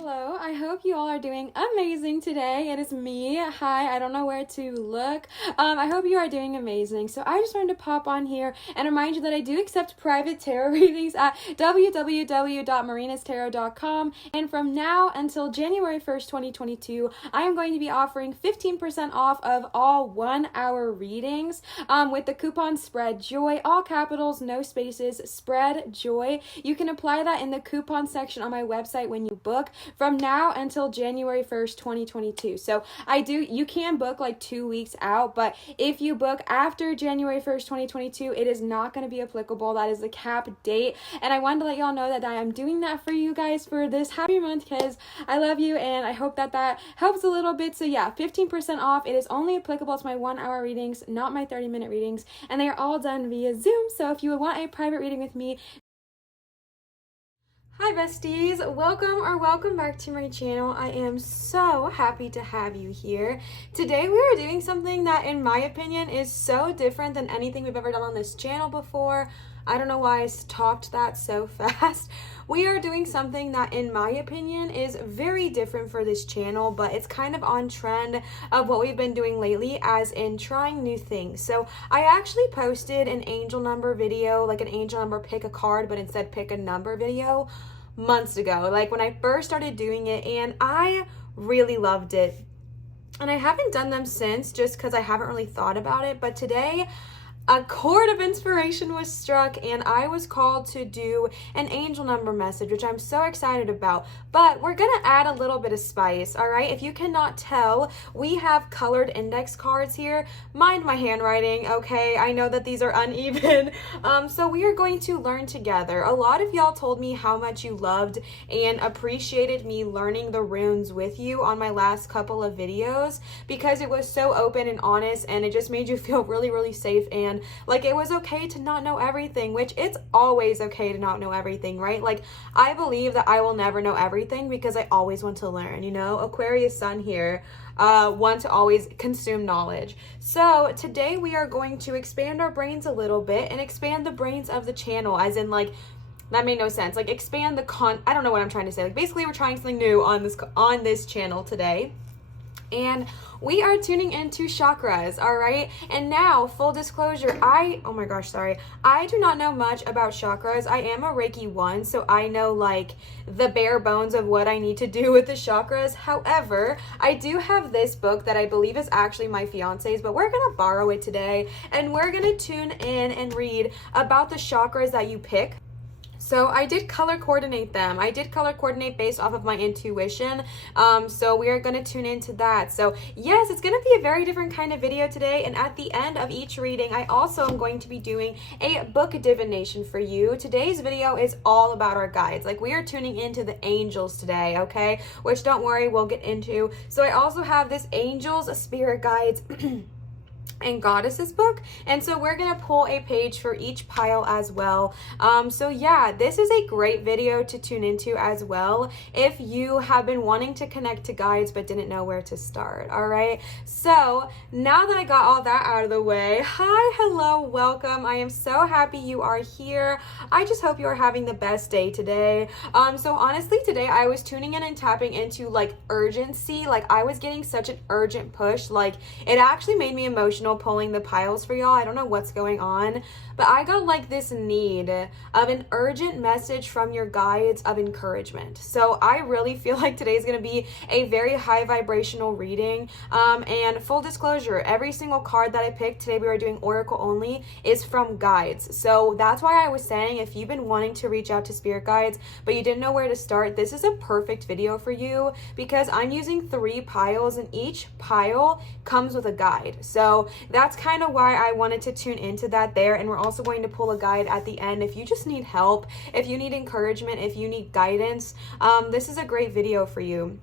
Hello, I hope you all are doing amazing today. It is me. Hi, I don't know where to look. I hope you are doing amazing. So I just wanted to pop on here and remind you that I do accept private tarot readings at www.marinatarot.com. And from now until January 1st, 2022, I am going to be offering 15% off of all 1-hour readings with the coupon Spread Joy, all capitals, no spaces, Spread Joy. You can apply that in the coupon section on my website when you book from now until January 1st, 2022. So you can book like 2 weeks out, but if you book after January 1st, 2022, it is not going to be applicable. That is the cap date. And I wanted to let y'all know that I am doing that for you guys for this happy month because I love you and I hope that helps a little bit. So yeah, 15% off. It is only applicable to my 1-hour readings, not my 30-minute readings, and they are all done via Zoom. So if you would want a private reading with me, hi besties, welcome back to my channel. I am so happy to have you here. Today we are doing something that in my opinion is so different than anything we've ever done on this channel before. I don't know why I talked that so fast. We are doing something that in my opinion is very different for this channel, but it's kind of on trend of what we've been doing lately, as in trying new things. So I actually posted an angel number video, like an angel number pick a card, but instead pick a number video months ago, like when I first started doing it, and I really loved it. And I haven't done them since just because I haven't really thought about it, but today a chord of inspiration was struck and I was called to do an angel number message, which I'm so excited about. But we're gonna add a little bit of spice, all right? If you cannot tell, we have colored index cards here. Mind my handwriting, okay? I know that these are uneven. So we are going to learn together. A lot of y'all told me how much you loved and appreciated me learning the runes with you on my last couple of videos because it was so open and honest and it just made you feel really, really safe and like it was okay to not know everything, which it's always okay to not know everything, right? Like I believe that I will never know everything because I always want to learn, you know? Aquarius sun here, want to always consume knowledge. So today we are going to expand our brains a little bit and expand the brains of the channel, as in like, that made no sense. Like expand I don't know what I'm trying to say. Like basically we're trying something new on this channel today. And we are tuning into chakras, all right? And now, full disclosure, oh my gosh, sorry. I do not know much about chakras. I am a Reiki 1, so I know like the bare bones of what I need to do with the chakras. However, I do have this book that I believe is actually my fiance's, but we're gonna borrow it today, and we're gonna tune in and read about the chakras that you pick. So I did color coordinate them. I did color coordinate based off of my intuition. So we are going to tune into that. So yes, it's going to be a very different kind of video today. And at the end of each reading, I also am going to be doing a book divination for you. Today's video is all about our guides. Like we are tuning into the angels today, okay? Which don't worry, we'll get into. So I also have this angels, spirit guides, and goddesses book, and so we're gonna pull a page for each pile as well. So yeah, this is a great video to tune into as well if you have been wanting to connect to guides but didn't know where to start. All right, so now that I got all that out of the way, hi, hello, welcome. I am so happy you are here. I just hope you are having the best day today. So honestly, today I was tuning in and tapping into like urgency. Like I was getting such an urgent push, like it actually made me emotional pulling the piles for y'all. I don't know what's going on, but I got like this need of an urgent message from your guides of encouragement. So I really feel like today is going to be a very high vibrational reading. And full disclosure, every single card that I picked today, we are doing oracle only, is from guides. So that's why I was saying if you've been wanting to reach out to spirit guides but you didn't know where to start, this is a perfect video for you because I'm using 3 piles and each pile comes with a guide. So that's kind of why I wanted to tune into that there. And we're also going to pull a guide at the end if you just need help, if you need encouragement, if you need guidance. This is a great video for you.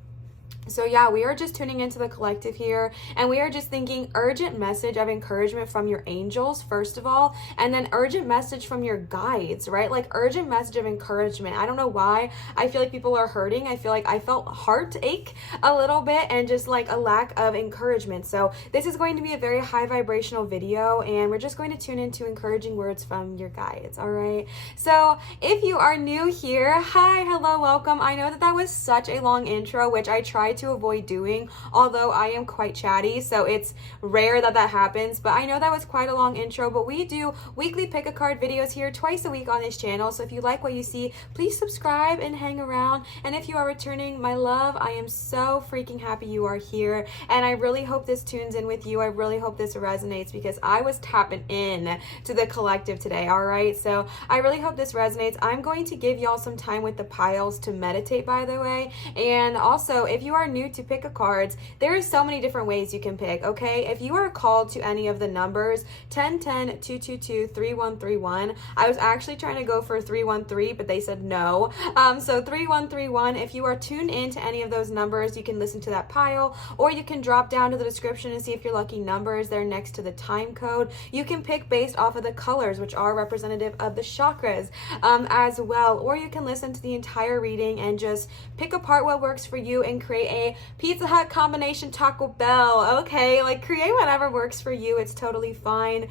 So yeah, we are just tuning into the collective here, and we are just thinking urgent message of encouragement from your angels, first of all, and then urgent message from your guides, right? Like urgent message of encouragement. I don't know why. I feel like people are hurting. I feel like I felt heartache a little bit and just like a lack of encouragement. So this is going to be a very high vibrational video, and we're just going to tune into encouraging words from your guides, all right? So if you are new here, hi, hello, welcome. I know that was such a long intro, which I tried to avoid doing, although I am quite chatty, so it's rare that happens, but I know that was quite a long intro. But we do weekly pick a card videos here twice a week on this channel, so if you like what you see, please subscribe and hang around. And if you are returning, my love, I am so freaking happy you are here, and I really hope this tunes in with you. I really hope this resonates, because I was tapping in to the collective today, all right? So I really hope this resonates. I'm going to give y'all some time with the piles to meditate, by the way. And also, if you are new to pick a cards, there are so many different ways you can pick, okay? If you are called to any of the numbers 1010 222 3131, I was actually trying to go for 313, but they said no. So 3131, if you are tuned into any of those numbers, you can listen to that pile, or you can drop down to the description and see if your lucky numbers there next to the time code. You can pick based off of the colors, which are representative of the chakras as well, or you can listen to the entire reading and just pick apart what works for you and create a Pizza Hut combination Taco Bell, okay? Like, create whatever works for you. It's totally fine.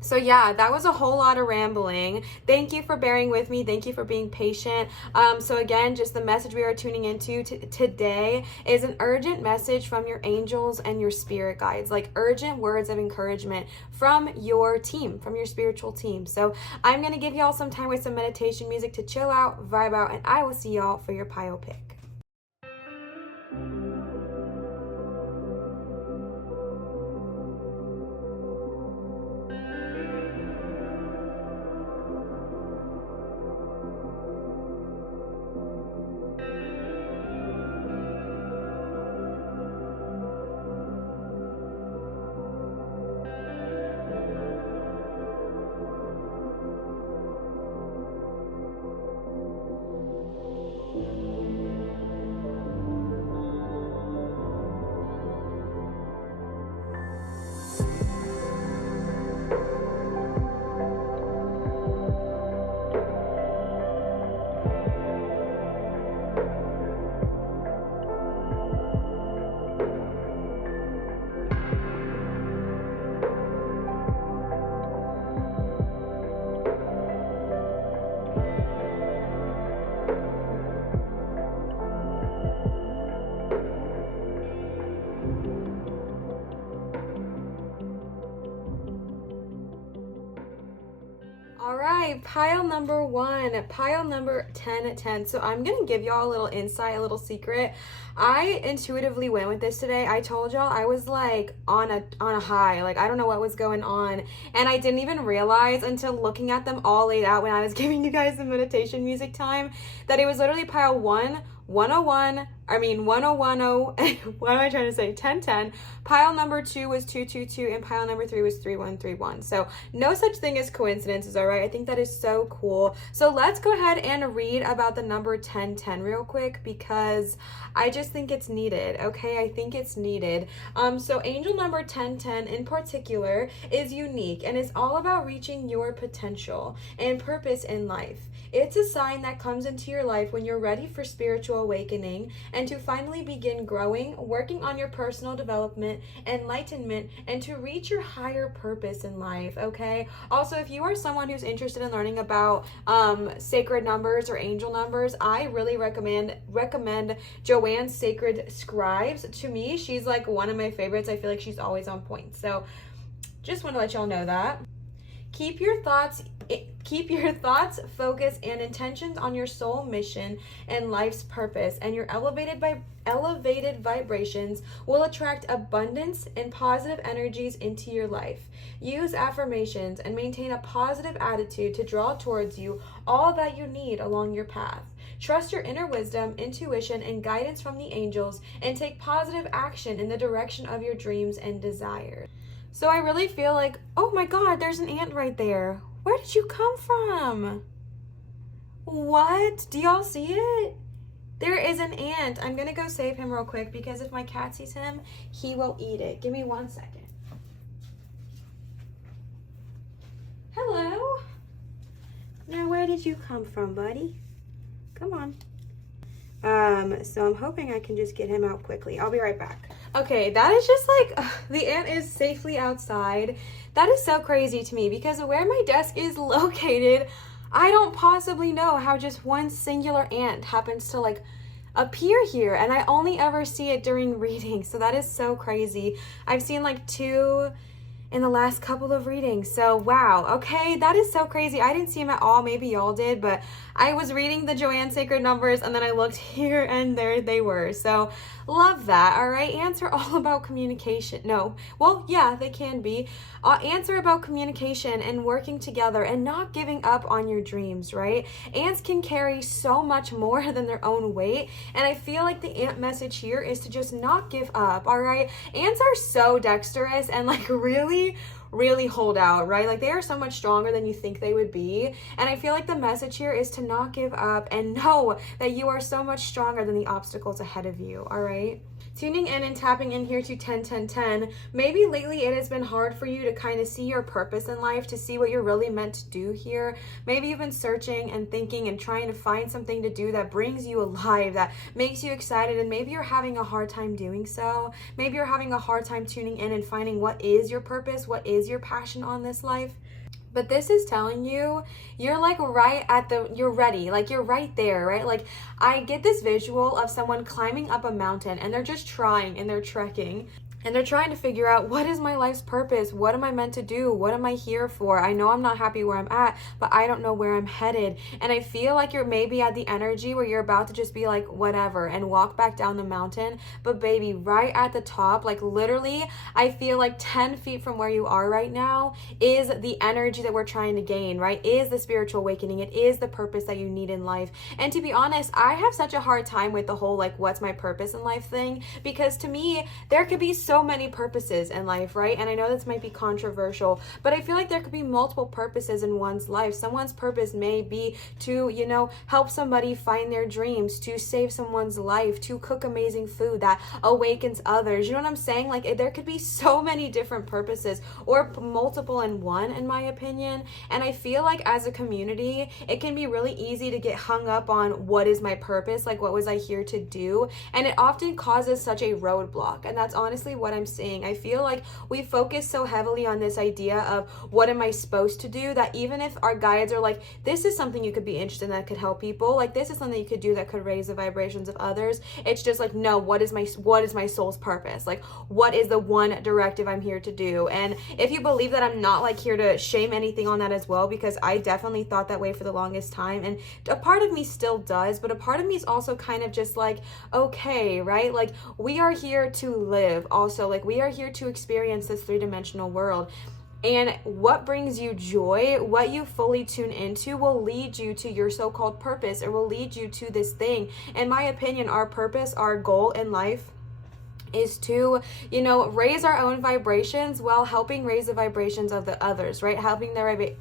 So yeah, that was a whole lot of rambling. Thank you for bearing with me. Thank you for being patient. So again, just the message we are tuning into today is an urgent message from your angels and your spirit guides, like urgent words of encouragement from your team, from your spiritual team. So I'm going to give y'all some time with some meditation music to chill out, vibe out, and I will see y'all for your pile pick. All right, pile number one, pile number 1010. So I'm gonna give y'all a little insight, a little secret. I intuitively went with this today. I told y'all I was like on a high, like I don't know what was going on, and I didn't even realize until looking at them all laid out when I was giving you guys the meditation music time that it was literally pile 101, 1010, what am I trying to say? 1010. Pile number 2 was 222, and pile number 3 was 3131. So no such thing as coincidences, all right? I think that is so cool. So let's go ahead and read about the number 1010 real quick, because I just think it's needed, okay? I think it's needed. So angel number 1010 in particular is unique, and it's all about reaching your potential and purpose in life. It's a sign that comes into your life when you're ready for spiritual awakening and to finally begin growing, working on your personal development, enlightenment, and to reach your higher purpose in life, okay? Also, if you are someone who's interested in learning about sacred numbers or angel numbers, I really recommend Joanne's Sacred Scribes. To me, she's like one of my favorites. I feel like she's always on point. So just want to let y'all know that. Keep your thoughts, focus, and intentions on your soul mission and life's purpose, and your elevated vibrations will attract abundance and positive energies into your life. Use affirmations and maintain a positive attitude to draw towards you all that you need along your path. Trust your inner wisdom, intuition, and guidance from the angels, and take positive action in the direction of your dreams and desires. So I really feel like, oh my God, there's an ant right there. Where did you come from? What? Do y'all see it? There is an ant. I'm gonna go save him real quick because if my cat sees him, he will eat it. Give me 1 second. Hello. Now, where did you come from, buddy? Come on. So I'm hoping I can just get him out quickly. I'll be right back. Okay, that is just like, the ant is safely outside. That is so crazy to me because where my desk is located, I don't possibly know how just one singular ant happens to like appear here, and I only ever see it during readings. So that is so crazy. I've seen like 2 in the last couple of readings. So wow, okay, that is so crazy. I didn't see him at all. Maybe y'all did, but I was reading the Joanne Sacred Numbers and then I looked here and there they were. So love that. All right, ants are all about communication. No, well, yeah, they can be. Ants are about communication and working together and not giving up on your dreams, right? Ants can carry so much more than their own weight, and I feel like the ant message here is to just not give up, all right? Ants are so dexterous and like really hold out, right? Like they are so much stronger than you think they would be. And I feel like the message here is to not give up and know that you are so much stronger than the obstacles ahead of you, all right? Tuning in and tapping in here to 10-10-10, maybe lately it has been hard for you to kind of see your purpose in life, to see what you're really meant to do here. Maybe you've been searching and thinking and trying to find something to do that brings you alive, that makes you excited, and maybe you're having a hard time doing so. Maybe you're having a hard time tuning in and finding what is your purpose, what is your passion on this life. But this is telling you, you're like right at you're ready, like you're right there, right? Like I get this visual of someone climbing up a mountain and they're just trying and they're trekking. And they're trying to figure out, what is my life's purpose? What am I meant to do? What am I here for? I know I'm not happy where I'm at, but I don't know where I'm headed. And I feel like you're maybe at the energy where you're about to just be like, whatever, and walk back down the mountain. But baby, right at the top, like literally, I feel like 10 feet from where you are right now is the energy that we're trying to gain, right? Is the spiritual awakening. It is the purpose that you need in life. And to be honest, I have such a hard time with the whole like, what's my purpose in life thing? Because to me, there could be so many purposes in life, right? And I know this might be controversial, but I feel like there could be multiple purposes in one's life. Someone's purpose may be to, you know, help somebody find their dreams, to save someone's life, to cook amazing food that awakens others. You know what I'm saying? Like there could be so many different purposes, or multiple in one, in my opinion. And I feel like as a community, it can be really easy to get hung up on what is my purpose, like what was I here to do? And it often causes such a roadblock. And that's honestly what I'm seeing. I feel like we focus so heavily on this idea of what am I supposed to do, that even if our guides are like, this is something you could be interested in that could help people, like this is something you could do that could raise the vibrations of others, it's just like, no, what is my soul's purpose? Like what is the one directive I'm here to do? And if you believe that, I'm not like here to shame anything on that as well, because I definitely thought that way for the longest time, and a part of me still does, but a part of me is also kind of just like, okay, right? Like we are here to live also. Like we are here to experience this 3-dimensional world. And what brings you joy, what you fully tune into, will lead you to your so-called purpose. It will lead you to this thing. In my opinion, our purpose, our goal in life is to, you know, raise our own vibrations while helping raise the vibrations of the others, right? Helping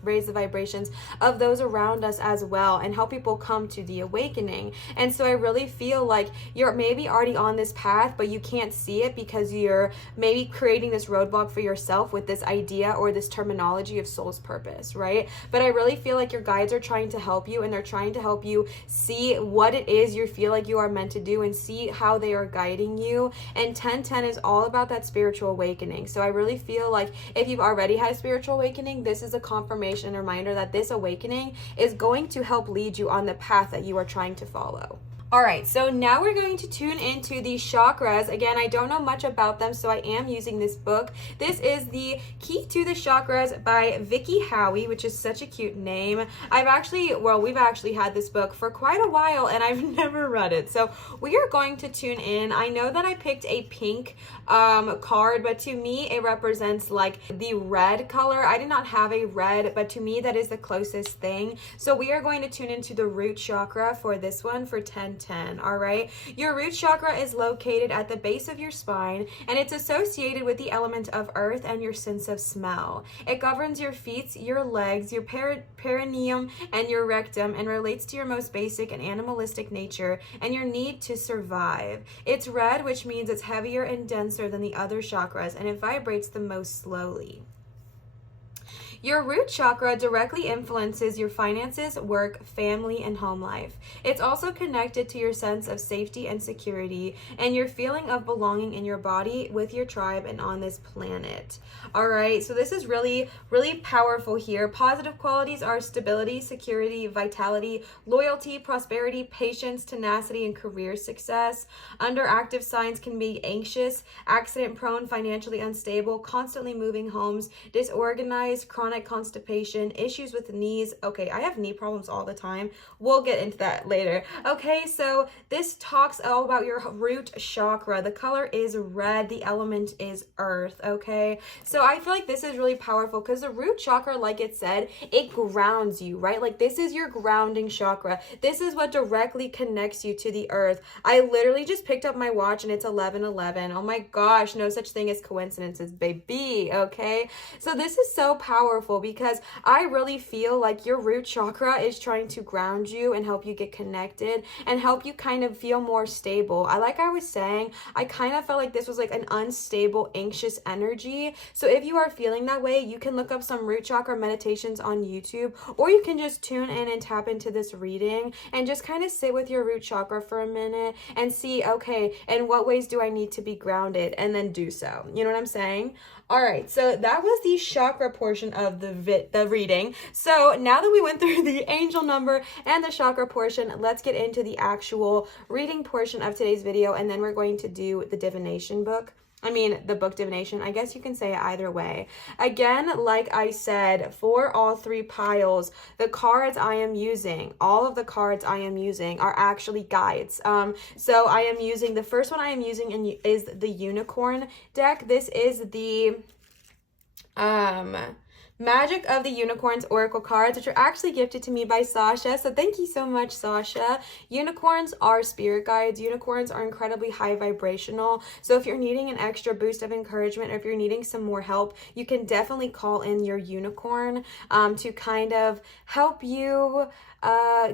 raise the vibrations of those around us as well, and help people come to the awakening. And so I really feel like you're maybe already on this path, but you can't see it because you're maybe creating this roadblock for yourself with this idea or this terminology of soul's purpose, right? But I really feel like your guides are trying to help you, and they're trying to help you see what it is you feel like you are meant to do, and see how they are guiding you. And 10-10 is all about that spiritual awakening. So I really feel like if you've already had a spiritual awakening, this is a confirmation and reminder that this awakening is going to help lead you on the path that you are trying to follow. All right, so now we're going to tune into the chakras. Again, I don't know much about them, so I am using this book. This is the Key to the Chakras by Vicky Howie, which is such a cute name. We've actually had this book for quite a while, and I've never read it. So we are going to tune in. I know that I picked a pink card, but to me, it represents like the red color. I did not have a red, but to me, that is the closest thing. So we are going to tune into the root chakra for this one, for 10-10. 10. All right. Your root chakra is located at the base of your spine, and it's associated with the element of earth and your sense of smell. It governs your feet, your legs, your perineum, and your rectum, and relates to your most basic and animalistic nature and your need to survive. It's red, which means it's heavier and denser than the other chakras, and it vibrates the most slowly. Your root chakra directly influences your finances, work, family, and home life. It's also connected to your sense of safety and security and your feeling of belonging in your body, with your tribe, and on this planet. All right, so this is really, really powerful here. Positive qualities are stability, security, vitality, loyalty, prosperity, patience, tenacity, and career success. Underactive signs can be anxious, accident-prone, financially unstable, constantly moving homes, disorganized, chronic constipation, issues with knees. Okay, I have knee problems all the time. We'll get into that later. Okay, so this talks all about your root chakra. The color is red. The element is earth. Okay, so I feel like this is really powerful because the root chakra, like it said, it grounds you, right? Like this is your grounding chakra. This is what directly connects you to the earth. I literally just picked up my watch and it's 11:11. Oh my gosh, no such thing as coincidences, baby. Okay, so this is so powerful because I really feel like your root chakra is trying to ground you and help you get connected and help you kind of feel more stable. Like I was saying, I kind of felt like this was like an unstable, anxious energy. So if you are feeling that way, you can look up some root chakra meditations on YouTube, or you can just tune in and tap into this reading and just kind of sit with your root chakra for a minute and see, okay, in what ways do I need to be grounded, and then do so. You know what I'm saying? All right, so that was the chakra portion of the reading. So now that we went through the angel number and the chakra portion, let's get into the actual reading portion of today's video, and then we're going to do the divination book. The book divination. I guess you can say it either way. Again, like I said, for all three piles, the cards I am using, all of the cards I am using are actually guides. So I am using, the first one I am using is the unicorn deck. This is the Magic of the Unicorns Oracle cards, which are actually gifted to me by Sasha. So thank you so much, Sasha. Unicorns are spirit guides. Unicorns are incredibly high vibrational. So if you're needing an extra boost of encouragement, or if you're needing some more help, you can definitely call in your unicorn to kind of help you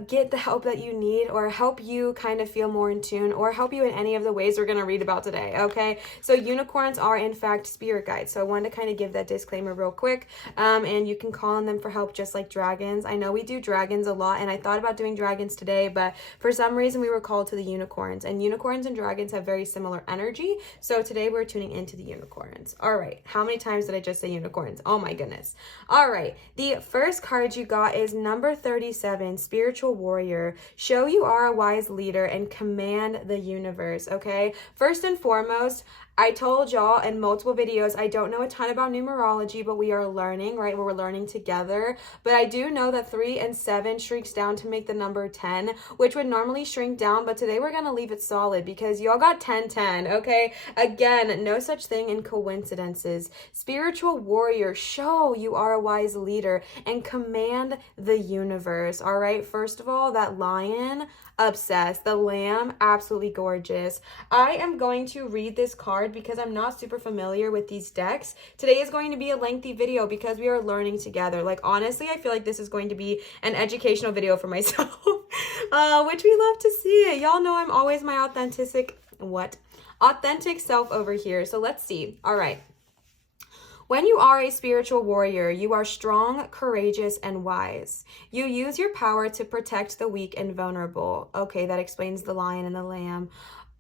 get the help that you need, or help you kind of feel more in tune, or help you in any of the ways we're going to read about today. Okay, so unicorns are in fact spirit guides. So I wanted to kind of give that disclaimer real quick. And you can call on them for help just like dragons. I know we do dragons a lot, and I thought about doing dragons today, but for some reason we were called to the unicorns, and unicorns and dragons have very similar energy. So today we're tuning into the unicorns. All right, how many times did I just say unicorns? Oh my goodness. All right, the first card you got is number 37, Spiritual Warrior. Show you are a wise leader and command the universe. Okay, first and foremost, I told y'all in multiple videos, I don't know a ton about numerology, but we are learning, right? We're learning together. But I do know that 3 and 7 shrinks down to make the number 10, which would normally shrink down. But today we're going to leave it solid because y'all got 10-10, okay? Again, no such thing in coincidences. Spiritual warrior, show you are a wise leader and command the universe, all right? First of all, that lion, obsessed. The lamb, absolutely gorgeous. I am going to read this card because I'm not super familiar with these decks. Today is going to be a lengthy video because we are learning together. Like, honestly, I feel like this is going to be an educational video for myself, which we love to see. Y'all know I'm always my authentic self over here. So let's see. All right. When you are a spiritual warrior, you are strong, courageous, and wise. You use your power to protect the weak and vulnerable. Okay, that explains the lion and the lamb.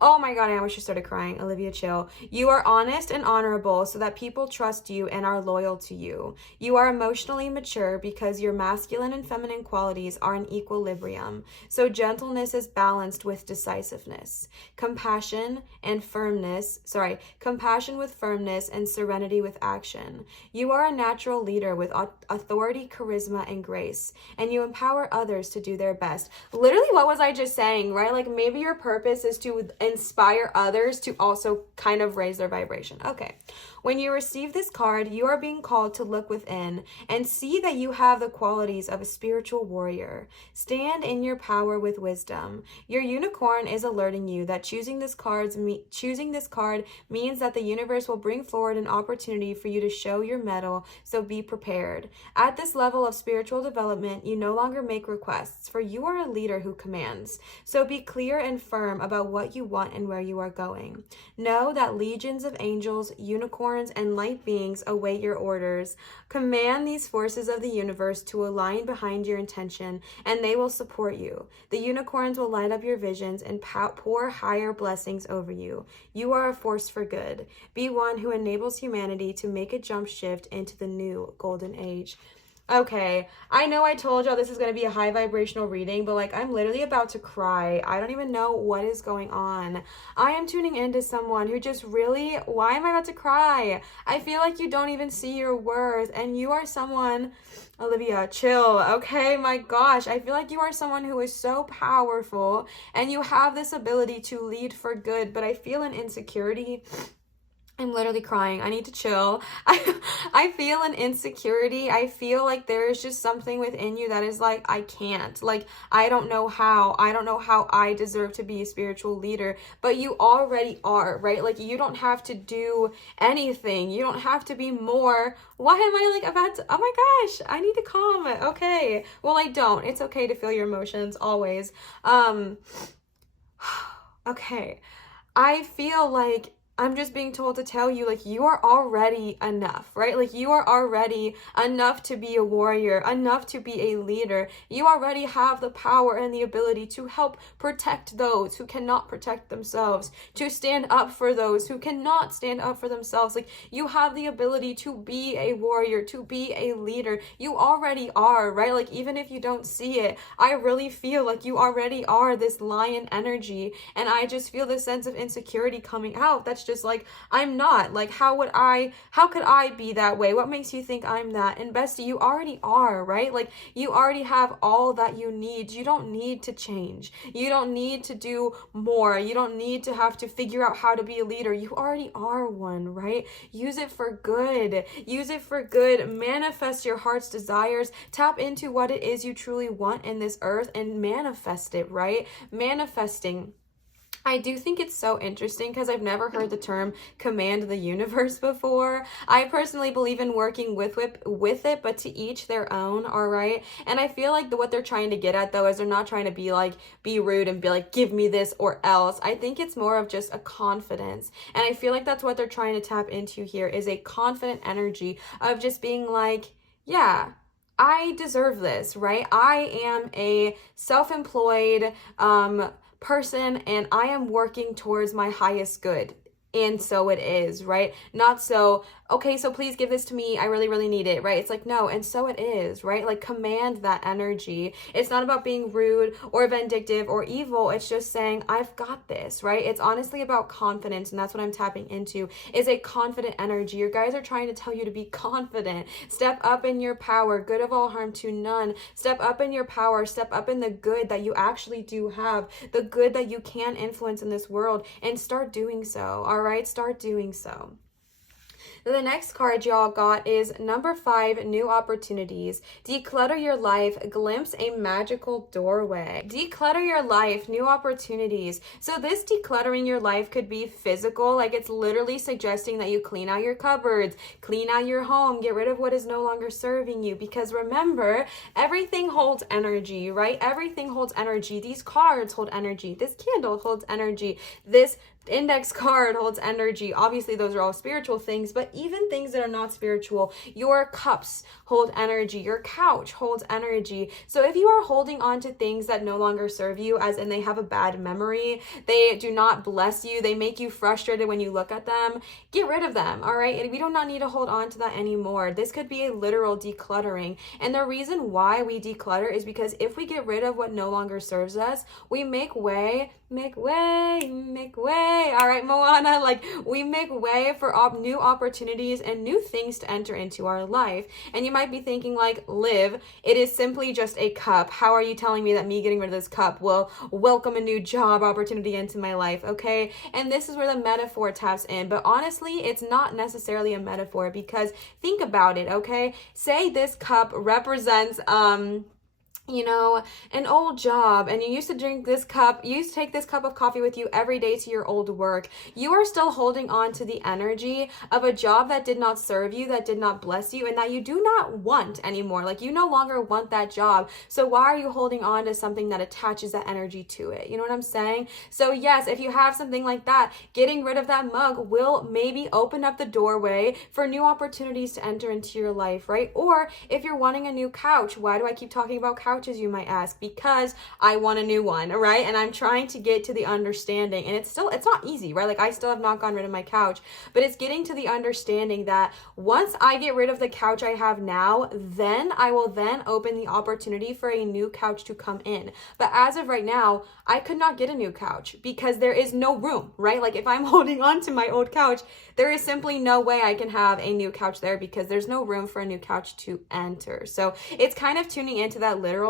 Oh my God, I almost just started crying. Olivia, chill. You are honest and honorable so that people trust you and are loyal to you. You are emotionally mature because your masculine and feminine qualities are in equilibrium. So gentleness is balanced with decisiveness. Compassion with firmness and serenity with action. You are a natural leader with authority, charisma, and grace. And you empower others to do their best. Literally, what was I just saying, right? Like, maybe your purpose is to inspire others to also kind of raise their vibration. Okay. When you receive this card, you are being called to look within and see that you have the qualities of a spiritual warrior. Stand in your power with wisdom. Your unicorn is alerting you that choosing this card means that the universe will bring forward an opportunity for you to show your mettle, so be prepared. At this level of spiritual development, you no longer make requests, for you are a leader who commands. So be clear and firm about what you want and where you are going. Know that legions of angels, unicorns, and light beings await your orders. Command these forces of the universe to align behind your intention, and they will support you. The unicorns will light up your visions and pour higher blessings over you. You are a force for good. Be one who enables humanity to make a jump shift into the new golden age. Okay, I know I told y'all this is going to be a high vibrational reading, but like I'm literally about to cry. I don't even know what is going on. I am tuning into someone who just really, why am I about to cry? I feel like you don't even see your worth, and you are someone, Olivia, chill, okay? My gosh, I feel like you are someone who is so powerful, and you have this ability to lead for good, but I feel an insecurity. I'm literally crying. I need to chill. I feel an insecurity. I feel like there is just something within you that is like, I can't. Like, I don't know how. I don't know how I deserve to be a spiritual leader. But you already are, right? Like, you don't have to do anything. You don't have to be more. Why am I like about to, oh my gosh, I need to calm. Okay. Well, I don't. It's okay to feel your emotions always. Okay. I feel like I'm just being told to tell you, like, you are already enough, right? Like, you are already enough to be a warrior, enough to be a leader. You already have the power and the ability to help protect those who cannot protect themselves, to stand up for those who cannot stand up for themselves. Like, you have the ability to be a warrior, to be a leader. You already are, right? Like, even if you don't see it, I really feel like you already are this lion energy, and I just feel this sense of insecurity coming out. That's just like, I'm not. Like, how could I be that way? What makes you think I'm that? And bestie, you already are, right? Like, you already have all that you need. You don't need to change. You don't need to do more. You don't need to have to figure out how to be a leader. You already are one, right? Use it for good. Use it for good. Manifest your heart's desires. Tap into what it is you truly want in this earth and manifest it, right? Manifesting. I do think it's so interesting because I've never heard the term command the universe before. I personally believe in working with it, but to each their own, all right? And I feel like what they're trying to get at, though, is they're not trying to be rude and be like, give me this or else. I think it's more of just a confidence. And I feel like that's what they're trying to tap into here, is a confident energy of just being like, yeah, I deserve this, right? I am a self-employed person, and I am working towards my highest good. And so it is, right? Not so, okay, so please give this to me. I really, really need it, right? It's like, no, and so it is, right? Like, command that energy. It's not about being rude or vindictive or evil. It's just saying, I've got this, right? It's honestly about confidence, and that's what I'm tapping into, is a confident energy. Your guys are trying to tell you to be confident. Step up in your power, good of all harm to none. Step up in your power. Step up in the good that you actually do have, the good that you can influence in this world, and start doing so, all right? Start doing so. The next card y'all got is number 5, new opportunities. Declutter your life, glimpse a magical doorway. Declutter your life, new opportunities. So this decluttering your life could be physical, like it's literally suggesting that you clean out your cupboards, clean out your home, get rid of what is no longer serving you. Because remember, everything holds energy, right? Everything holds energy. These cards hold energy. This candle holds energy. This index card holds energy. Obviously, those are all spiritual things, but even things that are not spiritual, your cups hold energy, your couch holds energy. So if you are holding on to things that no longer serve you, as in they have a bad memory, they do not bless you, they make you frustrated when you look at them, get rid of them, all right? And we do not need to hold on to that anymore. This could be a literal decluttering. And the reason why we declutter is because if we get rid of what no longer serves us, we make way way. All right, Moana, like we make way for new opportunities and new things to enter into our life. And you might be thinking like, Liv, it is simply just a cup. How are you telling me that me getting rid of this cup will welcome a new job opportunity into my life? Okay. And this is where the metaphor taps in. But honestly, it's not necessarily a metaphor, because think about it. Okay. Say this cup represents, an old job, and you used to drink this cup, you used to take this cup of coffee with you every day to your old work. You are still holding on to the energy of a job that did not serve you, that did not bless you, and that you do not want anymore. Like, you no longer want that job. So why are you holding on to something that attaches that energy to it? You know what I'm saying? So yes, if you have something like that, getting rid of that mug will maybe open up the doorway for new opportunities to enter into your life, right? Or if you're wanting a new couch, why do I keep talking about couches, you might ask? Because I want a new one, right? And I'm trying to get to the understanding, and it's not easy, right? Like, I still have not gotten rid of my couch, but it's getting to the understanding that once I get rid of the couch I have now, then I will then open the opportunity for a new couch to come in. But as of right now, I could not get a new couch because there is no room, right? Like, if I'm holding on to my old couch, there is simply no way I can have a new couch there, because there's no room for a new couch to enter. So it's kind of tuning into that literalness.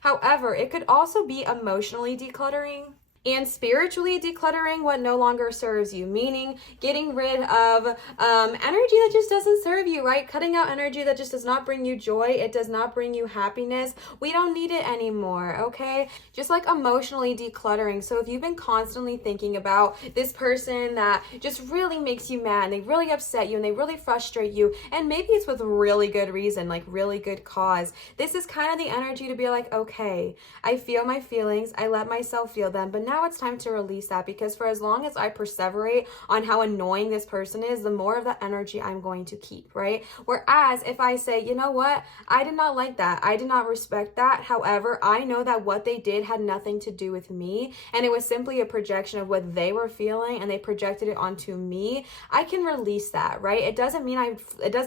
However, it could also be emotionally decluttering and spiritually decluttering what no longer serves you, meaning getting rid of energy that just doesn't serve you, right? Cutting out energy that just does not bring you joy. It does not bring you happiness. We don't need it anymore, okay? Just like emotionally decluttering. So if you've been constantly thinking about this person that just really makes you mad, and they really upset you, and they really frustrate you, and maybe it's with really good reason, like really good cause, this is kind of the energy to be like, okay, I feel my feelings, I let myself feel them, but now it's time to release that, because for as long as I perseverate on how annoying this person is, the more of that energy I'm going to keep, right? Whereas if I say, you know what, I did not like that, I did not respect that, however, I know that what they did had nothing to do with me, and it was simply a projection of what they were feeling, and they projected it onto me, I can release that, right? It does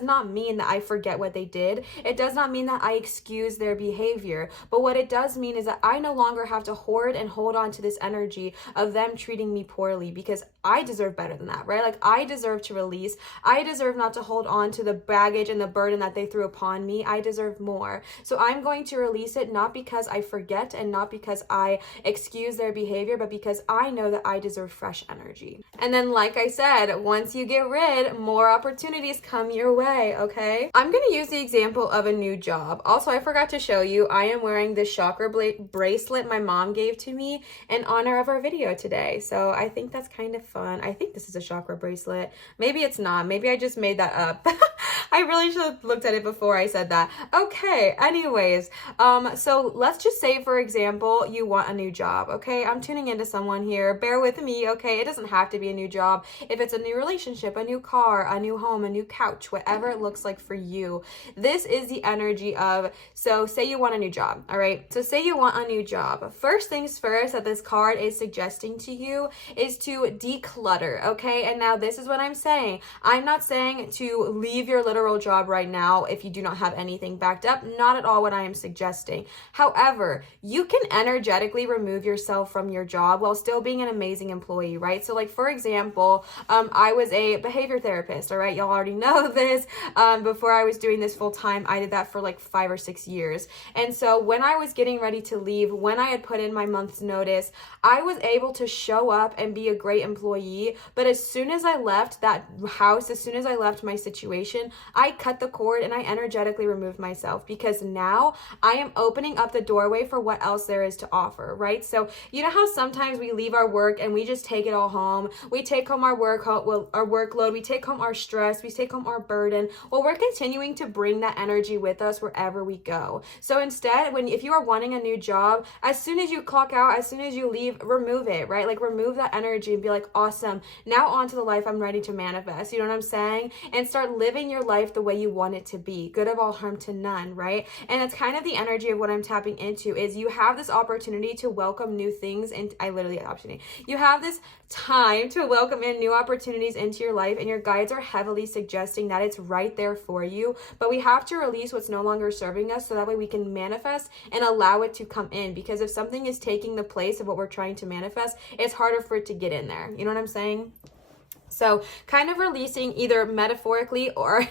not mean that I forget what they did. It does not mean that I excuse their behavior. But what it does mean is that I no longer have to hoard and hold on to this energy of them treating me poorly, because I deserve better than that, right? Like, I deserve to release. I deserve not to hold on to the baggage and the burden that they threw upon me. I deserve more. So I'm going to release it, not because I forget and not because I excuse their behavior, but because I know that I deserve fresh energy. And then, like I said, once you get rid, more opportunities come your way, okay? I'm going to use the example of a new job. Also, I forgot to show you, I am wearing this chakra bracelet my mom gave to me in honor of our video today. So I think that's kind of fun. I think this is a chakra bracelet. Maybe it's not. Maybe I just made that up. I really should have looked at it before I said that. Okay, anyways, so let's just say, for example, you want a new job, okay? I'm tuning into someone here. Bear with me, okay? It doesn't have to be a new job. If it's a new relationship, a new car, a new home, a new couch, whatever it looks like for you, this is the energy of, so say you want a new job, all right? So say you want a new job. First things first that this card is suggesting to you is to declutter, okay? And now this is what I'm saying. I'm not saying to leave your literal job right now if you do not have anything backed up. Not at all what I am suggesting. However, you can energetically remove yourself from your job while still being an amazing employee, right? So like, for example, I was a behavior therapist, all right? Y'all already know this. Before I was doing this full time, I did that for like 5 or 6 years. And so when I was getting ready to leave, when I had put in my month's notice, I was able to show up and be a great employee. But as soon as I left that house, as soon as I left my situation, I cut the cord and I energetically removed myself, because now I am opening up the doorway for what else there is to offer, right? So you know how sometimes we leave our work and we just take it all home. We take home our workload, we take home our stress, we take home our burden. Well, we're continuing to bring that energy with us wherever we go. So instead, if you are wanting a new job, as soon as you clock out, as soon as you leave, remove it, right? Like, remove that energy and be like, awesome, now on to the life I'm ready to manifest. You know what I'm saying? And start living your life life the way you want it to be. Good of all, harm to none, right? And it's kind of the energy of what I'm tapping into is you have this opportunity to welcome new things. And I literally had opportunity. You have this time to welcome in new opportunities into your life, and your guides are heavily suggesting that it's right there for you. But we have to release what's no longer serving us so that way we can manifest and allow it to come in. Because if something is taking the place of what we're trying to manifest, it's harder for it to get in there. You know what I'm saying? So kind of releasing either metaphorically or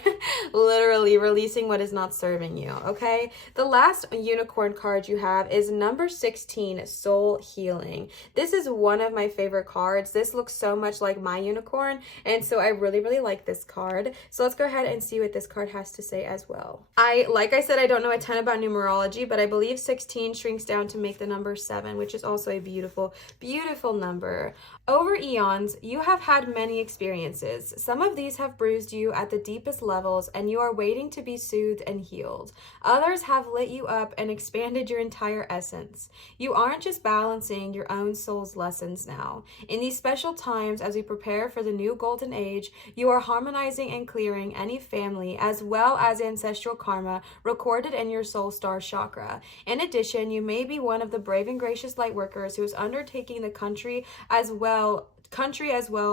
literally releasing what is not serving you, okay? The last unicorn card you have is number 16, Soul Healing. This is one of my favorite cards. This looks so much like my unicorn, and so I really, really like this card. So let's go ahead and see what this card has to say as well. Like I said, I don't know a ton about numerology, but I believe 16 shrinks down to make the number 7, which is also a beautiful, beautiful number. Over eons, you have had many experiences. Some of these have bruised you at the deepest levels, and you are waiting to be soothed and healed. Others have lit you up and expanded your entire essence. You aren't just balancing your own soul's lessons now. In these special times, as we prepare for the new golden age, you are harmonizing and clearing any family as well as ancestral karma recorded in your soul star chakra. In addition, you may be one of the brave and gracious light workers who is undertaking the country as well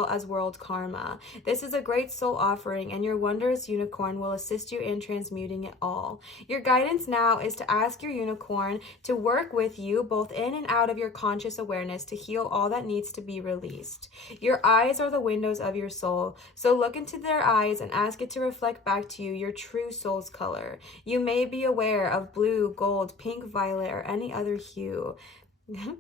as world karma. This is a great soul offering, and your wondrous unicorn will assist you in transmuting it all. Your guidance now is to ask your unicorn to work with you both in and out of your conscious awareness to heal all that needs to be released. Your eyes are the windows of your soul, so look into their eyes and ask it to reflect back to you your true soul's color. You may be aware of blue, gold, pink, violet, or any other hue.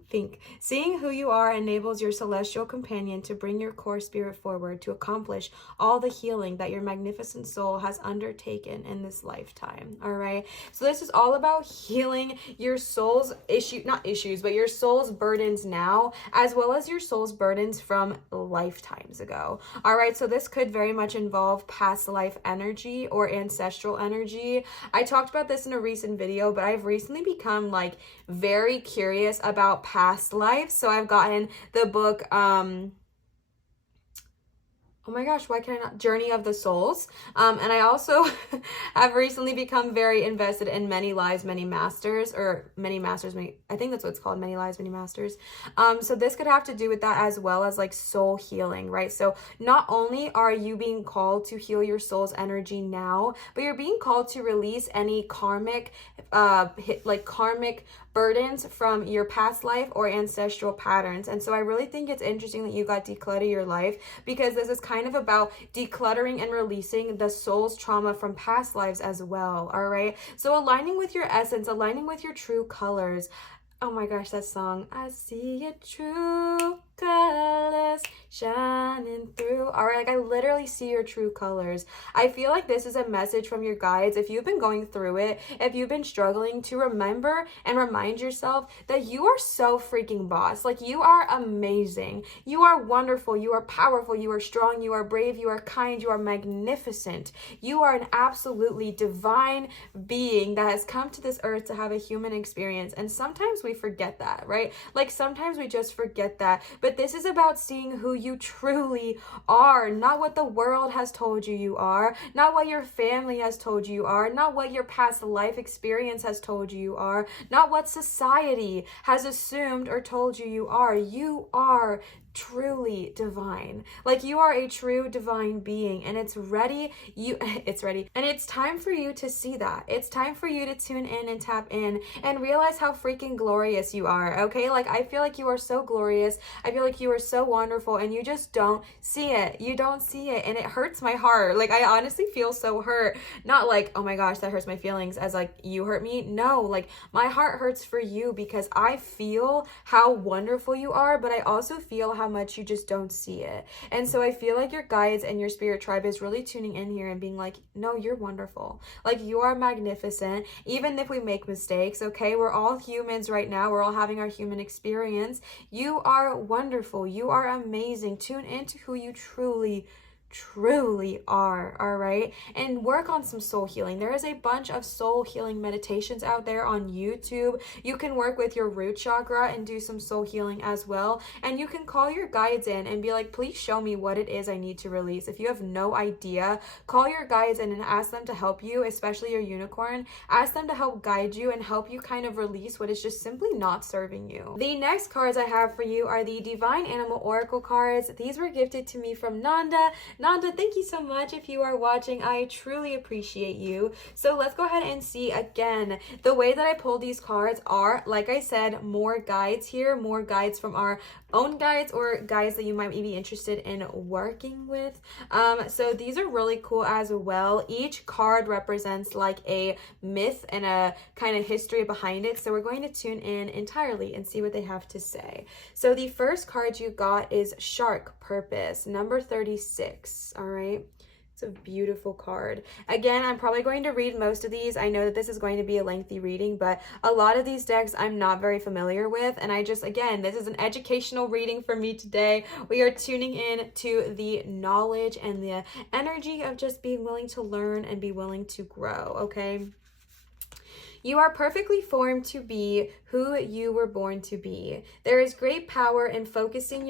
Pink. Seeing who you are enables your celestial companion to bring your core spirit forward to accomplish all the healing that your magnificent soul has undertaken in this lifetime. All right. So this is all about healing your soul's your soul's burdens now, as well as your soul's burdens from lifetimes ago. All right. So this could very much involve past life energy or ancestral energy. I talked about this in a recent video, but I've recently become very curious about past lives. So I've gotten the book, oh my gosh, why can I not? Journey of the Souls. And I also have recently become very invested in Many Lives, Many Masters, I think that's what it's called, Many Lives, Many Masters. So this could have to do with that as well as soul healing, right? So not only are you being called to heal your soul's energy now, but you're being called to release any karmic, karmic burdens from your past life or ancestral patterns. And so I really think it's interesting that you got Declutter Your Life, because this is kind of about decluttering and releasing the soul's trauma from past lives as well. All right. So aligning with your essence, aligning with your true colors. Oh my gosh, that song. I see your true colors shining through. All right, I literally see your true colors. I feel like this is a message from your guides. If you've been going through it, if you've been struggling, to remember and remind yourself that you are so freaking boss. You are amazing. You are wonderful. You are powerful. You are strong. You are brave. You are kind. You are magnificent. You are an absolutely divine being that has come to this earth to have a human experience. And sometimes we forget that, right? Sometimes we just forget that. But this is about seeing who you truly are, not what the world has told you you are, not what your family has told you you are, not what your past life experience has told you you are, not what society has assumed or told you you are. You are truly divine. You are a true divine being, and it's ready. And it's time for you to see that. It's time for you to tune in and tap in and realize how freaking glorious you are. Okay. I feel like you are so glorious. I feel like you are so wonderful, and you just don't see it. You don't see it. And it hurts my heart. I honestly feel so hurt. Not oh my gosh, that hurts my feelings as you hurt me. No, my heart hurts for you because I feel how wonderful you are, but I also feel how much you just don't see it. And so I feel like your guides and your spirit tribe is really tuning in here and being no, you're wonderful. You are magnificent. Even if we make mistakes, okay? We're all humans right now. We're all having our human experience. You are wonderful. You are amazing. Tune into who you truly truly are, all right? And work on some soul healing. There is a bunch of soul healing meditations out there on YouTube. You can work with your root chakra and do some soul healing as well. And you can call your guides in and be like, please show me what it is I need to release. If you have no idea, call your guides in and ask them to help you, especially your unicorn. Ask them to help guide you and help you kind of release what is just simply not serving you. The next cards I have for you are the Divine Animal Oracle cards. These were gifted to me from Nanda. Nanda, thank you so much if you are watching. I truly appreciate you. So let's go ahead and see again. The way that I pulled these cards are, like I said, more guides here, more guides from our own guides or guides that you might be interested in working with. So these are really cool as well. Each card represents like a myth and a kind of history behind it. So we're going to tune in entirely and see what they have to say. So the first card you got is Shark Purpose, number 36. All right. It's a beautiful card. Again, I'm probably going to read most of these. I know that this is going to be a lengthy reading, but a lot of these decks I'm not very familiar with. And I just, again, this is an educational reading for me today. We are tuning in to the knowledge and the energy of just being willing to learn and be willing to grow, okay? You are perfectly formed to be who you were born to be. There is great power in focusing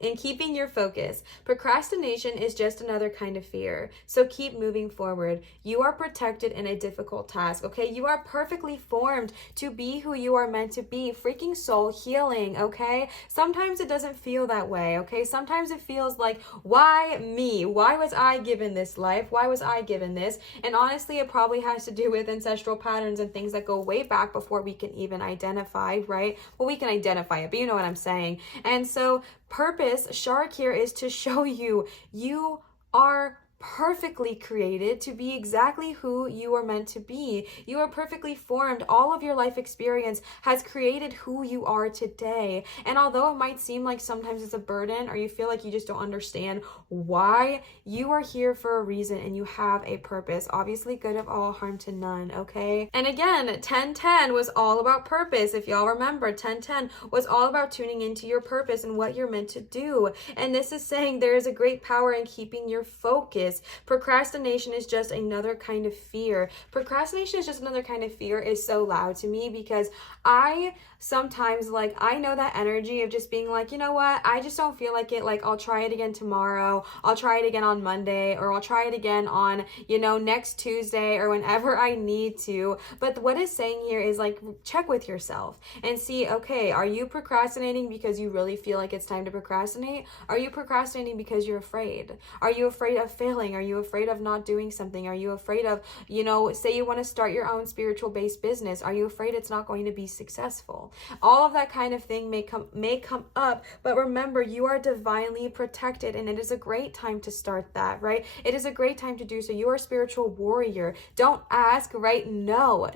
in keeping your focus. Procrastination is just another kind of fear. So keep moving forward. You are protected in a difficult task. Okay, you are perfectly formed to be who you are meant to be. Freaking soul healing. Okay, sometimes it doesn't feel that way. Okay, sometimes it feels like, why me? Why was I given this life? Why was I given this? And honestly, it probably has to do with ancestral patterns and things that go way back before we can even identify, right? Well, we can identify it, but you know what I'm saying. And so purpose, Shark here, is to show you are perfectly created to be exactly who you are meant to be. You are perfectly formed. All of your life experience has created who you are today. And although it might seem like sometimes it's a burden or you feel like you just don't understand why, you are here for a reason and you have a purpose. Obviously, good of all, harm to none, okay? And again, 1010 was all about purpose. If y'all remember, 1010 was all about tuning into your purpose and what you're meant to do. And this is saying there is a great power in keeping your focus. Procrastination is just another kind of fear. Procrastination is just another kind of fear is so loud to me because I sometimes, like, I know that energy of just being like, you know what, I just don't feel like it. Like, I'll try it again tomorrow. I'll try it again on Monday, or I'll try it again on, you know, next Tuesday or whenever I need to. But what it's saying here is like, check with yourself and see, okay, are you procrastinating because you really feel like it's time to procrastinate? Are you procrastinating because you're afraid? Are you afraid of failing? Are you afraid of not doing something? Are you afraid of, you know, say you want to start your own spiritual based business. Are you afraid it's not going to be successful? All of that kind of thing may come up, but remember, you are divinely protected and it is a great time to start that, right? It is a great time to do so. You are a spiritual warrior. Don't ask, right? Know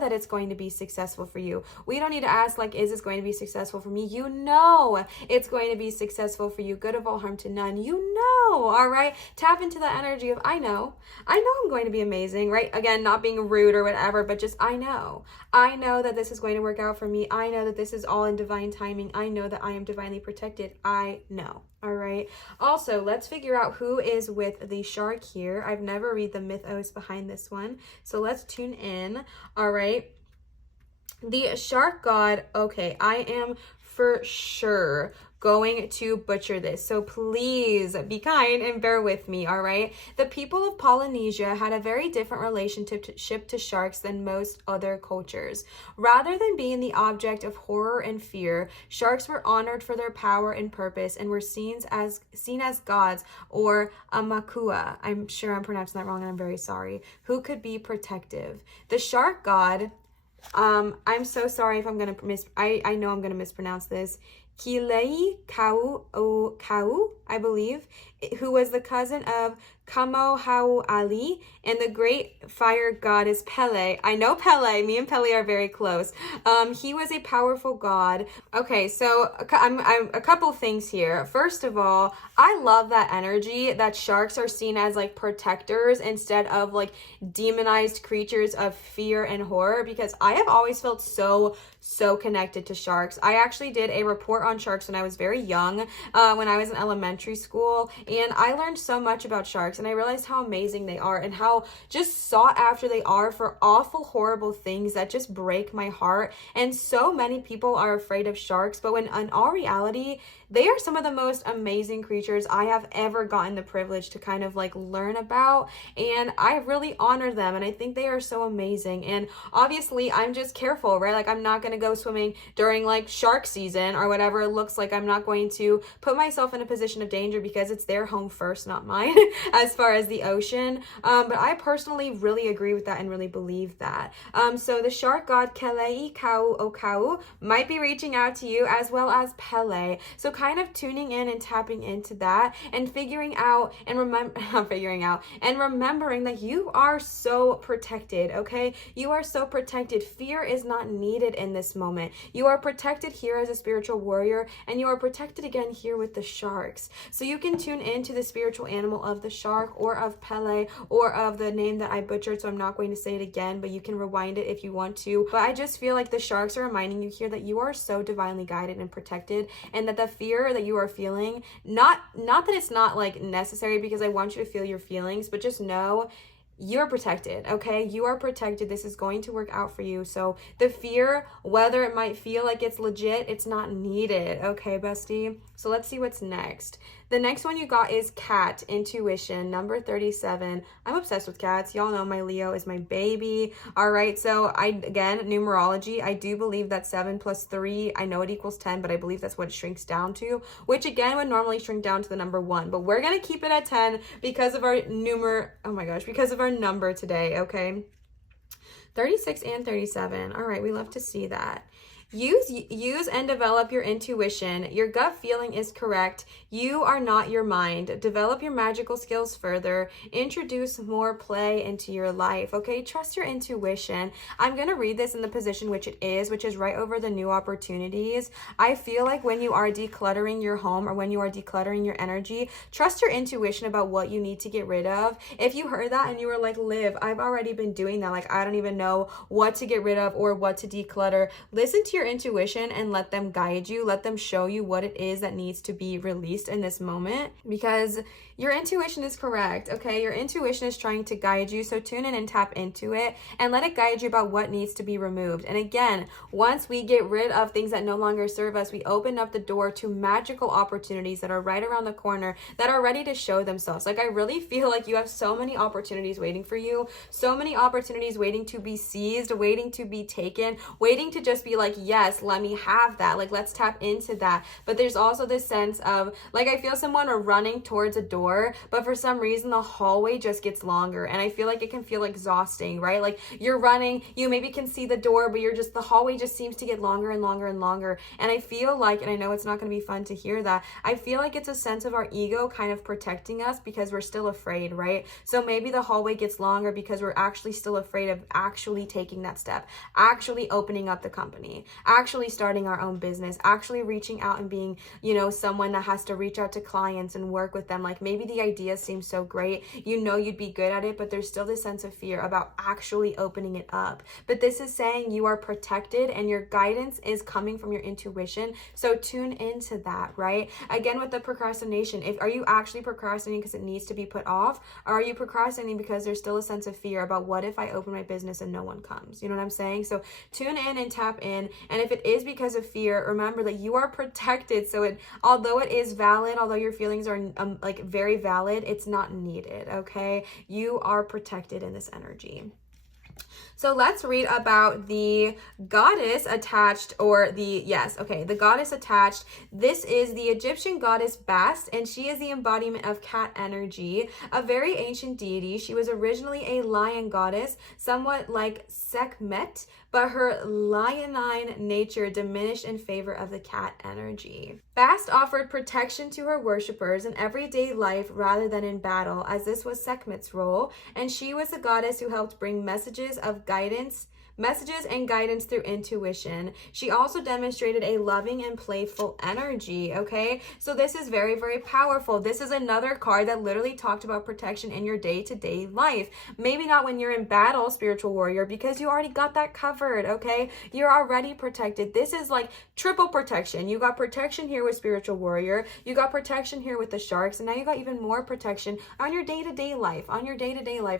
that it's going to be successful for you. We don't need to ask like, is this going to be successful for me? You know it's going to be successful for you. Good of all, harm to none. You know, all right? Tap into the energy of I know I'm going to be amazing, right? Again, not being rude or whatever, but just I know that this is going to work out for me. I know that this is all in divine timing. I know that I am divinely protected. I know. All right. Also, let's figure out who is with the shark here. I've never read the mythos behind this one, so let's tune in. All right. The shark god. Okay, I am for sure going to butcher this, so please be kind and bear with me, all right? The people of Polynesia had a very different relationship to sharks than most other cultures. Rather than being the object of horror and fear, sharks were honored for their power and purpose and were seen as gods, or amakua, I'm sure I'm pronouncing that wrong and I'm very sorry, who could be protective. The shark god, I'm so sorry if I'm gonna I know I'm gonna mispronounce this. Kilei Kau, I believe, who was the cousin of Kamohau Ali, and the great fire goddess Pele. I know Pele. Me and Pele are very close. He was a powerful god. Okay, so I'm a couple things here. First of all, I love that energy that sharks are seen as like protectors instead of like demonized creatures of fear and horror, because I have always felt so connected to sharks. I actually did a report on sharks when I was very young, when I was in elementary school, and I learned so much about sharks, and I realized how amazing they are and how just sought after they are for awful, horrible things that just break my heart. And so many people are afraid of sharks, but when in all reality, they are some of the most amazing creatures I have ever gotten the privilege to kind of like learn about, and I really honor them, and I think they are so amazing. And obviously I'm just careful, right? Like I'm not going to go swimming during like shark season or whatever. It looks like I'm not going to put myself in a position of danger because it's their home first, not mine, as far as the ocean. But I personally really agree with that and really believe that. So the shark god Kelei Kau Okau might be reaching out to you, as well as Pele. So kind of tuning in and tapping into that and figuring out and remembering that you are so protected, okay? You are so protected. Fear is not needed in this moment. You are protected here as a spiritual warrior, and you are protected again here with the sharks. So you can tune into the spiritual animal of the shark, or of Pele, or of the name that I butchered, so I'm not going to say it again, but you can rewind it if you want to. But I just feel like the sharks are reminding you here that you are so divinely guided and protected, and that the fear that you are feeling, not that it's not like necessary, because I want you to feel your feelings, but just know you're protected, okay? You are protected. This is going to work out for you. So the fear, whether it might feel like it's legit, it's not needed, okay, bestie? So let's see what's next. The next one you got is cat intuition, number 37. I'm obsessed with cats. Y'all know my Leo is my baby. All right, so again, numerology, I do believe that 7 plus 3, I know it equals 10, but I believe that's what it shrinks down to, which again would normally shrink down to the number 1, but we're going to keep it at 10 because of our because of our number today, okay? 36 and 37. All right, we love to see that. Use and develop your intuition. Your gut feeling is correct. You are not your mind. Develop your magical skills further. Introduce more play into your life, okay? Trust your intuition. I'm going to read this in the position which it is, which is right over the new opportunities. I feel like when you are decluttering your home, or when you are decluttering your energy, trust your intuition about what you need to get rid of. If you heard that and you were like, Liv, I've already been doing that. Like, I don't even know what to get rid of or what to declutter. Listen to your intuition and let them guide you. Let them show you what it is that needs to be released in this moment, because your intuition is correct, okay? Your intuition is trying to guide you, so tune in and tap into it and let it guide you about what needs to be removed. And again, once we get rid of things that no longer serve us, we open up the door to magical opportunities that are right around the corner, that are ready to show themselves. Like, I really feel like you have so many opportunities waiting for you, so many opportunities waiting to be seized, waiting to be taken, waiting to just be like, yes, let me have that. Like, let's tap into that. But there's also this sense of, like, I feel someone are running towards a door, but for some reason the hallway just gets longer, and I feel like it can feel exhausting, right? Like, you're running, you maybe can see the door, but the hallway just seems to get longer and longer and longer. And I feel like, and I know it's not going to be fun to hear that, I feel like it's a sense of our ego kind of protecting us because we're still afraid, right? So maybe the hallway gets longer because we're actually still afraid of actually taking that step, actually opening up the company, actually starting our own business, actually reaching out and being, someone that has to reach out to clients and work with them. Like, maybe the idea seems so great, you'd be good at it, but there's still this sense of fear about actually opening it up. But this is saying you are protected and your guidance is coming from your intuition. So tune into that, right? Again, with the procrastination, are you actually procrastinating because it needs to be put off? Or are you procrastinating because there's still a sense of fear about what if I open my business and no one comes? You know what I'm saying? So tune in and tap in. And if it is because of fear, remember that you are protected. So although it is valid, although your feelings are very valid, it's not needed, okay? You are protected in this energy. So let's read about the goddess attached, the goddess attached. This is the Egyptian goddess Bast, and she is the embodiment of cat energy, a very ancient deity. She was originally a lion goddess, somewhat like Sekhmet, but her leonine nature diminished in favor of the cat energy. Bast offered protection to her worshippers in everyday life rather than in battle, as this was Sekhmet's role, and she was the goddess who helped bring messages and guidance through intuition. She also demonstrated a loving and playful energy, okay? So this is very, very powerful. This is another card that literally talked about protection in your day-to-day life. Maybe not when you're in battle, spiritual warrior, because you already got that covered, okay? You're already protected. This is like triple protection. You got protection here with spiritual warrior. You got protection here with the sharks. And now you got even more protection on your day-to-day life,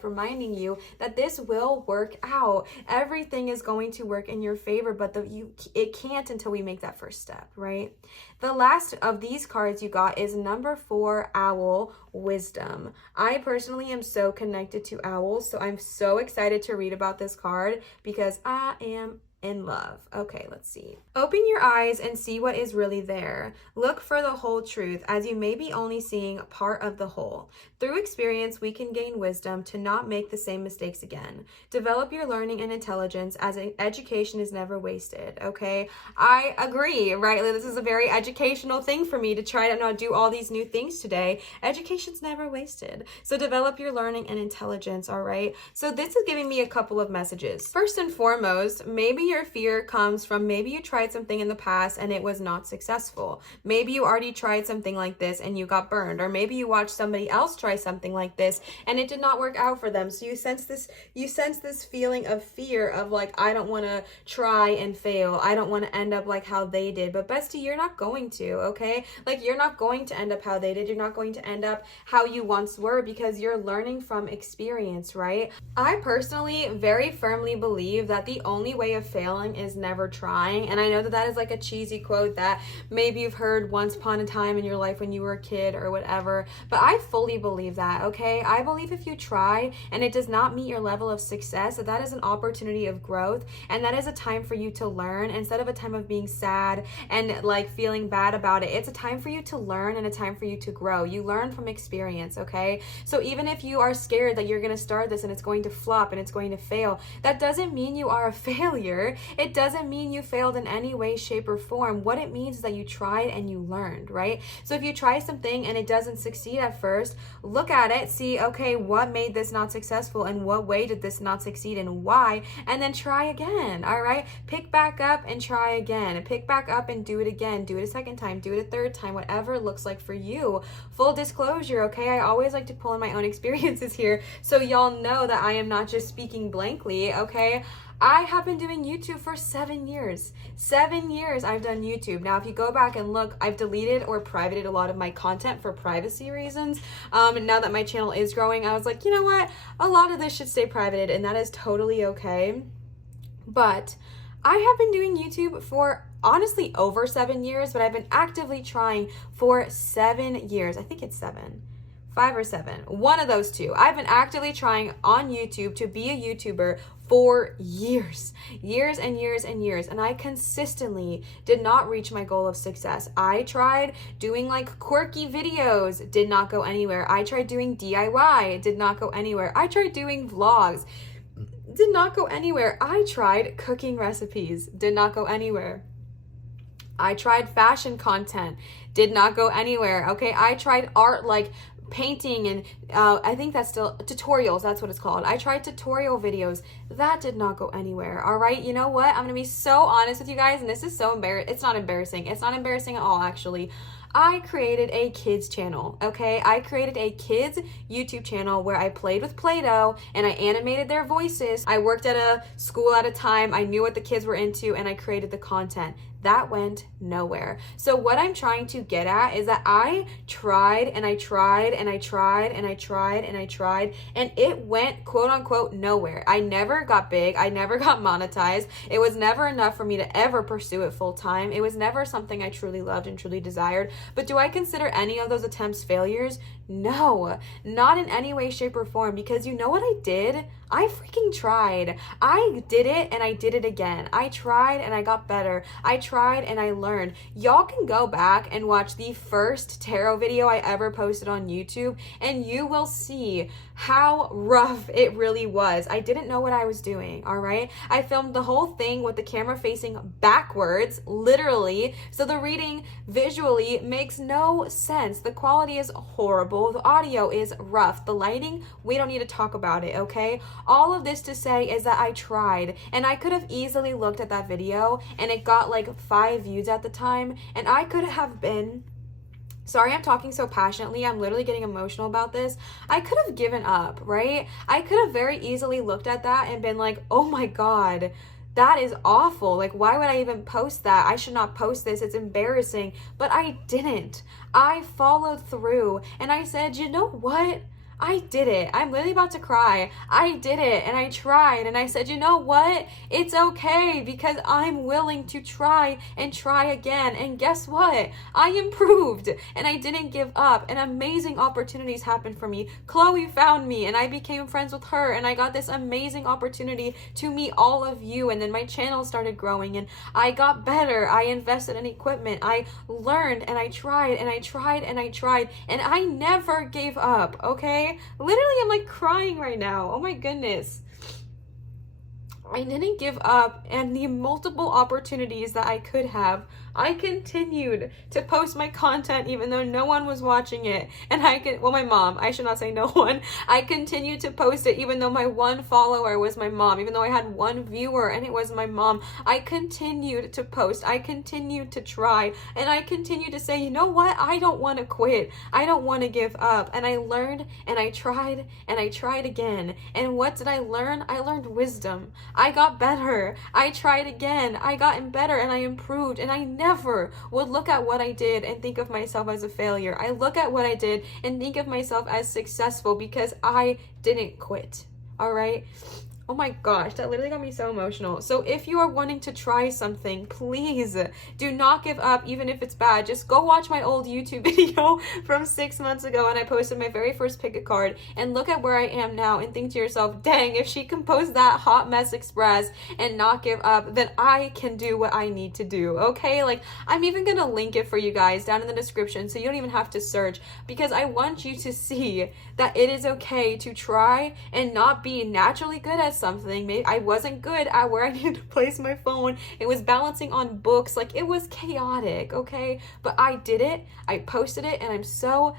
reminding you that this will work out. Everything is going to work in your favor, but it can't until we make that first step, right? The last of these cards you got is number 4, Owl, Wisdom. I personally am so connected to owls, so I'm so excited to read about this card because I am in love. Okay, let's see. Open your eyes and see what is really there. Look for the whole truth, as you may be only seeing part of the whole. Through experience, we can gain wisdom to not make the same mistakes again. Develop your learning and intelligence, as education is never wasted, okay? I agree, right? This is a very educational thing for me to try to not do all these new things today. Education's never wasted. So develop your learning and intelligence, all right? So this is giving me a couple of messages. First and foremost, maybe your fear comes from maybe you tried something in the past and it was not successful. Maybe you already tried something like this and you got burned, or maybe you watched somebody else try something like this and it did not work out for them. So you sense this feeling of fear of like, I don't want to try and fail. I don't want to end up like how they did. But bestie, you're not going to, okay? Like, you're not going to end up how they did. You're not going to end up how you once were, because you're learning from experience, right? I personally very firmly believe that the only way of failing is never trying. And I know that is like a cheesy quote that maybe you've heard once upon a time in your life when you were a kid or whatever, but I fully believe that, okay? I believe if you try and it does not meet your level of success, that is an opportunity of growth, and that is a time for you to learn instead of a time of being sad and like feeling bad about it. It's a time for you to learn and a time for you to grow. You learn from experience, okay? So even if you are scared that you're going to start this and it's going to flop and it's going to fail, that doesn't mean you are a failure. It doesn't mean you failed in any way, shape, or form. What it means is that you tried and you learned, right? So if you try something and it doesn't succeed at first, look at it, see, okay, what made this not successful and what way did this not succeed and why, and then try again, all right? Pick back up and try again, and pick back up and do it again. Do it a second time, do it a third time, whatever it looks like for you. Full disclosure, okay? I always like to pull in my own experiences here so y'all know that I am not just speaking blankly, okay? I have been doing YouTube for 7 years. 7 years I've done YouTube. Now, if you go back and look, I've deleted or privated a lot of my content for privacy reasons. And now that my channel is growing, I was like, you know what? A lot of this should stay privated, and that is totally okay. But I have been doing YouTube for honestly over 7 years, but I've been actively trying for 7 years. I think it's 7. 5 or 7. One of those two. I've been actively trying on YouTube to be a YouTuber for years and years and years, and I consistently did not reach my goal of success. I tried doing like quirky videos, did not go anywhere. I tried doing DIY, did not go anywhere. I tried doing vlogs, did not go anywhere. I tried cooking recipes, did not go anywhere. I tried fashion content, did not go anywhere. Okay, I tried art, like painting, and I think that's still tutorials, that's what it's called. I tried tutorial videos, that did not go anywhere. All right, you know what, I'm gonna be so honest with you guys, and this is so embarrassing. It's not embarrassing at all, actually. I created a kids channel, okay? I created a kids YouTube channel where I played with Play-Doh and I animated their voices. I worked at a school at a time. I knew what the kids were into and I created the content. That went nowhere. So what I'm trying to get at is that I tried and I tried and I tried and I tried and I tried, and it went quote unquote nowhere. I never got big. I never got monetized. It was never enough for me to ever pursue it full time. It was never something I truly loved and truly desired. But do I consider any of those attempts failures? No, not in any way, shape, or form, because you know what I did? I freaking tried. I did it and I did it again. I tried and I got better. I tried tried and I learned. Y'all can go back and watch the first tarot video I ever posted on YouTube, and you will see how rough it really was. I didn't know what I was doing, all right? I filmed the whole thing with the camera facing backwards, literally, so the reading visually makes no sense. The quality is horrible. The audio is rough. The lighting, we don't need to talk about it, okay? All of this to say is that I tried, and I could have easily looked at that video, and it got like 5 views at the time, and I could have been... Sorry, I'm talking so passionately. I'm literally getting emotional about this. I could have given up, right? I could have very easily looked at that and been like, oh my God, that is awful. Like, why would I even post that? I should not post this. It's embarrassing. But I didn't. I followed through and I said, you know what? I did it. I'm literally about to cry. I did it and I tried and I said, you know what? It's okay because I'm willing to try and try again. And guess what? I improved and I didn't give up and amazing opportunities happened for me. Chloe found me and I became friends with her and I got this amazing opportunity to meet all of you, and then my channel started growing and I got better. I invested in equipment. I learned and I tried and I tried and I tried and I never gave up, okay? Literally, I'm like crying right now. Oh my goodness. I didn't give up, and the multiple opportunities that I could have, I continued to post my content even though no one was watching it. And my mom, I should not say no one. I continued to post it even though my one follower was my mom, even though I had one viewer and it was my mom. I continued to post. I continued to try, and I continued to say, you know what? I don't want to quit. I don't want to give up. And I learned and I tried and I tried again. And what did I learn? I learned wisdom. I got better. I tried again. I got better and I improved, and I never would look at what I did and think of myself as a failure. I look at what I did and think of myself as successful because I didn't quit. All right. Oh my gosh, that literally got me so emotional. So if you are wanting to try something, please do not give up, even if it's bad. Just go watch my old YouTube video from 6 months ago, and I posted my very first pick a card, and look at where I am now and think to yourself, dang, if she can post that hot mess express and not give up, then I can do what I need to do, okay? Like, I'm even gonna link it for you guys down in the description so you don't even have to search, because I want you to see that it is okay to try and not be naturally good at something. Maybe I wasn't good at where I needed to place my phone. It was balancing on books. Like, it was chaotic, okay? But I did it. I posted it, and I'm so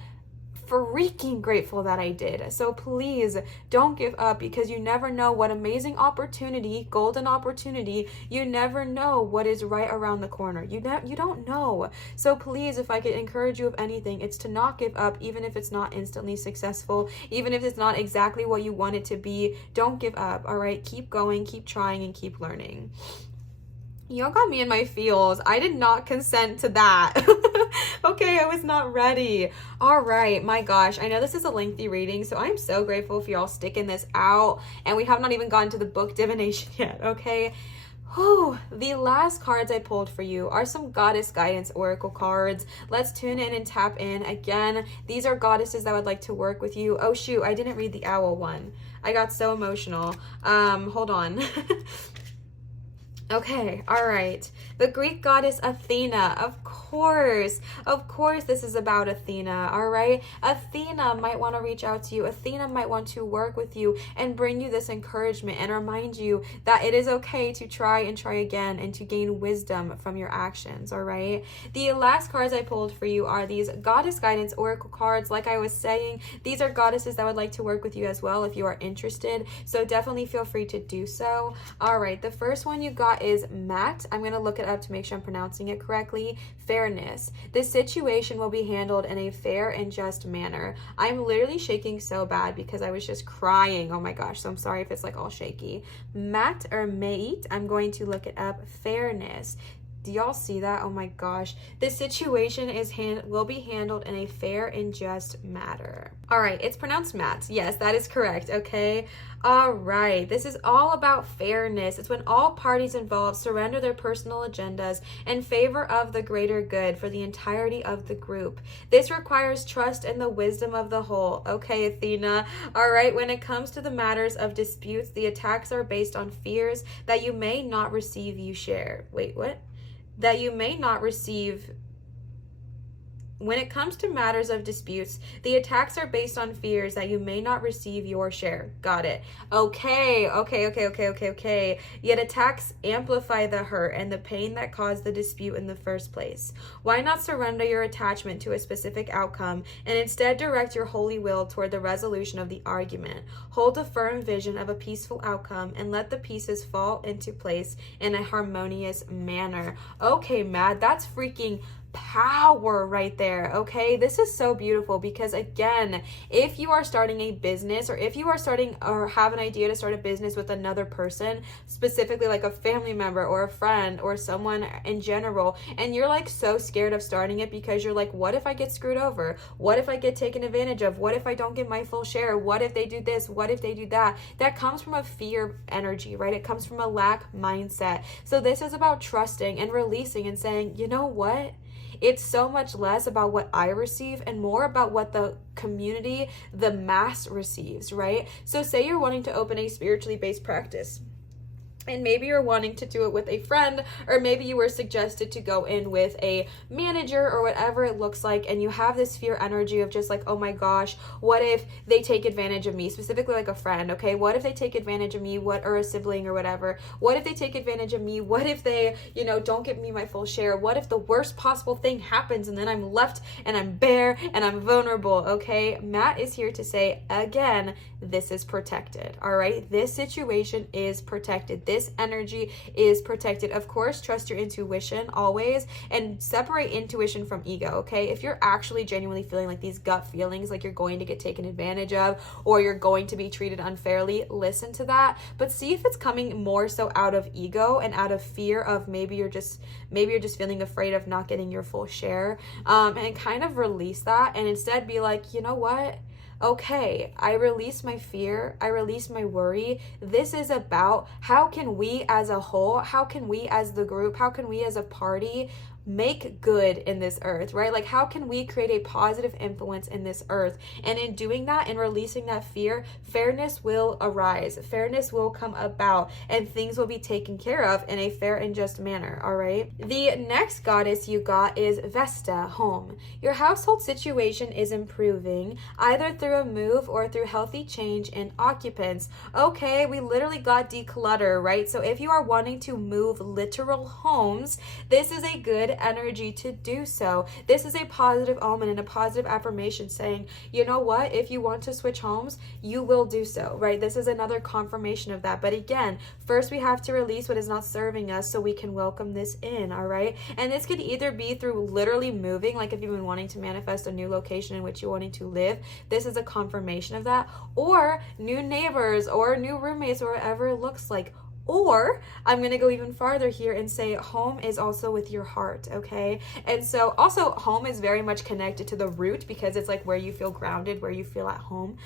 freaking grateful that I did. So please don't give up, because you never know what amazing opportunity, golden opportunity, you never know what is right around the corner. You don't know. So please, if I could encourage you of anything, it's to not give up, even if it's not instantly successful, even if it's not exactly what you want it to be. Don't give up, all right? Keep going, keep trying, and keep learning. Y'all got me in my feels. I did not consent to that. Okay, I was not ready. All right, my gosh. I know this is a lengthy reading, so I'm so grateful for y'all sticking this out. And we have not even gotten to the book divination yet, okay? Whew. The last cards I pulled for you are some Goddess Guidance Oracle cards. Let's tune in and tap in. Again, these are goddesses that would like to work with you. Oh, shoot, I didn't read the owl one. I got so emotional. Hold on. Okay, all right. The Greek goddess Athena, of course this is about Athena, all right? Athena might want to reach out to you. Athena might want to work with you and bring you this encouragement and remind you that it is okay to try and try again and to gain wisdom from your actions, all right? The last cards I pulled for you are these Goddess Guidance Oracle cards. Like I was saying, these are goddesses that would like to work with you as well if you are interested, so definitely feel free to do so. All right, the first one you got is Matt. I'm going to look it up to make sure I'm pronouncing it correctly. Fairness. This situation will be handled in a fair and just manner. I'm literally shaking so bad because I was just crying. Oh my gosh. So I'm sorry if it's like all shaky. Matt or Mate. I'm going to look it up. Fairness. Do y'all see that? Oh my gosh. This situation will be handled in a fair and just matter. All right, it's pronounced Matt. Yes, that is correct, okay? All right, this is all about fairness. It's when all parties involved surrender their personal agendas in favor of the greater good for the entirety of the group. This requires trust in the wisdom of the whole. Okay, Athena. All right, when it comes to the matters of disputes, the attacks are based on fears that you may not receive you share. Wait, what? that you may not receive. When it comes to matters of disputes, the attacks are based on fears that you may not receive your share. Got it. Okay. Yet attacks amplify the hurt and the pain that caused the dispute in the first place. Why not surrender your attachment to a specific outcome and instead direct your holy will toward the resolution of the argument? Hold a firm vision of a peaceful outcome and let the pieces fall into place in a harmonious manner. Okay, Matt, that's freaking power right there. Okay, this is so beautiful, because again, if you are starting a business, or if you are starting or have an idea to start a business with another person, specifically like a family member or a friend or someone in general, and you're like so scared of starting it because you're like, what if I get screwed over? What if I get taken advantage of? What if I don't get my full share? What if they do this? What if they do that? That comes from a fear energy, right? It comes from a lack mindset. So this is about trusting and releasing and saying, you know what? It's so much less about what I receive and more about what the community, the mass receives, right? So say you're wanting to open a spiritually based practice, and maybe you're wanting to do it with a friend, or maybe you were suggested to go in with a manager or whatever it looks like, and you have this fear energy of just like, oh my gosh, what if they take advantage of me? Specifically like a friend, okay? What if they take advantage of me? Or a sibling or whatever? What if they take advantage of me? What if they, don't give me my full share? What if the worst possible thing happens and then I'm left and I'm bare and I'm vulnerable, okay? Matt is here to say, again, this is protected, all right? This situation is protected. This energy is protected. Of course, trust your intuition always, and separate intuition from ego, okay? If you're actually genuinely feeling like these gut feelings, like you're going to get taken advantage of or you're going to be treated unfairly, listen to that, but see if it's coming more so out of ego and out of fear of maybe you're just feeling afraid of not getting your full share, and kind of release that, and instead be like, you know what? Okay, I release my fear, I release my worry. This is about how can we as a whole, how can we as the group, how can we as a party make good in this earth, right? Like, how can we create a positive influence in this earth? And in doing that and releasing that fear, fairness will arise, fairness will come about, and things will be taken care of in a fair and just manner, all right? The next goddess you got is Vesta, home. Your household situation is improving, either through a move or through healthy change in occupants. Okay, we literally got declutter, right? So if you are wanting to move literal homes, this is a good energy to do so. This is a positive omen and a positive affirmation saying, you know what, if you want to switch homes, you will do so, right? This is another confirmation of that. But again, first we have to release what is not serving us so we can welcome this in, all right? And this could either be through literally moving, like if you've been wanting to manifest a new location in which you're wanting to live, this is a confirmation of that, or new neighbors or new roommates or whatever it looks like. Or I'm going to go even farther here and say home is also with your heart, okay? And so also home is very much connected to the root because it's like where you feel grounded, where you feel at home.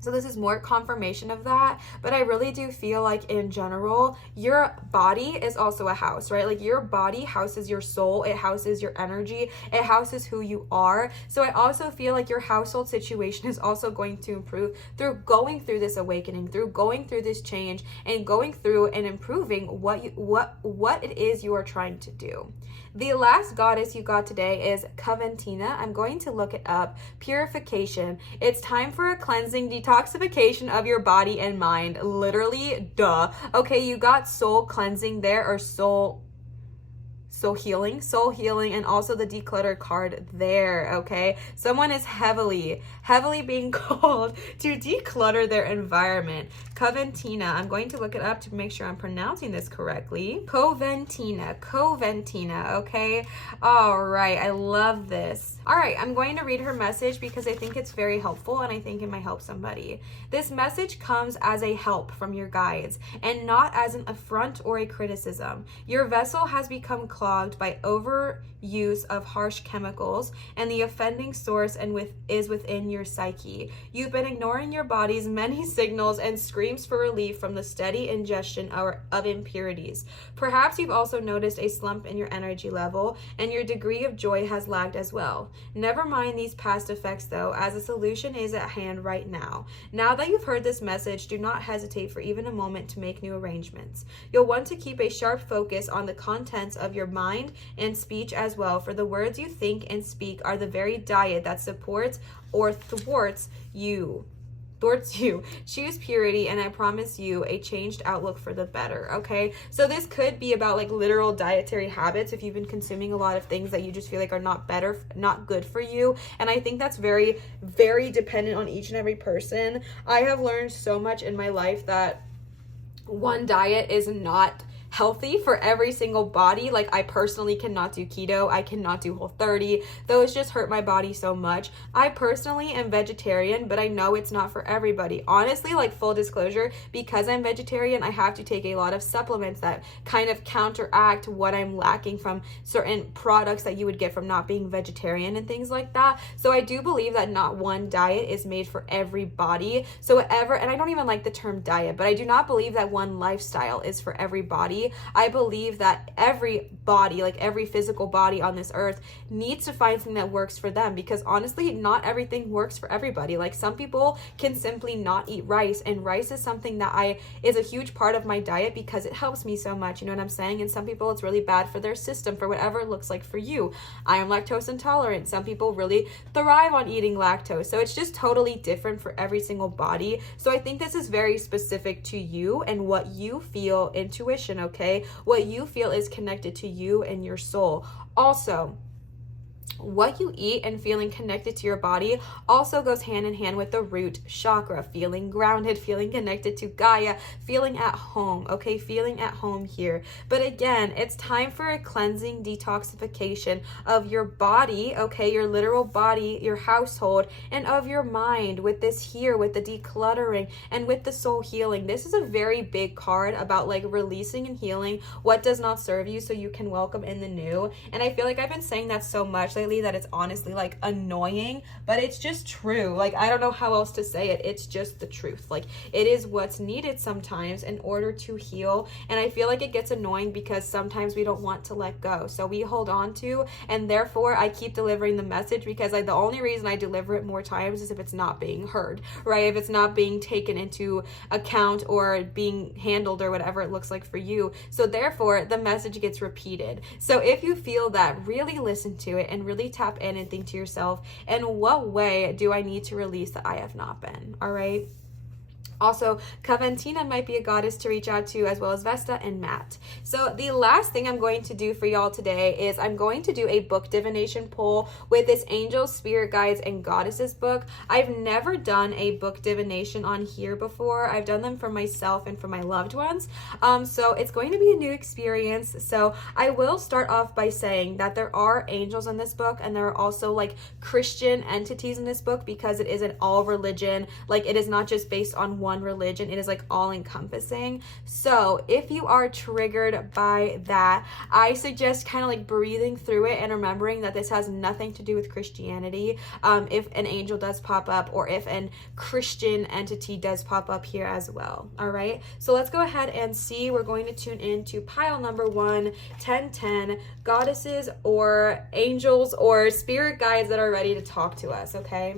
So this is more confirmation of that, but I really do feel like in general, your body is also a house, right? Like your body houses your soul, it houses your energy, it houses who you are. So I also feel like your household situation is also going to improve through going through this awakening, through going through this change, and going through and improving what it is you are trying to do. The last goddess you got today is Coventina. I'm going to look it up. Purification. It's time for a cleansing detoxification of your body and mind. Literally, duh. Okay, you got soul cleansing there, or soul healing, and also the declutter card there, okay? Someone is heavily being called to declutter their environment. Coventina, I'm going to look it up to make sure I'm pronouncing this correctly. Coventina, okay? All right, I love this. All right, I'm going to read her message because I think it's very helpful and I think it might help somebody. This message comes as a help from your guides and not as an affront or a criticism. Your vessel has become clogged clogged by overuse of harsh chemicals, and the offending source is within your psyche. You've been ignoring your body's many signals and screams for relief from the steady ingestion of impurities. Perhaps you've also noticed a slump in your energy level, and your degree of joy has lagged as well. Never mind these past effects, though, as a solution is at hand right now. Now that you've heard this message, do not hesitate for even a moment to make new arrangements. You'll want to keep a sharp focus on the contents of your mind and speech as well, for the words you think and speak are the very diet that supports or thwarts you. Choose purity, and I promise you a changed outlook for the better. Okay, so this could be about like literal dietary habits if you've been consuming a lot of things that you just feel like are not good for you. And I think that's very, very dependent on each and every person. I have learned so much in my life that one diet is not healthy for every single body. Like, I personally cannot do keto. I cannot do Whole30. Those just hurt my body so much. I personally am vegetarian, but I know it's not for everybody. Honestly, like, full disclosure, because I'm vegetarian, I have to take a lot of supplements that kind of counteract what I'm lacking from certain products that you would get from not being vegetarian and things like that. So I do believe that not one diet is made for everybody. So and I don't even like the term diet, but I do not believe that one lifestyle is for everybody. I believe that every body, like every physical body on this earth, needs to find something that works for them, because honestly, not everything works for everybody. Like, some people can simply not eat rice, and rice is something that is a huge part of my diet because it helps me so much, you know what I'm saying? And some people, it's really bad for their system, for whatever it looks like for you. I am lactose intolerant. Some people really thrive on eating lactose. So it's just totally different for every single body. So I think this is very specific to you and what you feel, intuition, okay? What you feel is connected to you and your soul. Also, what you eat and feeling connected to your body also goes hand in hand with the root chakra, feeling grounded, feeling connected to Gaia, feeling at home, okay? Feeling at home here. But again, it's time for a cleansing detoxification of your body, okay? Your literal body, your household, and of your mind with this here, with the decluttering and with the soul healing. This is a very big card about like releasing and healing what does not serve you so you can welcome in the new. And I feel like I've been saying that so much lately that it's honestly like annoying, but it's just true. Like, I don't know how else to say it. It's just the truth. Like, it is what's needed sometimes in order to heal. And I feel like it gets annoying because sometimes we don't want to let go, so we hold on to, and therefore I keep delivering the message, because the only reason I deliver it more times is if it's not being heard, right? If it's not being taken into account or being handled or whatever it looks like for you. So therefore the message gets repeated. So if you feel that, really listen to it and really tap in and think to yourself, in what way do I need to release that I have not been? All right. Also, Caventina might be a goddess to reach out to, as well as Vesta and Matt. So the last thing I'm going to do for y'all today is I'm going to do a book divination poll with this Angels, Spirit Guides, and Goddesses book. I've never done a book divination on here before. I've done them for myself and for my loved ones. So it's going to be a new experience. So I will start off by saying that there are angels in this book, and there are also like Christian entities in this book, because it is an all religion. Like, it is not just based on one religion, it is like all encompassing. So if you are triggered by that, I suggest kind of like breathing through it and remembering that this has nothing to do with Christianity. If an angel does pop up, or if an Christian entity does pop up here as well. All right, so let's go ahead and see. We're going to tune into pile number 1, 1010, goddesses or angels or spirit guides that are ready to talk to us. Okay,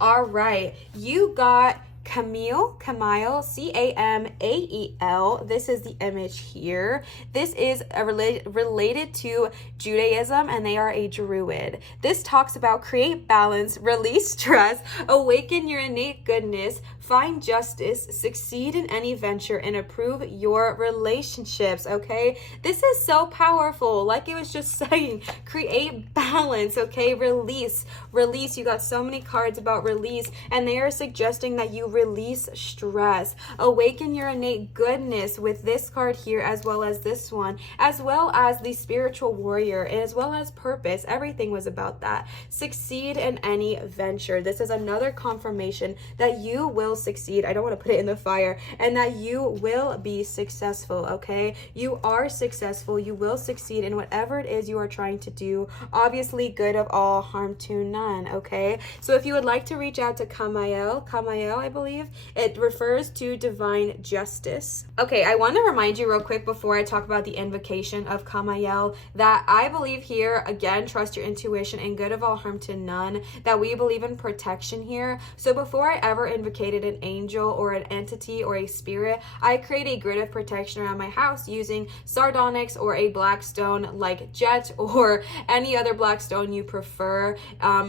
all right, you got Camille, Camael. This is the image here. This is related to Judaism, and they are a druid. This talks about create balance, release stress, awaken your innate goodness, find justice, succeed in any venture, and improve your relationships. Okay, this is so powerful. Like it was just saying, create balance. Okay, release. You got so many cards about release, and they are suggesting that you release stress, awaken your innate goodness with this card here, as well as this one, as well as the spiritual warrior, and as well as purpose. Everything was about that. Succeed in any venture. This is another confirmation that you will succeed. I don't want to put it in the fire. And that you will be successful, okay? You are successful. You will succeed in whatever it is you are trying to do. Obviously, good of all, harm to none, okay? So if you would like to reach out to Kamael, I believe, it refers to divine justice. Okay, I want to remind you real quick before I talk about the invocation of Kamael that I believe here, again, trust your intuition and good of all, harm to none, that we believe in protection here. So before I ever invocated an angel or an entity or a spirit, I create a grid of protection around my house using sardonyx or a black stone like jet or any other black stone you prefer,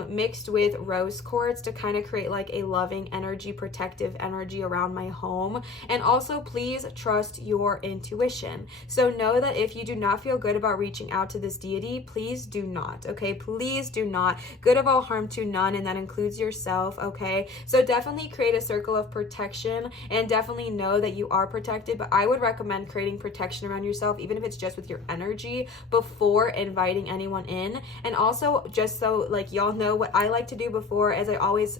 mixed with rose quartz to kind of create like a loving energy, protective energy around my home. And also, please trust your intuition. So know that if you do not feel good about reaching out to this deity, please do not, okay? Please do not. Good of all, harm to none, and that includes yourself, okay? So definitely create a circle of protection and definitely know that you are protected, but I would recommend creating protection around yourself, even if it's just with your energy, before inviting anyone in. And also, just so like y'all know, what I like to do before, as I always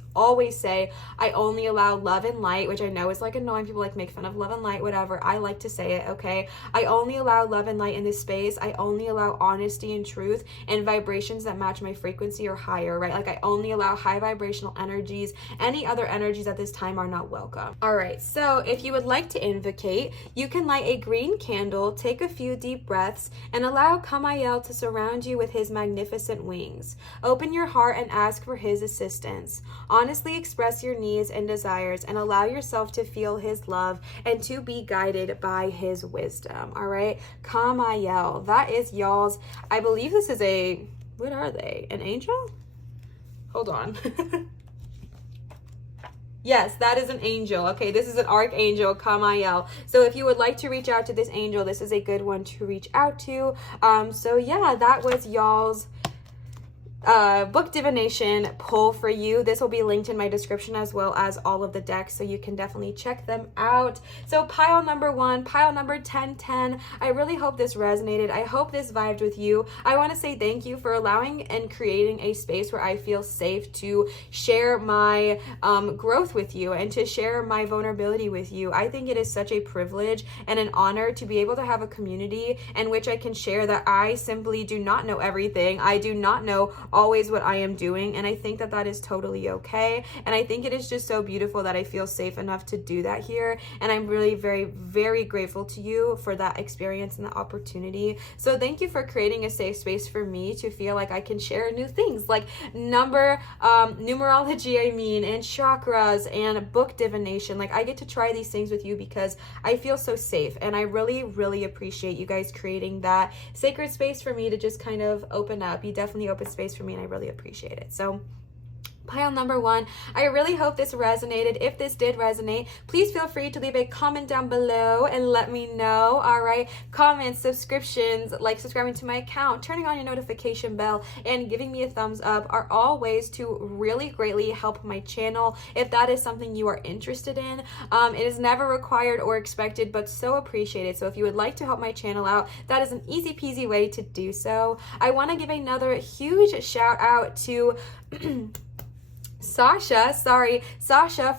say, I only allow love and light, which I know is like annoying. People like make fun of love and light, whatever. I like to say it, okay? I only allow love and light in this space. I only allow honesty and truth and vibrations that match my frequency or higher, right? Like I only allow high vibrational energies. Any other energies at this time are not welcome. All right, so if you would like to invocate, you can light a green candle, take a few deep breaths, and allow Kamael to surround you with his magnificent wings. Open your heart and ask for his assistance. Honestly express your needs and desires and allow yourself to feel his love and to be guided by his wisdom. All right, Kamael, that is y'all's, I believe this is a, what are they? An angel? Hold on. Yes, that is an angel. Okay, this is an archangel, Kamael. So if you would like to reach out to this angel, this is a good one to reach out to. So yeah, that was y'all's book divination pull for you. This will be linked in my description as well as all of the decks, so you can definitely check them out. So pile number 1, pile number 1010, I really hope this resonated. I hope this vibed with you. I want to say thank you for allowing and creating a space where I feel safe to share my growth with you and to share my vulnerability with you. I think it is such a privilege and an honor to be able to have a community in which I can share that I simply do not know everything. I do not know always what I am doing, and I think that that is totally okay. And I think it is just so beautiful that I feel safe enough to do that here, and I'm really very, very grateful to you for that experience and the opportunity. So thank you for creating a safe space for me to feel like I can share new things like numerology, and chakras and book divination. Like I get to try these things with you because I feel so safe, and I really, really appreciate you guys creating that sacred space for me to just kind of open up. You definitely open space for me, and I really appreciate it. So pile number 1, I really hope this resonated. If this did resonate, please feel free to leave a comment down below and let me know. All right, comments, subscriptions, like subscribing to my account, turning on your notification bell, and giving me a thumbs up are all ways to really greatly help my channel if that is something you are interested in. It is never required or expected, but so appreciated. So if you would like to help my channel out, that is an easy peasy way to do so. I want to give another huge shout out to Sasha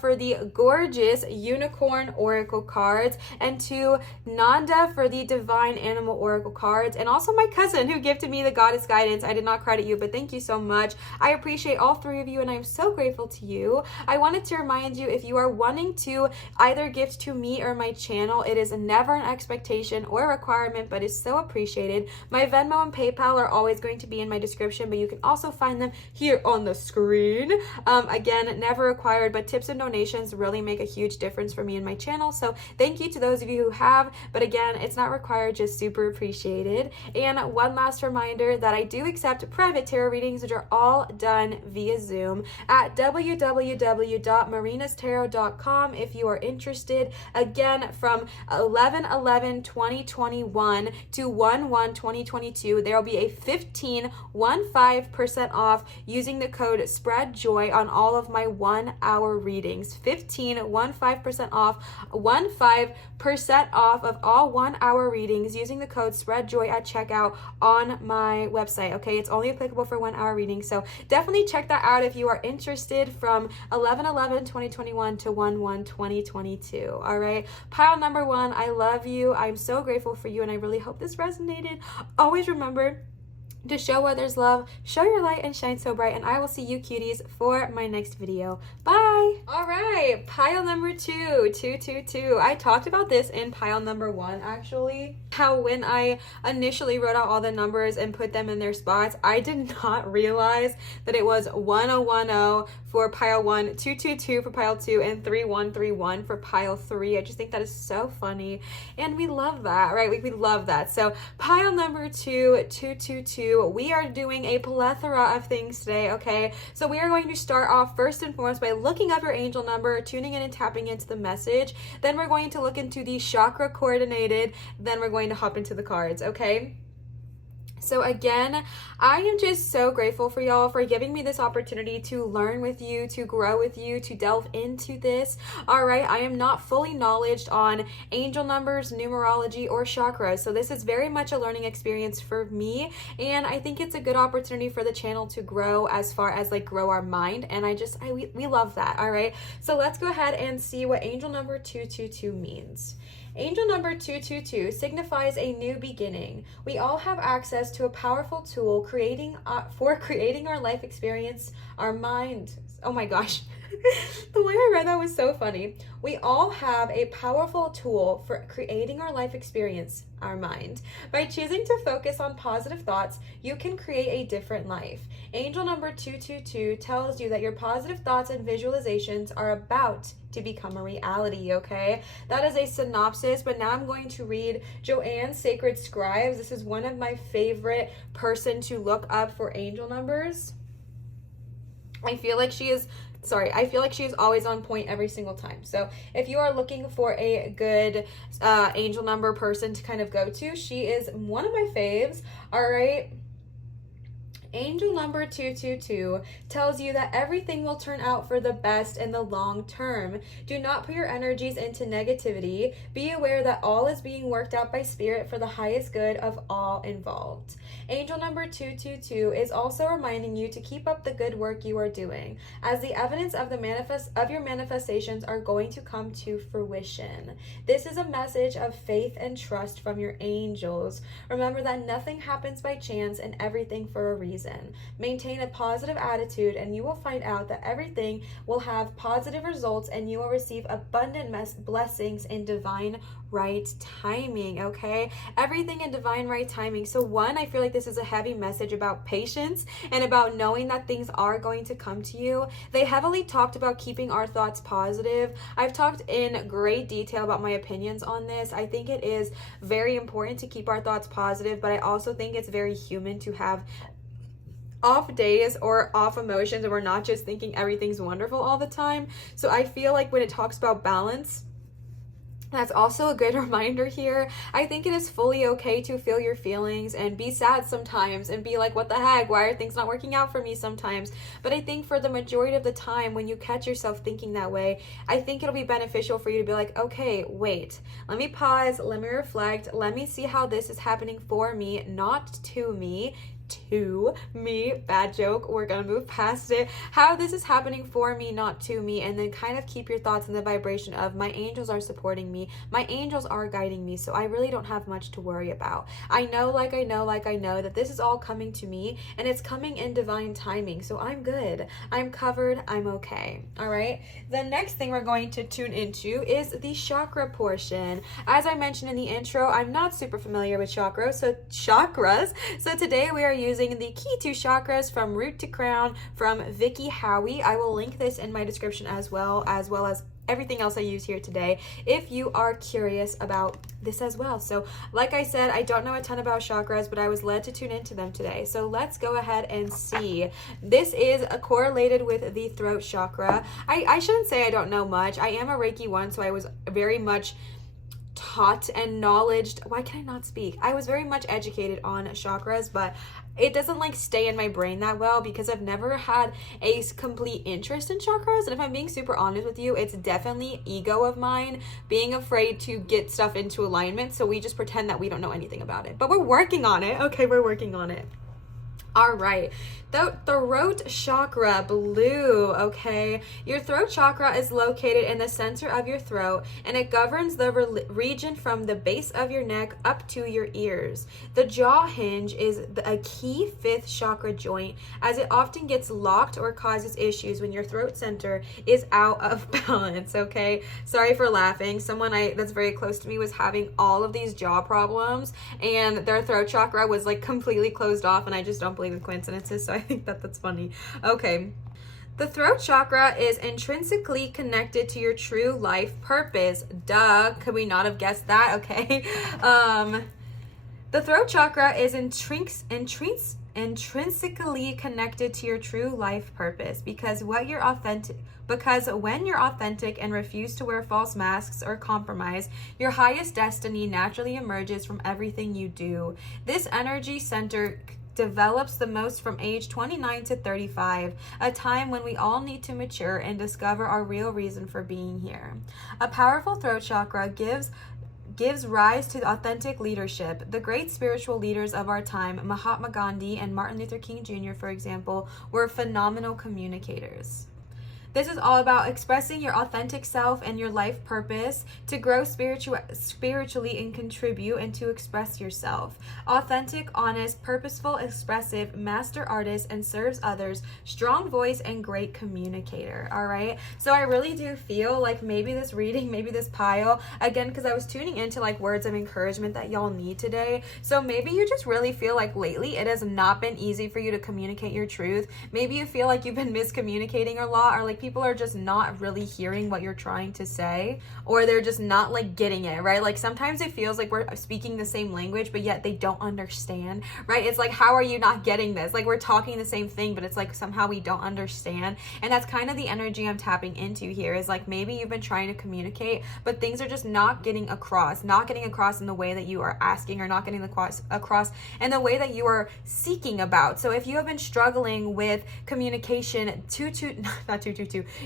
for the gorgeous unicorn oracle cards, and to Nanda for the divine animal oracle cards, and also my cousin who gifted me the goddess guidance. I did not credit you, but thank you so much. I appreciate all 3 of you, and I'm so grateful to you. I wanted to remind you, if you are wanting to either gift to me or my channel, it is never an expectation or requirement, but is so appreciated. My Venmo and PayPal are always going to be in my description, but you can also find them here on the screen. Again, never required, but tips and donations really make a huge difference for me and my channel. So thank you to those of you who have, but again, it's not required, just super appreciated. And one last reminder that I do accept private tarot readings, which are all done via Zoom at www.marinatarot.com if you are interested. Again, from 11/11/2021 to 1/1/2022, there will be a 15% off using the code SPREADJOY on on all of my 1 hour readings. 15% off, 15% off of all 1 hour readings using the code SPREADJOY at checkout on my website. Okay, it's only applicable for 1 hour readings. So definitely check that out if you are interested from 11/11/2021 to 1/1/2022. All right, pile number 1, I love you. I'm so grateful for you, and I really hope this resonated. Always remember to show others love, show your light, and shine so bright. And I will see you cuties for my next video. Bye. All right, pile number 2, 222. I talked about this in pile number 1, actually. How when I initially wrote out all the numbers and put them in their spots, I did not realize that it was 1010 for pile 1, 222 for pile 2, and 3131 for pile 3. I just think that is so funny, and we love that, right? We love that. So pile number 2, 222. We are doing a plethora of things today, okay? So we are going to start off first and foremost by looking up your angel number, tuning in and tapping into the message. Then we're going to look into the chakra coordinated. Then we're going to hop into the cards, okay? So again, I am just so grateful for y'all for giving me this opportunity to learn with you, to grow with you, to delve into this. All right, I am not fully knowledgeable on angel numbers, numerology, or chakras. So this is very much a learning experience for me. And I think it's a good opportunity for the channel to grow as far as like grow our mind. And we love that. All right, so let's go ahead and see what angel number 222 means. Angel number 222 signifies a new beginning. We all have access to a powerful tool for creating our life experience, our mind. Oh my gosh. The way I read that was so funny. We all have a powerful tool for creating our life experience, our mind. By choosing to focus on positive thoughts, you can create a different life. Angel number 222 tells you that your positive thoughts and visualizations are about to become a reality, okay? That is a synopsis, but now I'm going to read Joanne's Sacred Scribes. This is one of my favorite person to look up for angel numbers. I feel like she is always on point every single time. So if you are looking for a good angel number person to kind of go to, she is one of my faves. All right. Angel number 222 tells you that everything will turn out for the best in the long term. Do not put your energies into negativity. Be aware that all is being worked out by spirit for the highest good of all involved. Angel number 222 is also reminding you to keep up the good work you are doing, as the evidence of your manifestations are going to come to fruition. This is a message of faith and trust from your angels. Remember that nothing happens by chance and everything for a reason. Maintain a positive attitude and you will find out that everything will have positive results and you will receive abundant blessings in divine right timing, okay? Everything in divine right timing. So one, I feel like this is a heavy message about patience and about knowing that things are going to come to you. They heavily talked about keeping our thoughts positive. I've talked in great detail about my opinions on this. I think it is very important to keep our thoughts positive, but I also think it's very human to have off days or off emotions, and we're not just thinking everything's wonderful all the time. So I feel like when it talks about balance, that's also a good reminder here. I think it is fully okay to feel your feelings and be sad sometimes and be like, what the heck? Why are things not working out for me sometimes? But I think for the majority of the time, when you catch yourself thinking that way, I think it'll be beneficial for you to be like, okay, wait, let me pause, let me reflect, let me see how this is happening for me, not to me. Bad joke, we're gonna move past it. How this is happening for me, not to me, and then kind of keep your thoughts in the vibration of my angels are supporting me, my angels are guiding me, so I really don't have much to worry about. I know that this is all coming to me and it's coming in divine timing, so I'm good, I'm covered, I'm okay. All right, the next thing we're going to tune into is the chakra portion. As I mentioned in the intro, I'm not super familiar with chakras, so today we are using the key to chakras from root to crown from Vicky Howie. I will link this in my description as well as everything else I use here today if you are curious about this as well. So like I said, I don't know a ton about chakras, but I was led to tune into them today. So let's go ahead and see. This is correlated with the throat chakra. I shouldn't say I don't know much. I am a Reiki 1, so I was very much taught and knowledged. Why can I not speak? I was very much educated on chakras, but it doesn't like stay in my brain that well because I've never had a complete interest in chakras. And if I'm being super honest with you, it's definitely ego of mine being afraid to get stuff into alignment. So we just pretend that we don't know anything about it, but we're working on it. Okay, we're working on it. All right, the throat chakra, blue, okay? Your throat chakra is located in the center of your throat, and it governs the region from the base of your neck up to your ears. The jaw hinge is a key fifth chakra joint, as it often gets locked or causes issues when your throat center is out of balance, okay? Sorry for laughing. Someone that's very close to me was having all of these jaw problems, and their throat chakra was like completely closed off, and I just don't believe in coincidences, so I think that's funny. Okay. The throat chakra is intrinsically connected to your true life purpose. Duh. Could we not have guessed that? Okay. The throat chakra is intrinsically connected to your true life purpose because when you're authentic and refuse to wear false masks or compromise, your highest destiny naturally emerges from everything you do. This energy center develops the most from age 29 to 35, a time when we all need to mature and discover our real reason for being here. A powerful throat chakra gives rise to authentic leadership. The great spiritual leaders of our time, Mahatma Gandhi and Martin Luther King Jr., for example, were phenomenal communicators. This is all about expressing your authentic self and your life purpose to grow spiritually and contribute and to express yourself. Authentic, honest, purposeful, expressive, master artist, and serves others, strong voice, and great communicator. All right. So I really do feel like maybe this reading, maybe this pile, again, because I was tuning into like words of encouragement that y'all need today. So maybe you just really feel like lately it has not been easy for you to communicate your truth. Maybe you feel like you've been miscommunicating a lot, or like people are just not really hearing what you're trying to say, or they're just not like getting it, right? Like sometimes it feels like we're speaking the same language, but yet they don't understand, right? It's like, how are you not getting this? Like we're talking the same thing, but it's like somehow we don't understand. And that's kind of the energy I'm tapping into here, is like maybe you've been trying to communicate, but things are just not getting across in the way that you are asking, or not getting across in the way that you are seeking about. So if you have been struggling with communication,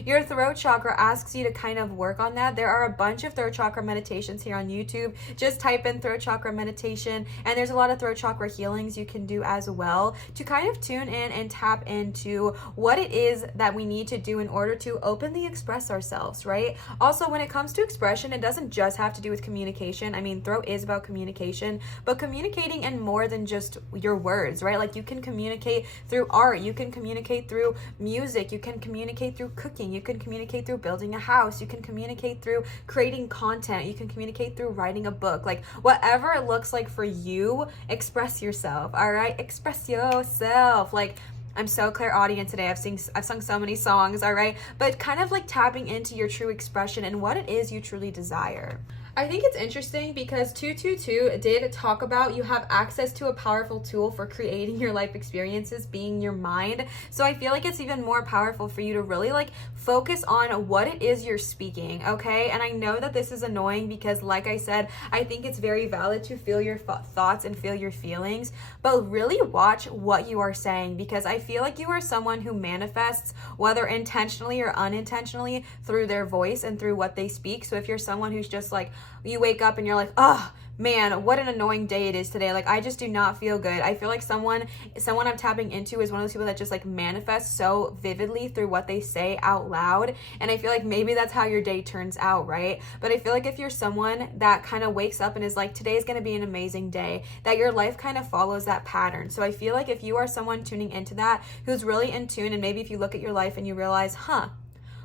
your throat chakra asks you to kind of work on that. There are a bunch of throat chakra meditations here on YouTube. Just type in throat chakra meditation, and there's a lot of throat chakra healings you can do as well to kind of tune in and tap into what it is that we need to do in order to openly express ourselves, right? Also, when it comes to expression, it doesn't just have to do with communication. I mean, throat is about communication, but communicating in more than just your words, right? Like you can communicate through art, you can communicate through music, you can communicate through cooking, you can communicate through building a house, you can communicate through creating content, you can communicate through writing a book. Like whatever it looks like for you, express yourself. All right, express yourself. Like I'm so clairaudient today. I've sung so many songs, all right, but kind of like tapping into your true expression and what it is you truly desire. I think it's interesting because 222 did talk about you have access to a powerful tool for creating your life experiences, being your mind. So I feel like it's even more powerful for you to really like focus on what it is you're speaking, okay? And I know that this is annoying because like I said, I think it's very valid to feel your thoughts and feel your feelings, but really watch what you are saying, because I feel like you are someone who manifests, whether intentionally or unintentionally, through their voice and through what they speak. So if you're someone who's just like, you wake up and you're like, oh man, what an annoying day it is today. Like, I just do not feel good. I feel like someone I'm tapping into is one of those people that just like manifests so vividly through what they say out loud. And I feel like maybe that's how your day turns out, right? But I feel like if you're someone that kind of wakes up and is like, today's going to be an amazing day, that your life kind of follows that pattern. So I feel like if you are someone tuning into that, who's really in tune, and maybe if you look at your life and you realize,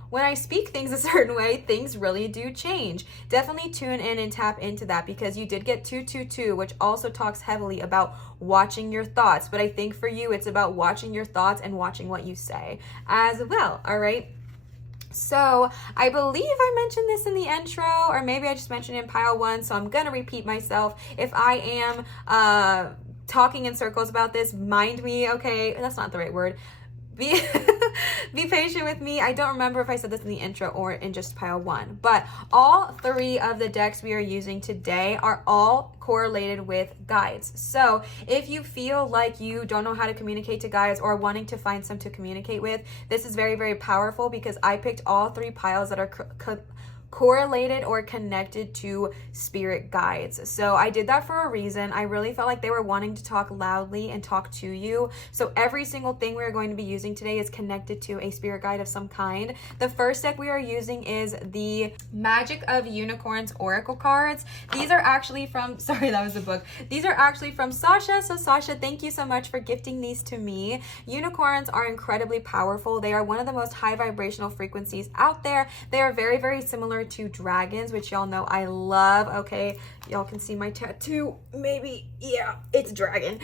when I speak things a certain way, things really do change. Definitely tune in and tap into that, because you did get 222, which also talks heavily about watching your thoughts. But I think for you, it's about watching your thoughts and watching what you say as well, all right? So I believe I mentioned this in the intro, or maybe I just mentioned it in pile 1, so I'm going to repeat myself. If I am talking in circles about this, mind me, okay? That's not the right word. Be patient with me. I don't remember if I said this in the intro or in just pile 1, but all 3 of the decks we are using today are all correlated with guides. So if you feel like you don't know how to communicate to guides or wanting to find some to communicate with, this is very, very powerful because I picked all 3 piles that are correlated or connected to spirit guides. So I did that for a reason. I really felt like they were wanting to talk loudly and talk to you. So every single thing we're going to be using today is connected to a spirit guide of some kind. The first deck we are using is the Magic of Unicorns Oracle cards. These are actually from, sorry, that was a book. These are actually from Sasha. So Sasha, thank you so much for gifting these to me. Unicorns are incredibly powerful. They are one of the most high vibrational frequencies out there. They are very, very similar to dragons, which y'all know I love. Okay, y'all can see my tattoo, maybe. Yeah, it's dragon.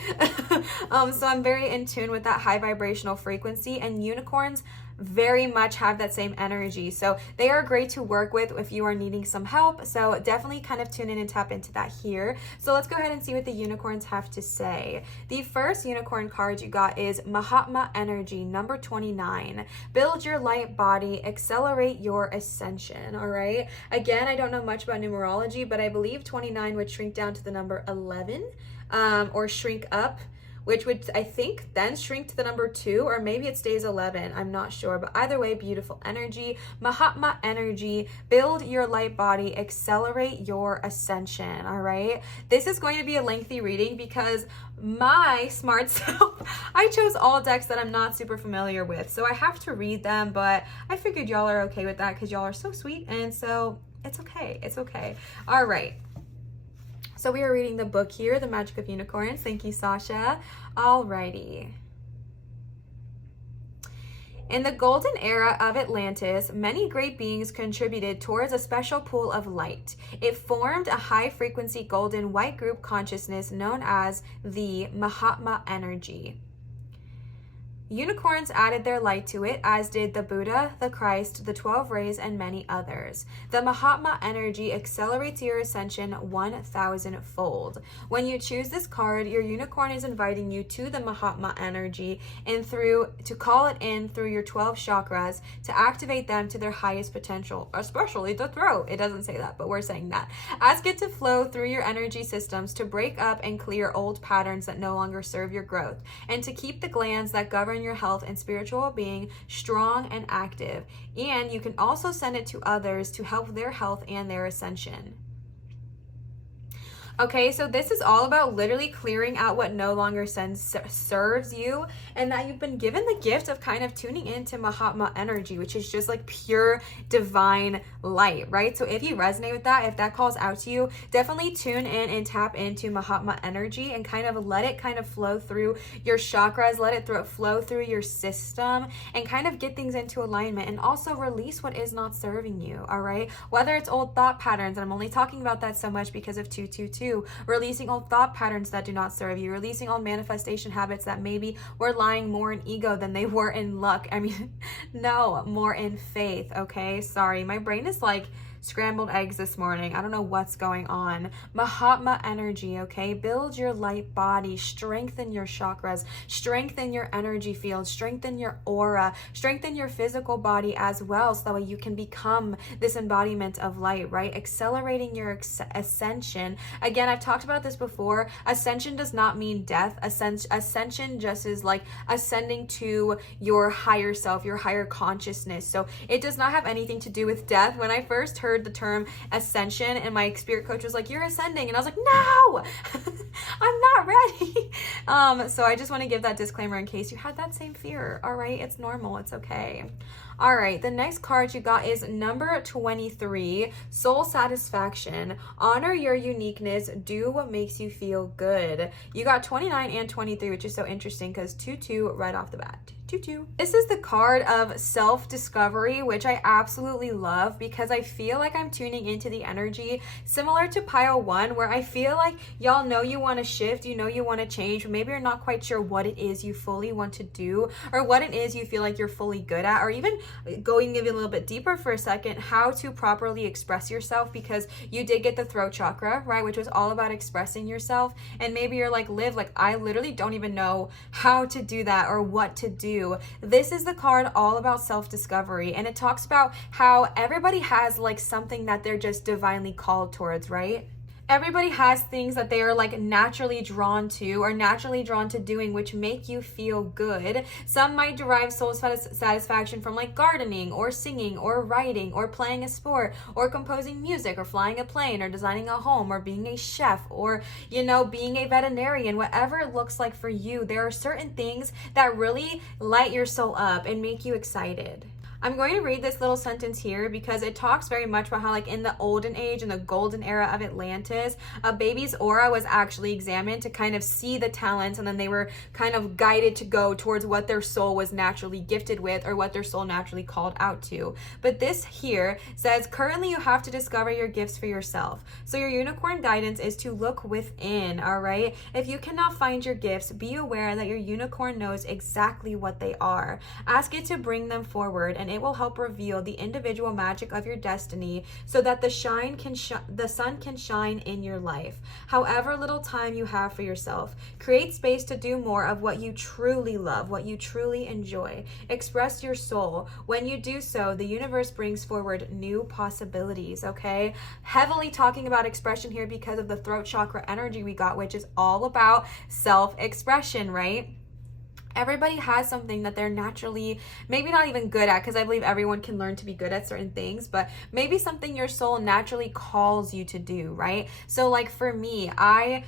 So I'm very in tune with that high vibrational frequency, and unicorns very much have that same energy. So they are great to work with if you are needing some help. So definitely kind of tune in and tap into that here. So let's go ahead and see what the unicorns have to say. The first unicorn card you got is Mahatma Energy, number 29. Build your light body, accelerate your ascension. All right. Again, I don't know much about numerology, but I believe 29 would shrink down to the number 11, or shrink up, which would, I think, then shrink to the number 2, or maybe it stays 11. I'm not sure, but either way, beautiful energy. Mahatma Energy, build your light body, accelerate your ascension, all right? This is going to be a lengthy reading because my smart self, I chose all decks that I'm not super familiar with, so I have to read them, but I figured y'all are okay with that because y'all are so sweet, and so it's okay, it's okay. All right. So we are reading the book here, The Magic of Unicorns. Thank you, Sasha. Alrighty. In the golden era of Atlantis, many great beings contributed towards a special pool of light. It formed a high-frequency golden white group consciousness known as the Mahatma Energy. Unicorns added their light to it, as did the Buddha, the Christ, the 12 Rays, and many others. The Mahatma Energy accelerates your ascension 1,000-fold. When you choose this card, your unicorn is inviting you to the Mahatma Energy and to call it in through your 12 chakras to activate them to their highest potential, especially the throat. It doesn't say that, but we're saying that. Ask it to flow through your energy systems to break up and clear old patterns that no longer serve your growth, and to keep the glands that govern your health and spiritual well-being strong and active. And you can also send it to others to help their health and their ascension. Okay, so this is all about literally clearing out what no longer serves you, and that you've been given the gift of kind of tuning into Mahatma Energy, which is just like pure divine light, right? So if you resonate with that, if that calls out to you, definitely tune in and tap into Mahatma Energy and kind of let it kind of flow through your chakras, let it flow through your system, and kind of get things into alignment, and also release what is not serving you, all right? Whether it's old thought patterns, and I'm only talking about that so much because of 222, releasing old thought patterns that do not serve you, releasing old manifestation habits that maybe were lying more in ego than they were in luck. I mean, no, more in faith, okay? Sorry, my brain is like scrambled eggs this morning. I don't know what's going on. Mahatma Energy, okay? Build your light body, strengthen your chakras, strengthen your energy field, strengthen your aura, strengthen your physical body as well, so that way you can become this embodiment of light, right? Accelerating your ascension. Again, I've talked about this before. Ascension does not mean death. Ascension just is like ascending to your higher self, your higher consciousness. So it does not have anything to do with death. When I first heard the term ascension, and my spirit coach was like, "You're ascending," and I was like, "No, I'm not ready." So I just want to give that disclaimer in case you had that same fear. All right, it's normal, it's okay. All right, the next card you got is number 23, Soul Satisfaction. Honor your uniqueness. Do what makes you feel good. You got 29 and 23, which is so interesting because 2-2 right off the bat. 2-2. This is the card of self-discovery, which I absolutely love because I feel like I'm tuning into the energy similar to pile 1, where I feel like y'all know you want to shift, you know you want to change, but maybe you're not quite sure what it is you fully want to do, or what it is you feel like you're fully good at, or even going maybe a little bit deeper for a second, how to properly express yourself, because you did get the throat chakra, right, which was all about expressing yourself. And maybe you're like, Liv, like I literally don't even know how to do that or what to do. you. This is the card all about self-discovery, and it talks about how everybody has like something that they're just divinely called towards, right? Everybody has things that they are like naturally drawn to or naturally drawn to doing, which make you feel good. Some might derive soul satisfaction from like gardening or singing or writing or playing a sport or composing music or flying a plane or designing a home or being a chef or, you know, being a veterinarian. Whatever it looks like for you, there are certain things that really light your soul up and make you excited. I'm going to read this little sentence here because it talks very much about how, like, in the olden age, in the golden era of Atlantis, a baby's aura was actually examined to kind of see the talents, and then they were kind of guided to go towards what their soul was naturally gifted with or what their soul naturally called out to. But this here says, currently you have to discover your gifts for yourself. So your unicorn guidance is to look within, all right? If you cannot find your gifts, be aware that your unicorn knows exactly what they are. Ask it to bring them forward, and it will help reveal the individual magic of your destiny so that the sun can shine in your life. However little time you have for yourself, create space to do more of what you truly love, what you truly enjoy. Express your soul. When you do so, the universe brings forward new possibilities, okay? Heavily talking about expression here because of the throat chakra energy we got, which is all about self-expression, right? Everybody has something that they're naturally, maybe not even good at, because I believe everyone can learn to be good at certain things, but maybe something your soul naturally calls you to do, right? So like for me, I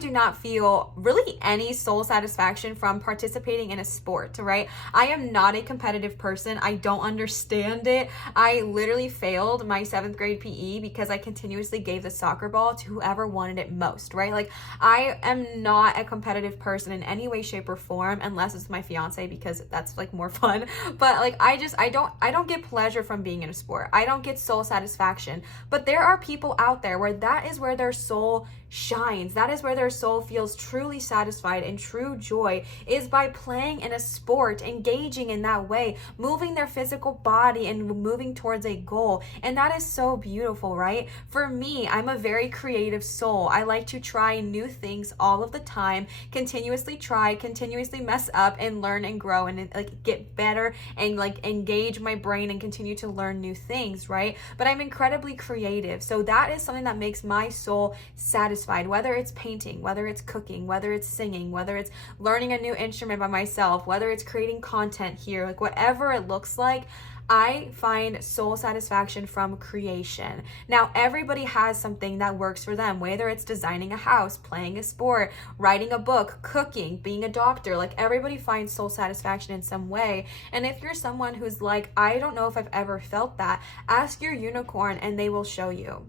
do not feel really any soul satisfaction from participating in a sport, right? I am not a competitive person. I don't understand it. I literally failed my 7th grade PE because I continuously gave the soccer ball to whoever wanted it most, right? Like, I am not a competitive person in any way, shape, or form, unless it's my fiance, because that's like more fun. But like, I don't get pleasure from being in a sport. I don't get soul satisfaction. But there are people out there where that is where their soul shines. That is where their soul feels truly satisfied, and true joy is by playing in a sport, engaging in that way, moving their physical body and moving towards a goal. And that is so beautiful, right? For me, I'm a very creative soul. I like to try new things all of the time, continuously try, continuously mess up, and learn and grow and like get better and like engage my brain and continue to learn new things, right? But I'm incredibly creative. So that is something that makes my soul satisfied. Whether it's painting, whether it's cooking, whether it's singing, whether it's learning a new instrument by myself, whether it's creating content here, like whatever it looks like, I find soul satisfaction from creation. Now, everybody has something that works for them, whether it's designing a house, playing a sport, writing a book, cooking, being a doctor. Like, everybody finds soul satisfaction in some way. And if you're someone who's like, I don't know if I've ever felt that, ask your unicorn and they will show you.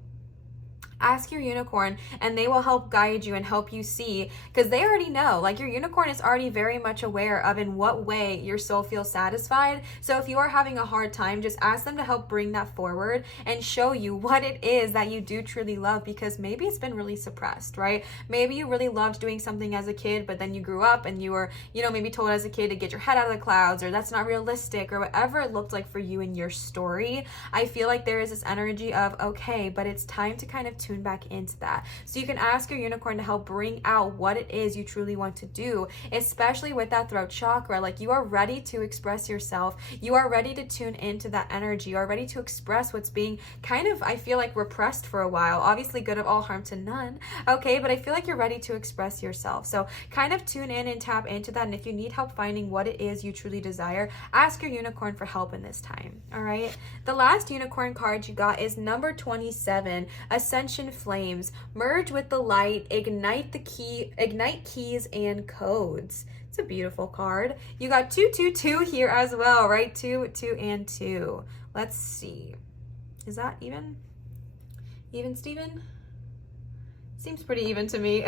Ask your unicorn and they will help guide you and help you see, because they already know. Like, your unicorn is already very much aware of in what way your soul feels satisfied. So if you are having a hard time, just ask them to help bring that forward and show you what it is that you do truly love, because maybe it's been really suppressed, right? Maybe you really loved doing something as a kid, but then you grew up and you were, maybe told as a kid to get your head out of the clouds, or that's not realistic, or whatever it looked like for you in your story. I feel like there is this energy of, okay, but it's time to kind of tune back into that. So you can ask your unicorn to help bring out what it is you truly want to do, especially with that throat chakra. Like, you are ready to express yourself. You are ready to tune into that energy. You are ready to express what's being kind of, I feel like, repressed for a while. Obviously, good of all, harm to none. Okay, but I feel like you're ready to express yourself. So kind of tune in and tap into that. And if you need help finding what it is you truly desire, ask your unicorn for help in this time. All right. The last unicorn card you got is number 27, Ascension Flames. Merge with the light, ignite keys and codes. It's a beautiful card. You got 222 here as well, right? 2, 2, and 2. Let's see. Is that even? Even, Steven? Seems pretty even to me.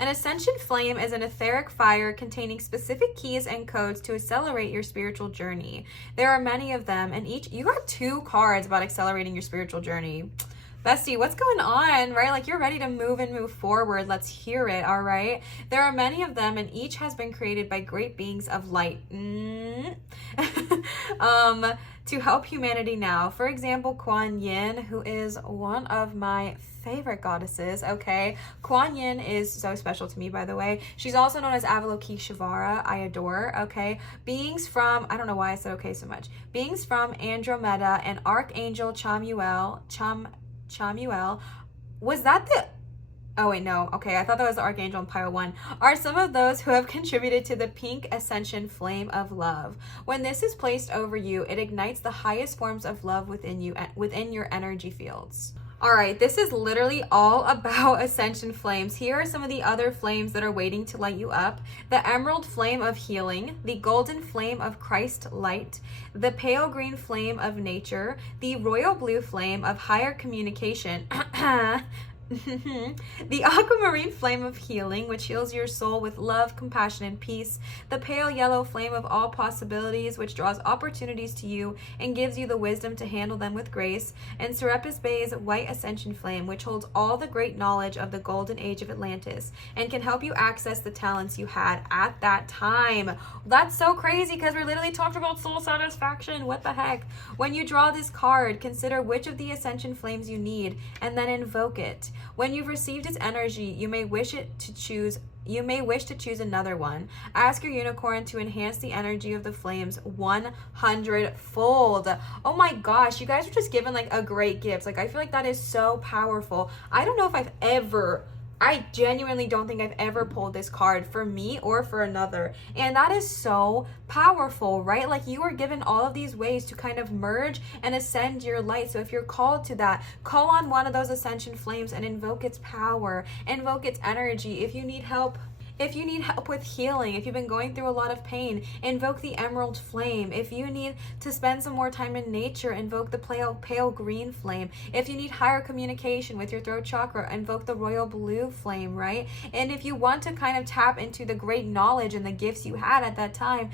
An ascension flame is an etheric fire containing specific keys and codes to accelerate your spiritual journey. There are many of them, and you got 2 cards about accelerating your spiritual journey. Bestie, what's going on, right? Like, you're ready to move and move forward. Let's hear it, all right? There are many of them, and each has been created by great beings of light. to help humanity now. For example, Kuan Yin, who is one of my favorite goddesses, okay? Kuan Yin is so special to me, by the way. She's also known as Avalokiteshvara. I adore, okay? Beings from, I don't know why I said okay so much. Beings from Andromeda and Archangel Chamuel, was that the... Oh wait, no. Okay, I thought that was the Archangel in Pile 1. Are some of those who have contributed to the pink ascension flame of love. When this is placed over you, it ignites the highest forms of love within you, within your energy fields. All right, this is literally all about ascension flames. Here are some of the other flames that are waiting to light you up. The emerald flame of healing, the golden flame of Christ light, the pale green flame of nature, the royal blue flame of higher communication, the aquamarine flame of healing, which heals your soul with love, compassion, and peace. The pale yellow flame of all possibilities, which draws opportunities to you and gives you the wisdom to handle them with grace. And Serapis Bay's white ascension flame, which holds all the great knowledge of the golden age of Atlantis and can help you access the talents you had at that time. That's so crazy because we're literally talking about soul satisfaction. What the heck? When you draw this card, consider which of the ascension flames you need and then invoke it. When you've received its energy, you may wish to choose another one. Ask your unicorn to enhance the energy of the flames 100-fold. Oh my gosh, you guys are just given like a great gift. Like, I feel like that is so powerful. I don't know if I genuinely don't think I've ever pulled this card for me or for another. And that is so powerful, right? Like, you are given all of these ways to kind of merge and ascend your light. So if you're called to that, call on one of those ascension flames and invoke its power, invoke its energy. If you need help with healing, if you've been going through a lot of pain, invoke the emerald flame. If you need to spend some more time in nature, invoke the pale green flame. If you need higher communication with your throat chakra, invoke the royal blue flame, right? And if you want to kind of tap into the great knowledge and the gifts you had at that time,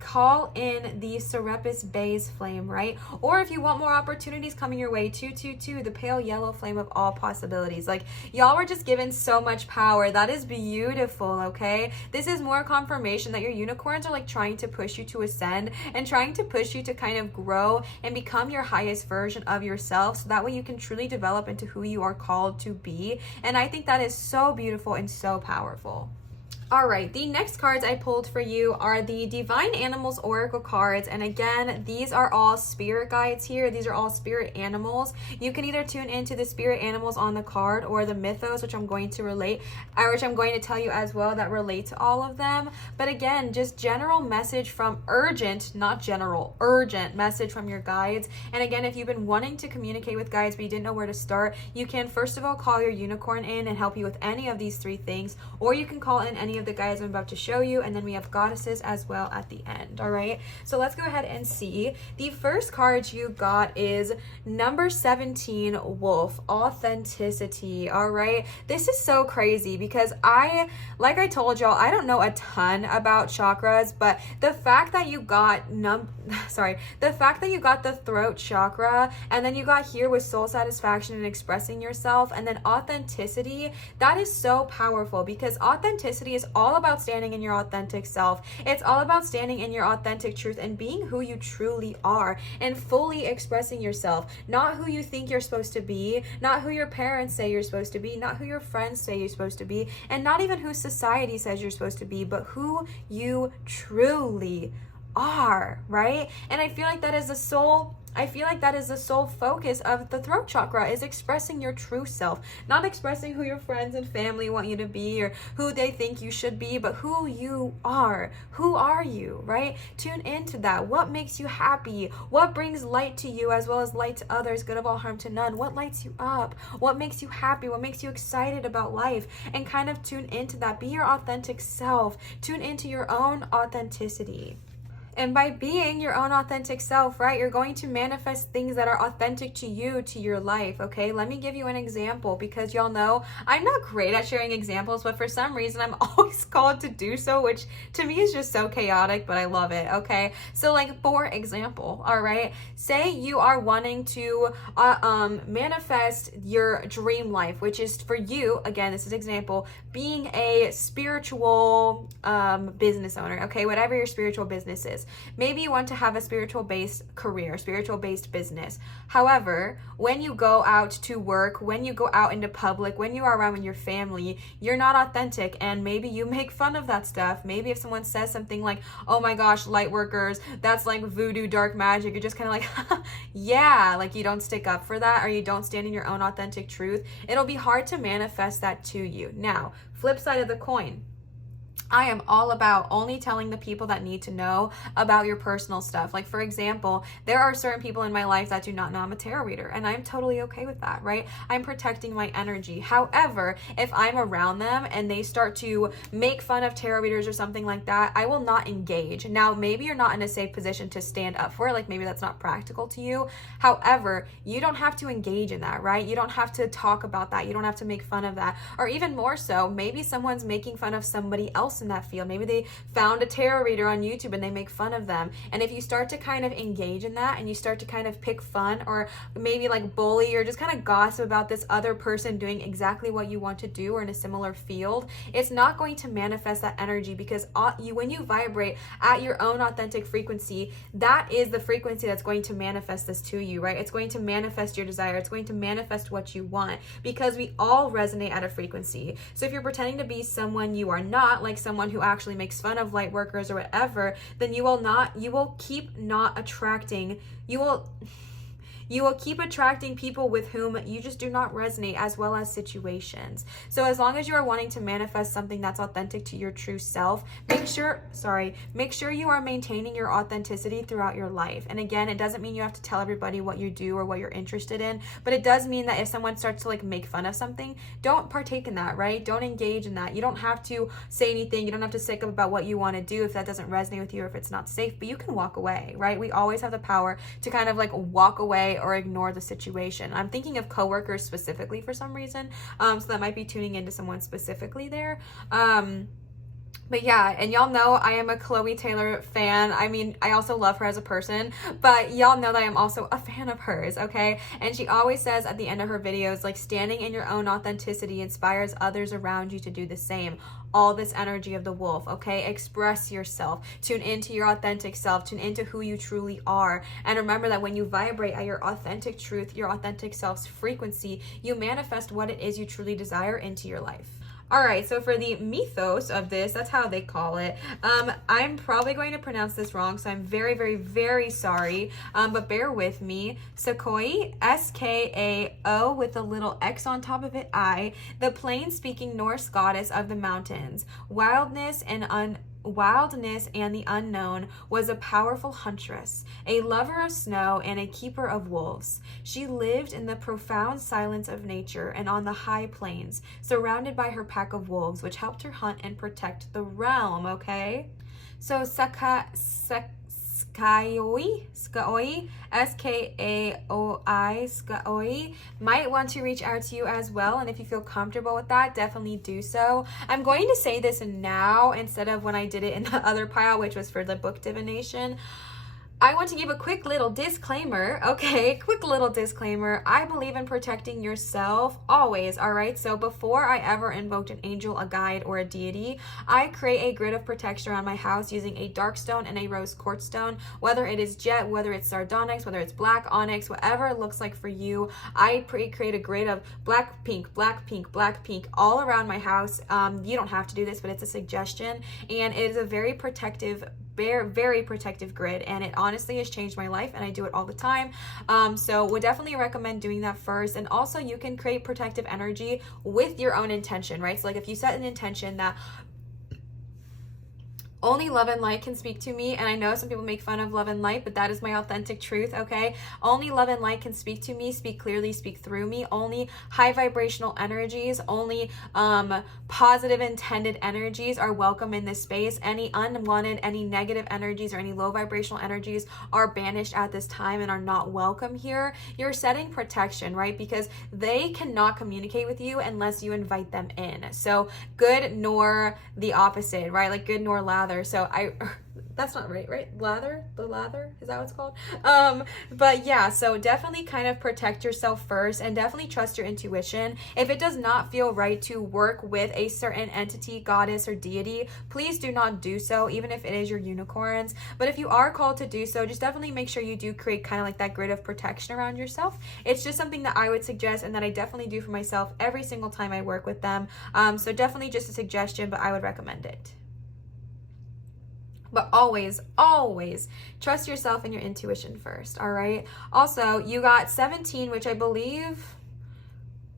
call in the Serapis Bay's flame, right? Or if you want more opportunities coming your way, 222, the pale yellow flame of all possibilities. Like, y'all were just given so much power. That is beautiful, okay? This is more confirmation that your unicorns are like trying to push you to ascend and trying to push you to kind of grow and become your highest version of yourself, so that way you can truly develop into who you are called to be. And I think that is so beautiful and so powerful. All right, the next cards I pulled for you are the Divine Animals Oracle cards. And again, these are all spirit guides here. These are all spirit animals. You can either tune into the spirit animals on the card or the mythos, which I'm going to tell you as well, that relate to all of them. But again, just general message from urgent message from your guides. And again, if you've been wanting to communicate with guides but you didn't know where to start, you can first of all call your unicorn in and help you with any of these three things, or you can call in any of the guides I'm about to show you, and then we have goddesses as well at the end. All right, so let's go ahead and see. The first card you got is number 17, Wolf, Authenticity. All right, this is so crazy because like I told y'all, I don't know a ton about chakras, but the fact that you got the throat chakra, and then you got here with soul satisfaction and expressing yourself, and then authenticity, that is so powerful because authenticity is all about standing in your authentic self. It's all about standing in your authentic truth and being who you truly are and fully expressing yourself, not who you think you're supposed to be, not who your parents say you're supposed to be, not who your friends say you're supposed to be, and not even who society says you're supposed to be, but who you truly are, right? And I feel like that is the sole focus of the throat chakra, is expressing your true self, not expressing who your friends and family want you to be or who they think you should be, but who you are. Who are you, right? Tune into that. What makes you happy? What brings light to you as well as light to others, good of all, harm to none? What lights you up? What makes you happy? What makes you excited about life? And kind of tune into that. Be your authentic self. Tune into your own authenticity. And by being your own authentic self, right, you're going to manifest things that are authentic to you, to your life, okay? Let me give you an example, because y'all know I'm not great at sharing examples, but for some reason I'm always called to do so, which to me is just so chaotic, but I love it, okay? So like, for example, all right, say you are wanting to manifest your dream life, which is for you, again, this is example, being a spiritual business owner, okay? Whatever your spiritual business is. maybe you want to have a spiritual based career, spiritual based business. However, when you go out to work, when you go out into public, when you are around with your family, you're not authentic, and maybe you make fun of that stuff. Maybe if someone says something like, oh my gosh, light workers, that's like voodoo, dark magic, you're just kind of like, yeah, like you don't stick up for that, or you don't stand in your own authentic truth, it'll be hard to manifest that to you. Now, flip side of the coin, I am all about only telling the people that need to know about your personal stuff. Like, for example, there are certain people in my life that do not know I'm a tarot reader, and I'm totally okay with that, right? I'm protecting my energy. However, if I'm around them and they start to make fun of tarot readers or something like that, I will not engage. Now, maybe you're not in a safe position to stand up for it, like maybe that's not practical to you. However, you don't have to engage in that, right? You don't have to talk about that. You don't have to make fun of that. Or even more so, maybe someone's making fun of somebody else in that field. Maybe they found a tarot reader on YouTube and they make fun of them. And if you start to kind of engage in that, and you start to kind of pick fun, or maybe like bully, or just kind of gossip about this other person doing exactly what you want to do or in a similar field, it's not going to manifest that energy, because when you vibrate at your own authentic frequency, that is the frequency that's going to manifest this to you, right? It's going to manifest your desire. It's going to manifest what you want, because we all resonate at a frequency. So if you're pretending to be someone you are not, like someone who actually makes fun of light workers or whatever, then you will keep attracting people with whom you just do not resonate, as well as situations. So as long as you are wanting to manifest something that's authentic to your true self, make sure you are maintaining your authenticity throughout your life. And again, it doesn't mean you have to tell everybody what you do or what you're interested in, but it does mean that if someone starts to like make fun of something, don't partake in that, right? Don't engage in that. You don't have to say anything. You don't have to stick up about what you want to do if that doesn't resonate with you or if it's not safe, but you can walk away, right? We always have the power to kind of like walk away or ignore the situation. I'm thinking of coworkers specifically for some reason, so that might be tuning into someone specifically there. But yeah, and y'all know I am a Chloe Taylor fan. I mean, I also love her as a person, but y'all know that I'm also a fan of hers, okay? And she always says at the end of her videos, like, standing in your own authenticity inspires others around you to do the same. All this energy of the wolf, okay? Express yourself. Tune into your authentic self. Tune into who you truly are. And remember that when you vibrate at your authentic truth, your authentic self's frequency, you manifest what it is you truly desire into your life. All right, so for the mythos of this, that's how they call it. I'm probably going to pronounce this wrong, so I'm very, very, very sorry, but bear with me. Sakoi, S-K-A-O with a little X on top of it, I, the plain-speaking Norse goddess of the mountains, wildness and the unknown, was a powerful huntress, a lover of snow, and a keeper of wolves. She lived in the profound silence of nature and on the high plains, surrounded by her pack of wolves, which helped her hunt and protect the realm, okay? So Skaoi, S-K-A-O-I, Skaoi, might want to reach out to you as well, and if you feel comfortable with that, definitely do so. I'm going to say this now instead of when I did it in the other pile, which was for the book divination. I want to give a quick little disclaimer, okay? Quick little disclaimer. I believe in protecting yourself always, all right? So before I ever invoked an angel, a guide, or a deity, I create a grid of protection around my house using a dark stone and a rose quartz stone, whether it is jet, whether it's sardonyx, whether it's black onyx, whatever it looks like for you. I create a grid of black, pink, black, pink, black, pink all around my house. You don't have to do this, but it's a suggestion, and it is a very protective grid, and it honestly has changed my life, and I do it all the time. So would definitely recommend doing that first. And also, you can create protective energy with your own intention, right? So like if you set an intention that only love and light can speak to me, and I know some people make fun of love and light, but that is my authentic truth, okay? Only love and light can speak to me, speak clearly, speak through me. Only high vibrational energies, only positive intended energies are welcome in this space. Any unwanted, any negative energies, or any low vibrational energies are banished at this time and are not welcome here. You're setting protection, right? Because they cannot communicate with you unless you invite them in. So good nor the opposite, right? Like good nor lather. So That's not right, right? The lather, is that what it's called? But yeah, so definitely kind of protect yourself first, and definitely trust your intuition. If it does not feel right to work with a certain entity, goddess, or deity, please do not do so, even if it is your unicorns. But if you are called to do so, just definitely make sure you do create kind of like that grid of protection around yourself. It's just something that I would suggest, and that I definitely do for myself every single time I work with them. So definitely just a suggestion, but I would recommend it. But always, always trust yourself and your intuition first, all right? Also, you got 17, which I believe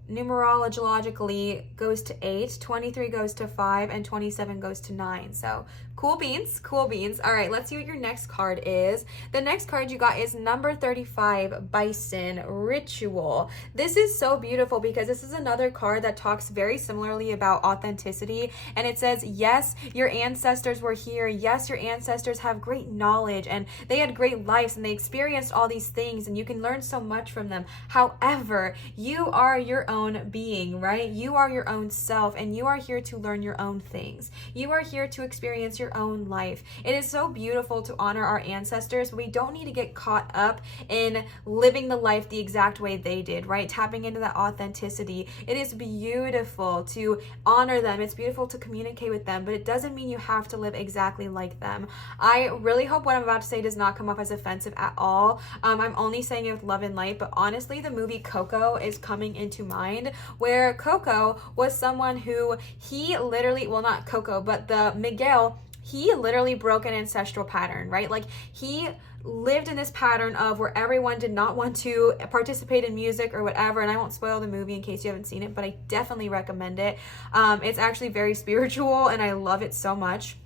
numerologically goes to 8, 23 goes to 5, and 27 goes to 9. So cool beans, cool beans. All right, let's see what your next card is. The next card you got is number 35, Bison Ritual. This is so beautiful because this is another card that talks very similarly about authenticity. And it says, yes, your ancestors were here. Yes, your ancestors have great knowledge and they had great lives and they experienced all these things and you can learn so much from them. However, you are your own being, right? You are your own self and you are here to learn your own things. You are here to experience your own life. It is so beautiful to honor our ancestors, but we don't need to get caught up in living the life the exact way they did, right? Tapping into that authenticity. It is beautiful to honor them. It's beautiful to communicate with them, but it doesn't mean you have to live exactly like them. I really hope what I'm about to say does not come off as offensive at all. I'm only saying it with love and light, but honestly, the movie Coco is coming into mind, where Coco was someone who he literally, well, not Coco, but the Miguel, he literally broke an ancestral pattern, right? Like he lived in this pattern of where everyone did not want to participate in music or whatever, and I won't spoil the movie in case you haven't seen it, but I definitely recommend it. It's actually very spiritual and I love it so much.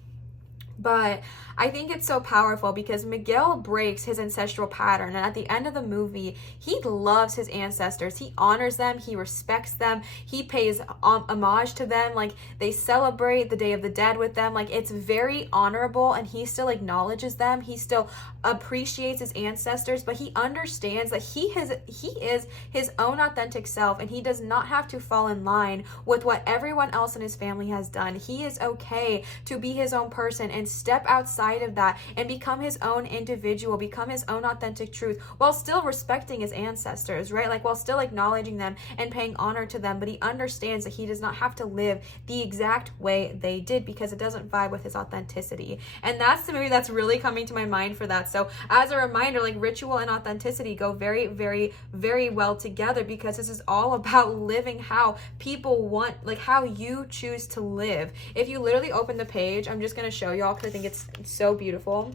But I think it's so powerful because Miguel breaks his ancestral pattern, and at the end of the movie, he loves his ancestors. He honors them, he respects them, he pays homage to them. Like, they celebrate the Day of the Dead with them. Like, it's very honorable, and he still acknowledges them. He still appreciates his ancestors, but he understands that he is his own authentic self, and he does not have to fall in line with what everyone else in his family has done. He is okay to be his own person and step outside of that and become his own individual, become his own authentic truth, while still respecting his ancestors, right? Like, while still acknowledging them and paying honor to them. But he understands that he does not have to live the exact way they did because it doesn't vibe with his authenticity. And that's the movie that's really coming to my mind for that. So as a reminder, like, ritual and authenticity go very, very, very well together, because this is all about living how people want, like how you choose to live. If you literally open the page, I'm just going to show y'all because I think it's so beautiful.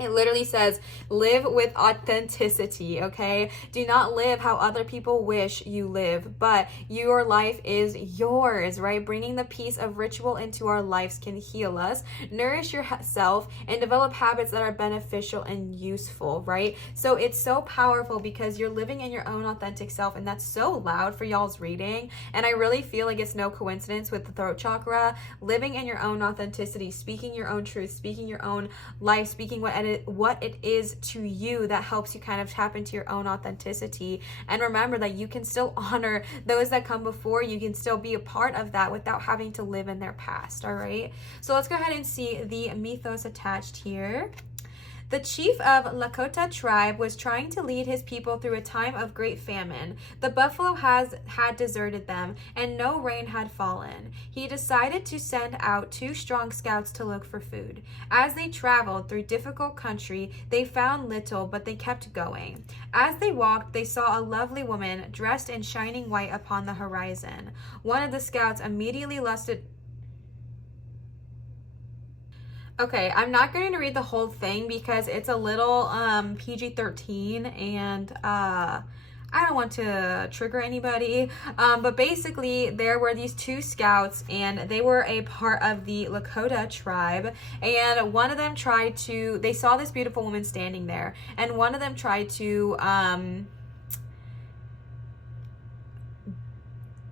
It literally says, live with authenticity, okay? Do not live how other people wish you live, but your life is yours, right? Bringing the piece of ritual into our lives can heal us, nourish yourself, and develop habits that are beneficial and useful, right? So it's so powerful because you're living in your own authentic self, and that's so loud for y'all's reading. And I really feel like it's no coincidence with the throat chakra, living in your own authenticity, speaking your own truth, speaking your own life, speaking what it is to you that helps you kind of tap into your own authenticity. And remember that you can still honor those that come before you. You can still be a part of that without having to live in their past, all right? So let's go ahead and see the mythos attached here. The chief of Lakota tribe was trying to lead his people through a time of great famine. The buffalo had deserted them, and no rain had fallen. He decided to send out 2 strong scouts to look for food. As they traveled through difficult country, they found little, but they kept going. As they walked, they saw a lovely woman dressed in shining white upon the horizon. One of the scouts immediately lusted. Okay, I'm not going to read the whole thing because it's a little PG-13 and I don't want to trigger anybody, but basically there were these 2 scouts and they were a part of the Lakota tribe, and one of them tried to, they saw this beautiful woman standing there, and one of them tried to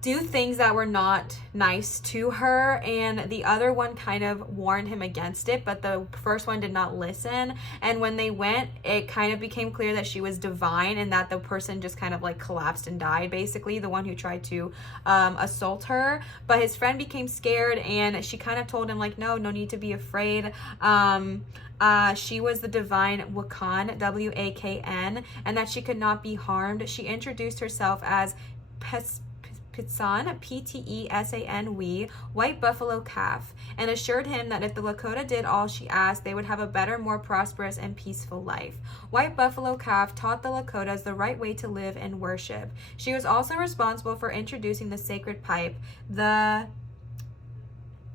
do things that were not nice to her, and the other one kind of warned him against it, but the first one did not listen. And when they went, it kind of became clear that she was divine, and that the person just kind of like collapsed and died, basically, the one who tried to assault her. But his friend became scared, and she kind of told him like, no need to be afraid. She was the divine Wakan, W-A-K-N, and that she could not be harmed. She introduced herself as Pitsan, P-T-E-S-A-N-We, white buffalo calf, and assured him that if the Lakota did all she asked, they would have a better, more prosperous, and peaceful life. White buffalo calf taught the Lakotas the right way to live and worship. She was also responsible for introducing the sacred pipe,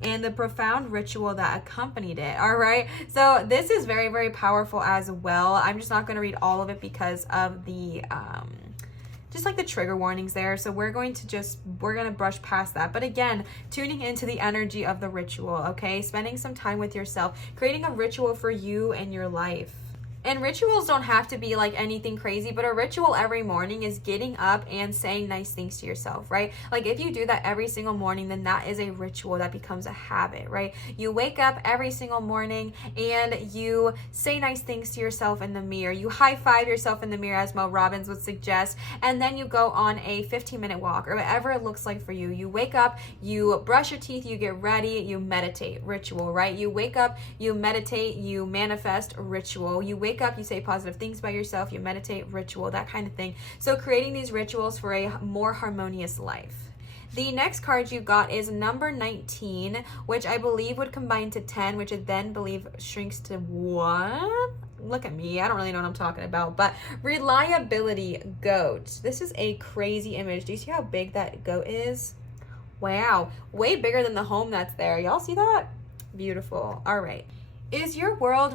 and the profound ritual that accompanied it. All right, so this is very, very powerful as well. I'm just not going to read all of it because of the just like the trigger warnings there. So we're going to brush past that. But again, tuning into the energy of the ritual, okay? Spending some time with yourself, creating a ritual for you and your life. And rituals don't have to be like anything crazy, but a ritual every morning is getting up and saying nice things to yourself, right? Like if you do that every single morning, then that is a ritual that becomes a habit, right? You wake up every single morning and you say nice things to yourself in the mirror. You high five yourself in the mirror, as Mel Robbins would suggest, and then you go on a 15-minute walk or whatever it looks like for you. You wake up, you brush your teeth, you get ready, you meditate, ritual, right? You wake up, you meditate, you manifest, ritual. You wake up, you say positive things about yourself, you meditate, ritual, that kind of thing. So creating these rituals for a more harmonious life. The next card you got is number 19, which I believe would combine to 10, which I then believe shrinks to 1. Look at me, I don't really know what I'm talking about, but reliability goat. This is a crazy image. Do you see how big that goat is? Wow, way bigger than the home that's there. Y'all see that? Beautiful. All right. Is your word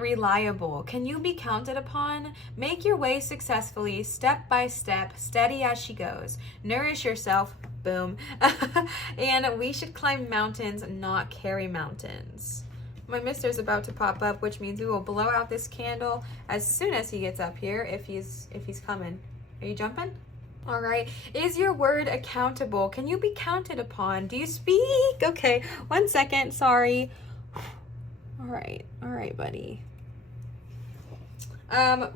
reliable? Can you be counted upon? Make your way successfully, step by step, steady as she goes. Nourish yourself, boom. And we should climb mountains, not carry mountains. My mister's about to pop up, which means we will blow out this candle as soon as he gets up here, if he's coming. Are you jumping? All right. Is your word accountable? Can you be counted upon? Do you speak? Okay, 1 second. Sorry. All right, buddy.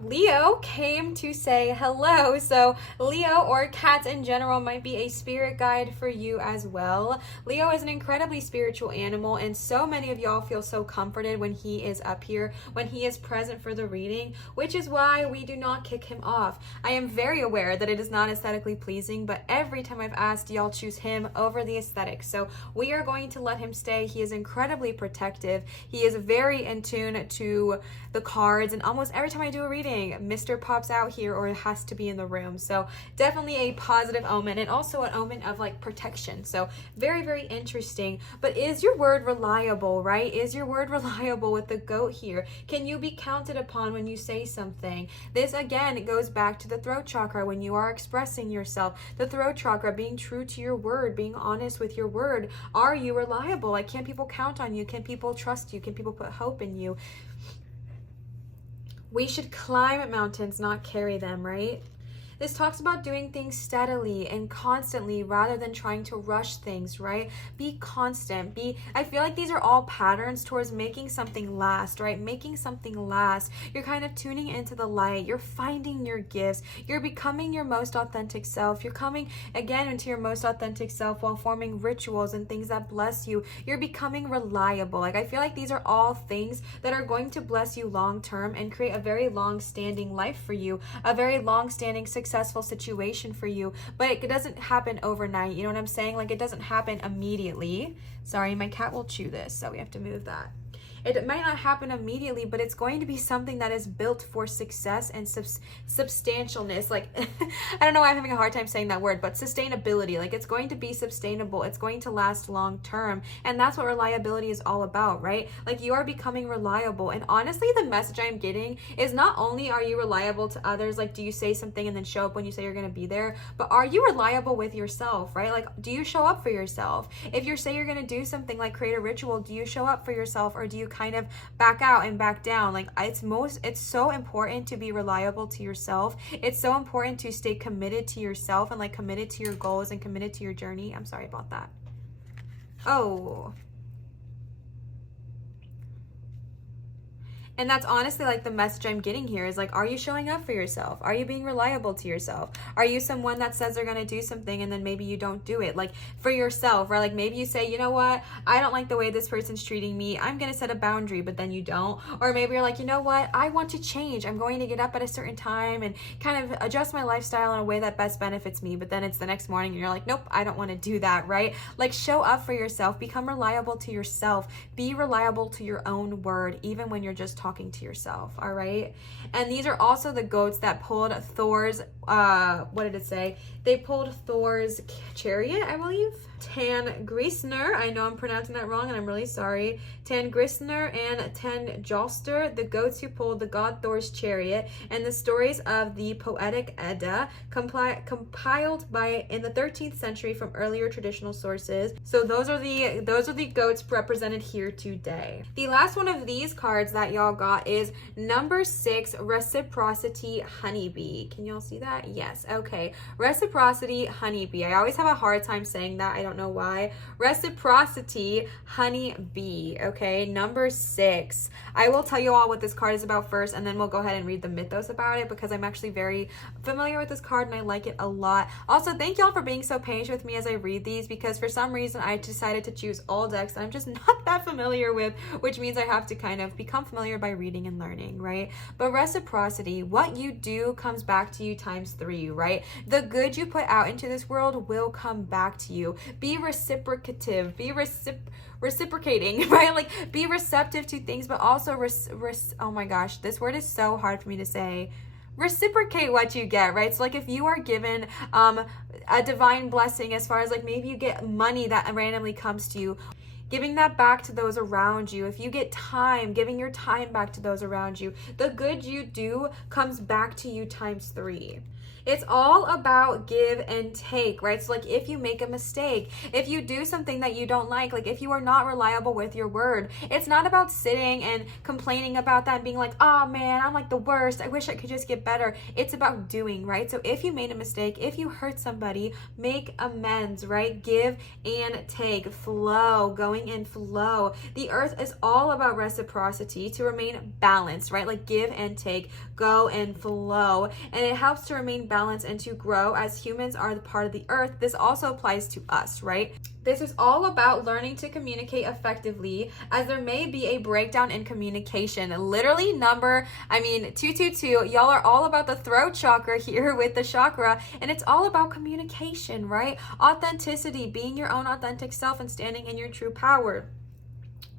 Leo came to say hello. So Leo, or cats in general, might be a spirit guide for you as well. Leo is an incredibly spiritual animal, and so many of y'all feel so comforted when he is up here, when he is present for the reading, which is why we do not kick him off. I am very aware that it is not aesthetically pleasing, but every time I've asked, y'all choose him over the aesthetic. So we are going to let him stay. He is incredibly protective. He is very in tune to the cards, and almost every time I do a reading, Mr. pops out here or has to be in the room. So definitely a positive omen, and also an omen of like protection. So very, very interesting. But is your word reliable, right? Is your word reliable with the goat here? Can you be counted upon when you say something? This again goes back to the throat chakra, when you are expressing yourself. The throat chakra, being true to your word, being honest with your word. Are you reliable? Like, can people count on you? Can people trust you? Can people put hope in you? We should climb mountains, not carry them, right? This talks about doing things steadily and constantly rather than trying to rush things, right? Be constant. I feel like these are all patterns towards making something last, right? Making something last. You're kind of tuning into the light. You're finding your gifts. You're becoming your most authentic self. You're coming again into your most authentic self while forming rituals and things that bless you. You're becoming reliable. Like, I feel like these are all things that are going to bless you long term and create a very long-standing life for you, a very long-standing successful situation for you. But it doesn't happen overnight. You know what I'm saying? Like, it doesn't happen immediately. Sorry, my cat will chew this, so we have to move that. It might not happen immediately, but it's going to be something that is built for success and substantialness. Like, I don't know why I'm having a hard time saying that word, but sustainability. Like, it's going to be sustainable. It's going to last long term. And that's what reliability is all about, right? Like, you are becoming reliable. And honestly, the message I'm getting is not only are you reliable to others, like, do you say something and then show up when you say you're going to be there, but are you reliable with yourself, right? Like, do you show up for yourself? If you say you're going to do something like create a ritual, do you show up for yourself, or do you kind of back out and back down? Like it's so important to be reliable to yourself. It's so important to stay committed to yourself and like committed to your goals and committed to your journey. I'm sorry about that. Oh. And that's honestly like the message I'm getting here is like, are you showing up for yourself? Are you being reliable to yourself? Are you someone that says they're going to do something and then maybe you don't do it? Like for yourself, right? Like maybe you say, you know what? I don't like the way this person's treating me. I'm going to set a boundary, but then you don't. Or maybe you're like, you know what? I want to change. I'm going to get up at a certain time and kind of adjust my lifestyle in a way that best benefits me. But then it's the next morning and you're like, nope, I don't want to do that, right? Like show up for yourself. Become reliable to yourself. Be reliable to your own word, even when you're just talking to yourself. All right. And these are also the goats that pulled Thor's what did it say? They pulled Thor's chariot, I believe. Tangrisner, I know I'm pronouncing that wrong and I'm really sorry. Tangrisner and Tanjoster, the goats who pulled the god Thor's chariot, and the stories of the poetic Edda, compiled in the 13th century from earlier traditional sources. So those are the goats represented here today. The last one of these cards that y'all got is number 6, Reciprocity Honeybee. Can y'all see that? Yes. Okay. Reciprocity Honeybee. I always have a hard time saying that. I don't know why. Reciprocity Honeybee. Okay. Number 6. I will tell you all what this card is about first, and then we'll go ahead and read the mythos about it because I'm actually very familiar with this card and I like it a lot. Also, thank y'all for being so patient with me as I read these because for some reason I decided to choose all decks that I'm just not that familiar with, which means I have to kind of become familiar by reading and learning, right? But reciprocity, what you do comes back to you times 3, right? The good you put out into this world will come back to you. Be reciprocative, be reciprocating, right? Like be receptive to things, but also oh my gosh, this word is so hard for me to say. Reciprocate what you get, right? So like if you are given a divine blessing, as far as like maybe you get money that randomly comes to you, giving that back to those around you. If you get time, giving your time back to those around you. The good you do comes back to you times 3. It's all about give and take, right? So like if you make a mistake, if you do something that you don't like if you are not reliable with your word, it's not about sitting and complaining about that and being like, oh man, I'm like the worst. I wish I could just get better. It's about doing, right? So if you made a mistake, if you hurt somebody, make amends, right? Give and take, flow, going in flow. The earth is all about reciprocity to remain balanced, right? Like give and take, go and flow. And it helps to remain balance and to grow as humans are the part of the earth. This also applies to us, right? This is all about learning to communicate effectively, as there may be a breakdown in communication. Literally 222. Y'all are all about the throat chakra here with the chakra, and it's all about communication, right? Authenticity, being your own authentic self and standing in your true power.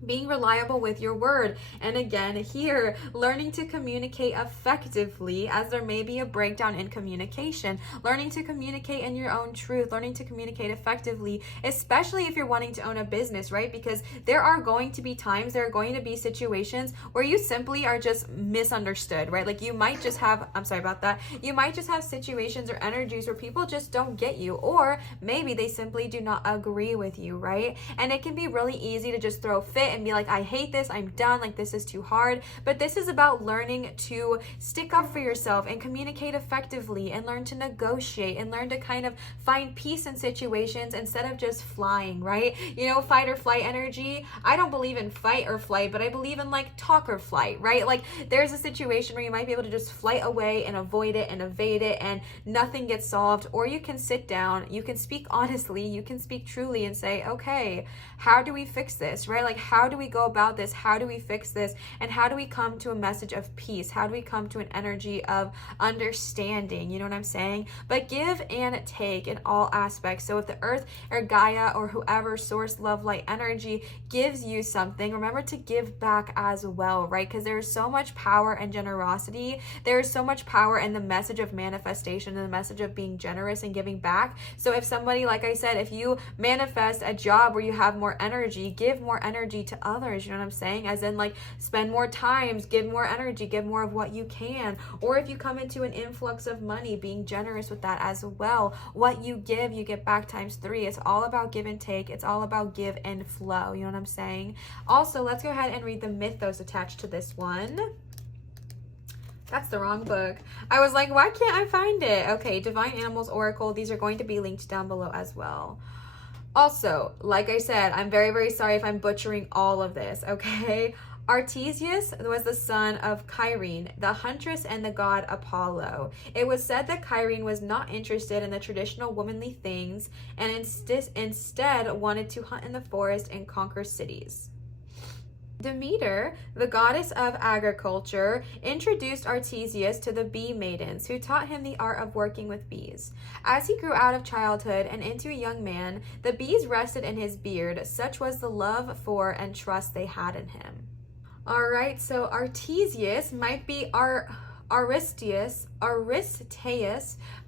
Being reliable with your word. And again, here, learning to communicate effectively, as there may be a breakdown in communication. Learning to communicate in your own truth. Learning to communicate effectively, especially if you're wanting to own a business, right? Because there are going to be times, there are going to be situations where you simply are just misunderstood, right? Like you might just have, I'm sorry about that, you might just have situations or energies where people just don't get you, or maybe they simply do not agree with you, right? And it can be really easy to just throw a fit and be like, I hate this, I'm done, like this is too hard. But this is about learning to stick up for yourself and communicate effectively and learn to negotiate and learn to kind of find peace in situations instead of just flying, right? You know, fight or flight energy. I don't believe in fight or flight, but I believe in like talk or flight, right? Like there's a situation where you might be able to just flight away and avoid it and evade it and nothing gets solved. Or you can sit down, you can speak honestly, you can speak truly and say, okay, how do we fix this, right? Like how do we go about this? How do we fix this? And how do we come to a message of peace? How do we come to an energy of understanding? You know what I'm saying? But give and take in all aspects. So if the earth or Gaia or whoever, source, love, light, energy gives you something, remember to give back as well, right? Because there is so much power and generosity. There is so much power in the message of manifestation and the message of being generous and giving back. So if somebody, like I said, if you manifest a job where you have more energy, give more energy energy to others, you know what I'm saying? As in, like, spend more time, give more energy, give more of what you can. Or if you come into an influx of money, being generous with that as well. What you give, you get back times 3. It's all about give and take. It's all about give and flow, you know what I'm saying? Also, let's go ahead and read the mythos attached to this one. That's the wrong book. I was like, why can't I find it? Okay, Divine Animals Oracle. These are going to be linked down below as well. Also, like I said, I'm very, very sorry if I'm butchering all of this, okay? Artesius was the son of Kyrene, the huntress and the god Apollo. It was said that Kyrene was not interested in the traditional womanly things and instead wanted to hunt in the forest and conquer cities. Demeter, the goddess of agriculture, introduced Artesius to the bee maidens, who taught him the art of working with bees. As he grew out of childhood and into a young man, the bees rested in his beard. Such was the love for and trust they had in him. All right, so Artesius might be Aristeus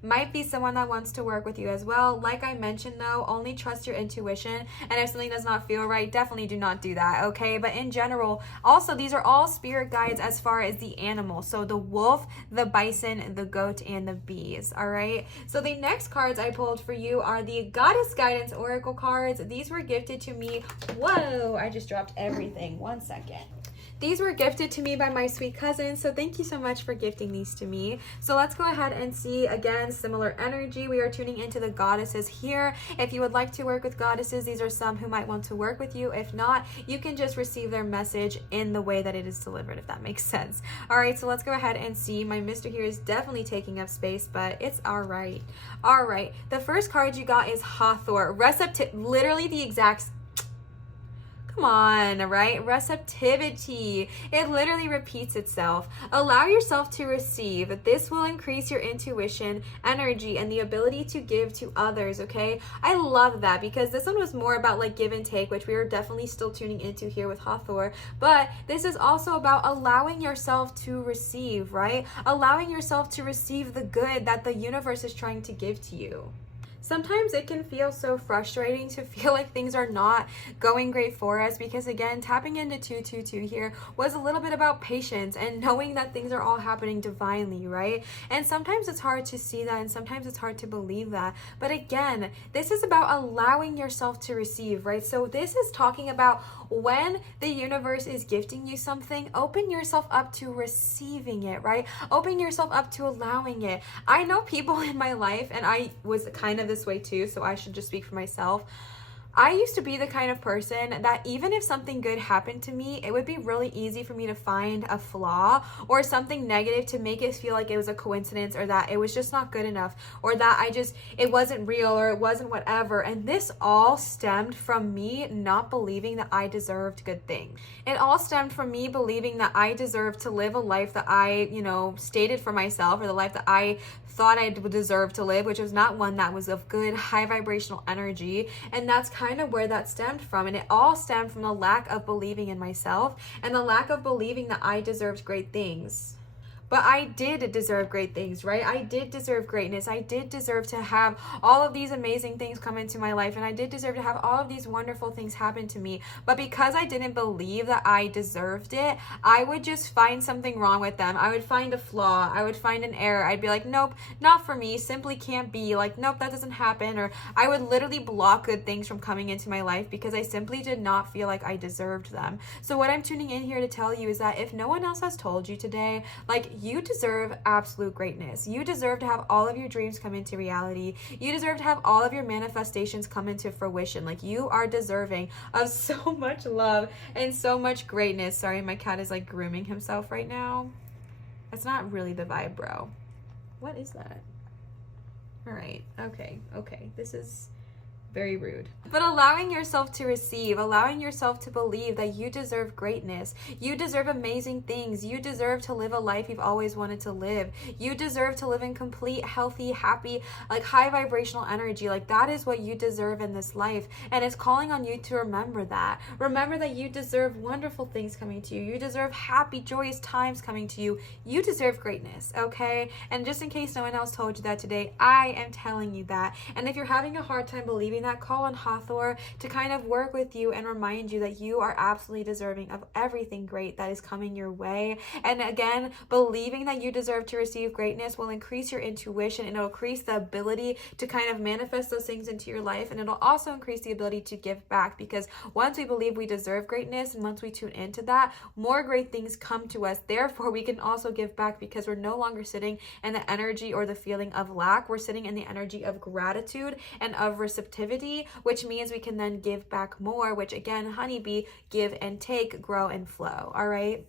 might be someone that wants to work with you as well. Like I mentioned though, only trust your intuition, and if something does not feel right, definitely do not do that, okay? But in general, also these are all spirit guides as far as the animals. So the wolf, the bison, the goat, and the bees, all right? So the next cards I pulled for you are the Goddess Guidance Oracle cards. These were gifted to me. Whoa, I just dropped everything. 1 second. These were gifted to me by my sweet cousin, so thank you so much for gifting these to me. So let's go ahead and see, again, similar energy. We are tuning into the goddesses here. If you would like to work with goddesses, these are some who might want to work with you. If not, you can just receive their message in the way that it is delivered, if that makes sense. All right, so let's go ahead and see. My mister here is definitely taking up space, but it's all right. All right, the first card you got is Hathor. Literally the exact... Come on, right? Receptivity. It literally repeats itself. Allow yourself to receive. This will increase your intuition, energy, and the ability to give to others, okay? I love that because this one was more about like give and take, which we are definitely still tuning into here with Hathor. But this is also about allowing yourself to receive, right? Allowing yourself to receive the good that the universe is trying to give to you. Sometimes it can feel so frustrating to feel like things are not going great for us because, again, tapping into 222 here was a little bit about patience and knowing that things are all happening divinely, right? And sometimes it's hard to see that and sometimes it's hard to believe that. But again, this is about allowing yourself to receive, right? So this is talking about when the universe is gifting you something, open yourself up to receiving it, right? Open yourself up to allowing it. I know people in my life, and I was kind of this way too, so I should just speak for myself. I used to be the kind of person that even if something good happened to me, it would be really easy for me to find a flaw or something negative to make it feel like it was a coincidence or that it was just not good enough or that it wasn't real or it wasn't whatever. And this all stemmed from me not believing that I deserved good things. It all stemmed from me believing that I deserved to live a life that I, stated for myself, or the life that I thought I deserved to live, which was not one that was of good, high vibrational energy. And that's kind of where that stemmed from. And it all stemmed from the lack of believing in myself and the lack of believing that I deserved great things. But I did deserve great things, right? I did deserve greatness. I did deserve to have all of these amazing things come into my life. And I did deserve to have all of these wonderful things happen to me. But because I didn't believe that I deserved it, I would just find something wrong with them. I would find a flaw. I would find an error. I'd be like, nope, not for me. Simply can't be. Like, nope, that doesn't happen. Or I would literally block good things from coming into my life because I simply did not feel like I deserved them. So what I'm tuning in here to tell you is that if no one else has told you today, like, you deserve absolute greatness. You deserve to have all of your dreams come into reality. You deserve to have all of your manifestations come into fruition. Like, you are deserving of so much love and so much greatness. Sorry, my cat is like grooming himself right now. That's not really the vibe, bro. What is that? All right. Okay. This is very rude. But allowing yourself to receive, allowing yourself to believe that you deserve greatness. You deserve amazing things. You deserve to live a life you've always wanted to live. You deserve to live in complete, healthy, happy, like high vibrational energy. Like, that is what you deserve in this life. And it's calling on you to remember that. Remember that you deserve wonderful things coming to you. You deserve happy, joyous times coming to you. You deserve greatness, okay? And just in case no one else told you that today, I am telling you that. And if you're having a hard time believing that, call on Hathor to kind of work with you and remind you that you are absolutely deserving of everything great that is coming your way. And again, believing that you deserve to receive greatness will increase your intuition, and it'll increase the ability to kind of manifest those things into your life. And it'll also increase the ability to give back, because once we believe we deserve greatness and once we tune into that, more great things come to us. Therefore, we can also give back, because we're no longer sitting in the energy or the feeling of lack. We're sitting in the energy of gratitude and of receptivity, which means we can then give back more, which again, honeybee, give and take, grow and flow. All right.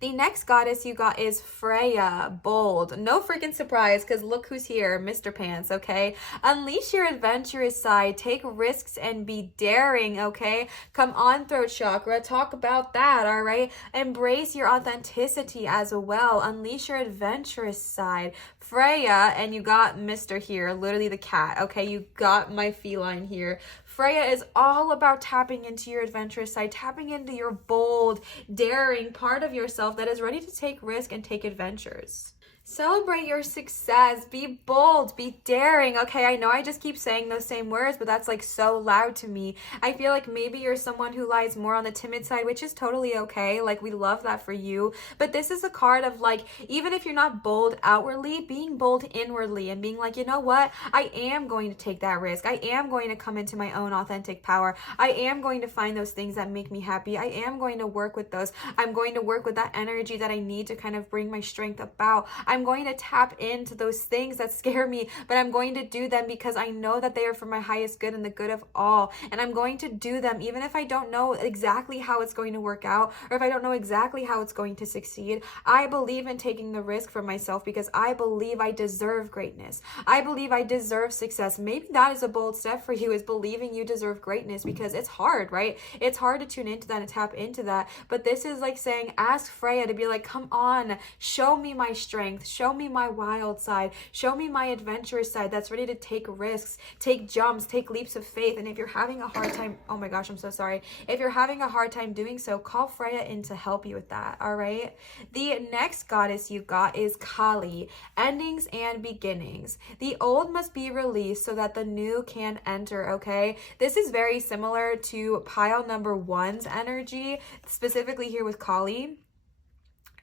The next goddess you got is Freya, bold. No freaking surprise, because look who's here, Mr. Pants, okay? Unleash your adventurous side, take risks and be daring, okay? Come on, throat chakra, talk about that, all right? Embrace your authenticity as well. Unleash your adventurous side. Freya, and you got Mr. here, literally the cat, okay? You got my feline here. Freya is all about tapping into your adventurous side, tapping into your bold, daring part of yourself that is ready to take risk and take adventures. Celebrate your success, be bold, be daring, okay? I know I just keep saying those same words, but that's like so loud to me. I feel like maybe you're someone who lies more on the timid side, which is totally okay. Like, we love that for you. But this is a card of like, even if you're not bold outwardly, being bold inwardly and being like, you know what? I am going to take that risk. I am going to come into my own authentic power. I am going to find those things that make me happy. I am going to work with those. I'm going to work with that energy that I need to kind of bring my strength about. I'm going to tap into those things that scare me, but I'm going to do them because I know that they are for my highest good and the good of all. And I'm going to do them even if I don't know exactly how it's going to work out, or if I don't know exactly how it's going to succeed. I believe in taking the risk for myself because I believe I deserve greatness. I believe I deserve success. Maybe that is a bold step for you, is believing you deserve greatness, because it's hard, right? It's hard to tune into that and tap into that. But this is like saying, ask Freya to be like, come on, show me my strength. Show me my wild side. Show me my adventurous side that's ready to take risks, take jumps, take leaps of faith. And if you're having a hard time, oh my gosh, I'm so sorry. If you're having a hard time doing so, call Freya in to help you with that, all right? The next goddess you've got is Kali, endings and beginnings. The old must be released so that the new can enter, okay? This is very similar to pile number 1's energy, specifically here with Kali.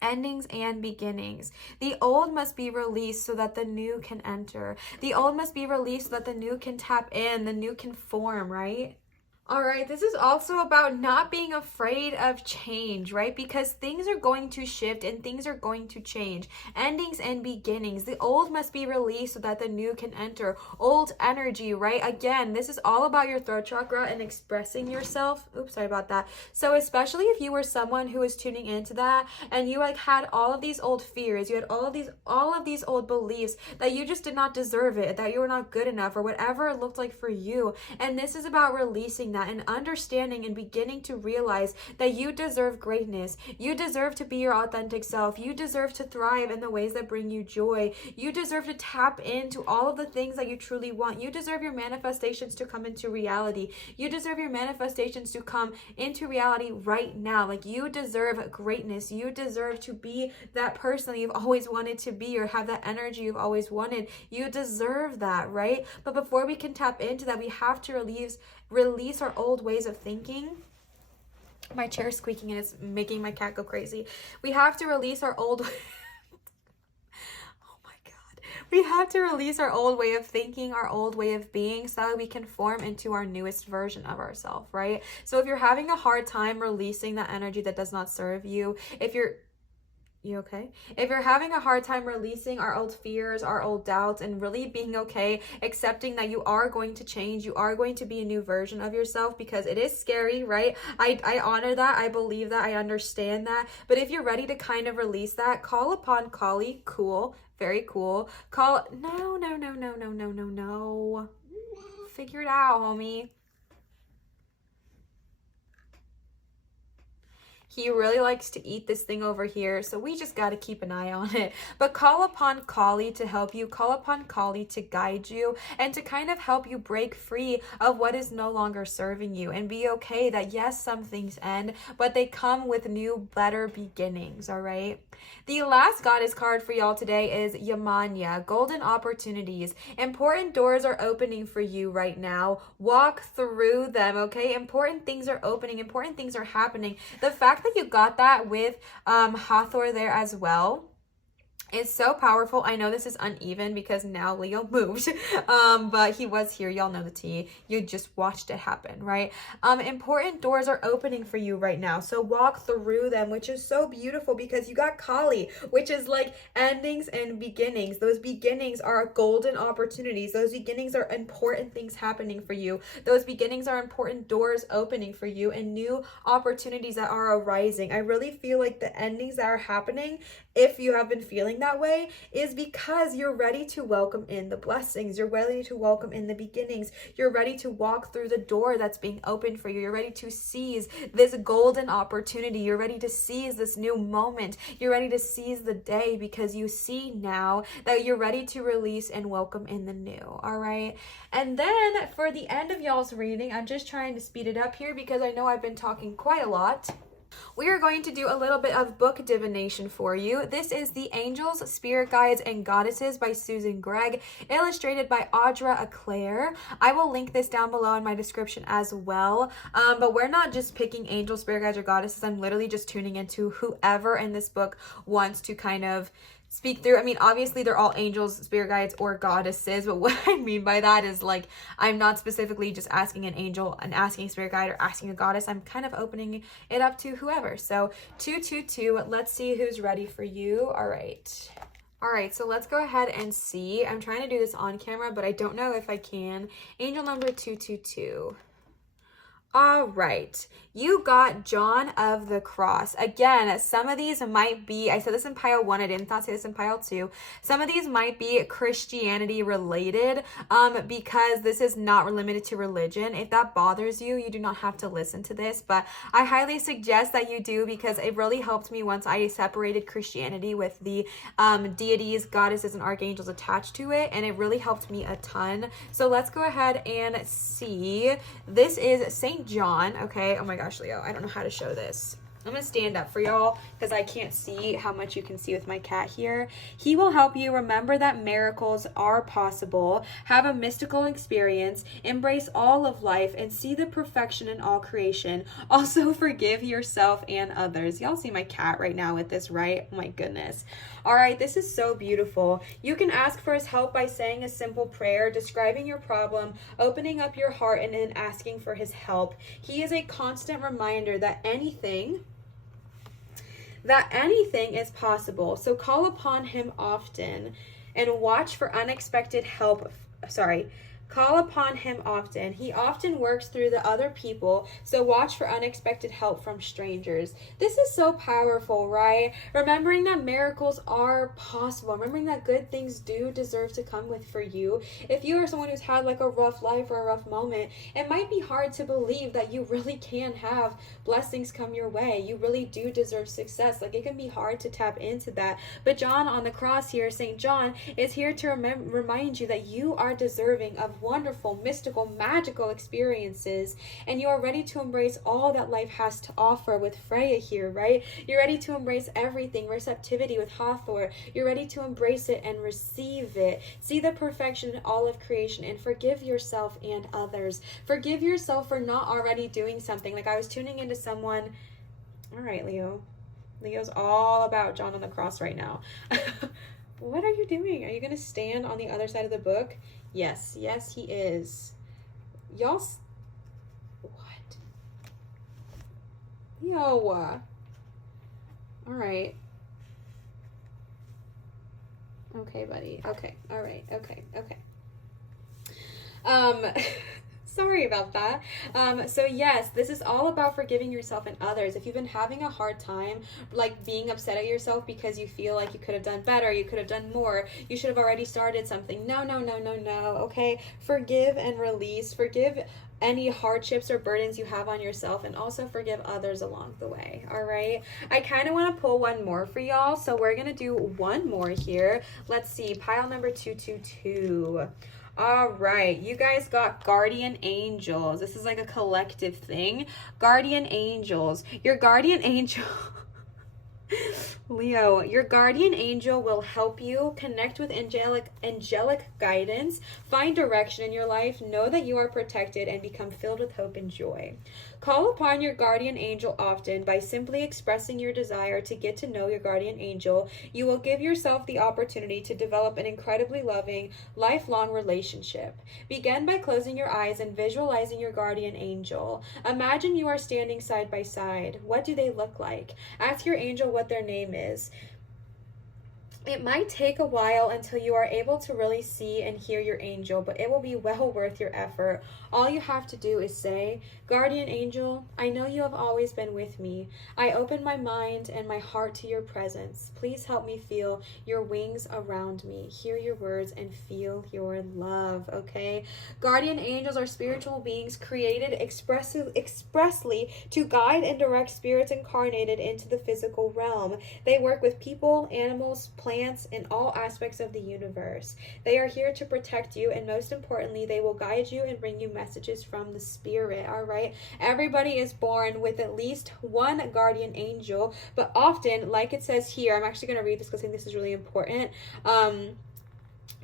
Endings and beginnings. The old must be released so that the new can enter. The old must be released so that the new can tap in, the new can form, right? All right, this is also about not being afraid of change, right? Because things are going to shift and things are going to change. Endings and beginnings. The old must be released so that the new can enter. Old energy, right? Again, this is all about your throat chakra and expressing yourself. Oops, sorry about that. So especially if you were someone who was tuning into that and you like had all of these old fears, you had all of these old beliefs that you just did not deserve it, that you were not good enough, or whatever it looked like for you. And this is about releasing that and understanding and beginning to realize that you deserve greatness. You deserve to be your authentic self. You deserve to thrive in the ways that bring you joy. You deserve to tap into all of the things that you truly want. You deserve your manifestations to come into reality. You deserve your manifestations to come into reality right now. Like, you deserve greatness. You deserve to be that person that you've always wanted to be, or have that energy you've always wanted. You deserve that, right? But before we can tap into that, we have to release our old ways of thinking. My chair is squeaking and it's making my cat go crazy. We have to release our old we have to release our old way of thinking, our old way of being, so that we can form into our newest version of ourselves, right? So if you're having a hard time releasing that energy that does not serve you, you okay? If you're having a hard time releasing our old fears, our old doubts, and really being okay, accepting that you are going to change, you are going to be a new version of yourself, because it is scary, right? I honor that, I believe that, I understand that. But if you're ready to kind of release that, call upon Kali. Cool, very cool. No. Figure it out, homie. He really likes to eat this thing over here, so we just got to keep an eye on it. But call upon Kali to help you, call upon Kali to guide you, and to kind of help you break free of what is no longer serving you, and be okay that yes, some things end, but they come with new, better beginnings, all right? The last goddess card for y'all today is Yamanya, golden opportunities. Important doors are opening for you right now. Walk through them, okay? Important things are opening, important things are happening. The fact that you got that with Hathor there as well is so powerful. I know this is uneven because now Leo moved, but he was here. Y'all know the tea. You just watched it happen, right? Important doors are opening for you right now, so walk through them, which is so beautiful because you got Kali, which is like endings and beginnings. Those beginnings are golden opportunities. Those beginnings are important things happening for you. Those beginnings are important doors opening for you and new opportunities that are arising. I really feel like the endings that are happening, if you have been feeling that way, is because you're ready to welcome in the blessings. You're ready to welcome in the beginnings. You're ready to walk through the door that's being opened for you. You're ready to seize this golden opportunity. You're ready to seize this new moment. You're ready to seize the day because you see now that you're ready to release and welcome in the new, all right? And then for the end of y'all's reading, I'm just trying to speed it up here because I know I've been talking quite a lot. We are going to do a little bit of book divination for you. This is The Angels, Spirit Guides, and Goddesses by Susan Gregg, illustrated by Audra Eclair. I will link this down below in my description as well. But we're not just picking angels, spirit guides, or goddesses. I'm literally just tuning into whoever in this book wants to kind of speak through. I mean, obviously they're all angels, spirit guides, or goddesses, but what I mean by that is like, I'm not specifically just asking an angel and asking a spirit guide or asking a goddess. I'm kind of opening it up to whoever. So 222, let's see who's ready for you. All right, so let's go ahead and see. I'm trying to do this on camera, but I don't know if I can. Angel number 222. All right, you got John of the Cross. Again, some of these might be, I said this in pile 1, I did not say this in pile 2. Some of these might be Christianity related because this is not limited to religion. If that bothers you, you do not have to listen to this, but I highly suggest that you do because it really helped me once I separated Christianity with the deities, goddesses, and archangels attached to it, and it really helped me a ton. So let's go ahead and see. This is Saint John, okay? Oh my gosh, Leo, I don't know how to show this. I'm going to stand up for y'all because I can't see how much you can see with my cat here. He will help you remember that miracles are possible, have a mystical experience, embrace all of life, and see the perfection in all creation. Also, forgive yourself and others. Y'all see my cat right now with this, right? Oh my goodness. All right, this is so beautiful. You can ask for his help by saying a simple prayer, describing your problem, opening up your heart, and then asking for his help. He is a constant reminder that anything is possible. So call upon him often and watch for unexpected help. Call upon him often. He often works through the other people, so watch for unexpected help from strangers. This is so powerful, right? Remembering that miracles are possible. Remembering that good things do deserve to come with for you. If you are someone who's had like a rough life or a rough moment, it might be hard to believe that you really can have blessings come your way. You really do deserve success. Like, it can be hard to tap into that. But John on the cross here, St. John, is here to remind you that you are deserving of wonderful, mystical, magical experiences, and you are ready to embrace all that life has to offer with Freya here, right? You're ready to embrace everything, receptivity with Hathor. You're ready to embrace it and receive it. See the perfection in all of creation and forgive yourself and others. Forgive yourself for not already doing something. Like, I was tuning into someone. All right, Leo. Leo's all about John on the cross right now. What are you doing? Are you going to stand on the other side of the book? Yes, he is. Y'all, what? Yo. All right. Okay, buddy. Okay. All right. Okay. Sorry about that. So yes, this is all about forgiving yourself and others. If you've been having a hard time, like being upset at yourself because you feel like you could have done better, you could have done more, you should have already started something. No, okay? Forgive and release. Forgive any hardships or burdens you have on yourself, and also forgive others along the way. All right, I kind of want to pull one more for y'all, so we're gonna do one more here. Let's see, pile number 222. All right, you guys got guardian angels. This is like a collective thing. Guardian angels, your guardian angel Leo, your guardian angel will help you connect with angelic guidance, find direction in your life, know that you are protected, and become filled with hope and joy. Call upon your guardian angel often by simply expressing your desire to get to know your guardian angel. You will give yourself the opportunity to develop an incredibly loving, lifelong relationship. Begin by closing your eyes and visualizing your guardian angel. Imagine you are standing side by side. What do they look like? Ask your angel what their name is. It might take a while until you are able to really see and hear your angel, but it will be well worth your effort. All you have to do is say, Guardian angel, I know you have always been with me. I open my mind and my heart to your presence. Please help me feel your wings around me, hear your words, and feel your love, okay? Guardian angels are spiritual beings created expressly to guide and direct spirits incarnated into the physical realm. They work with people, animals, plants, and all aspects of the universe. They are here to protect you, and most importantly, they will guide you and bring you messages from the spirit, all right? Everybody is born with at least one guardian angel, but often, like it says here, I'm actually going to read this because I think this is really important.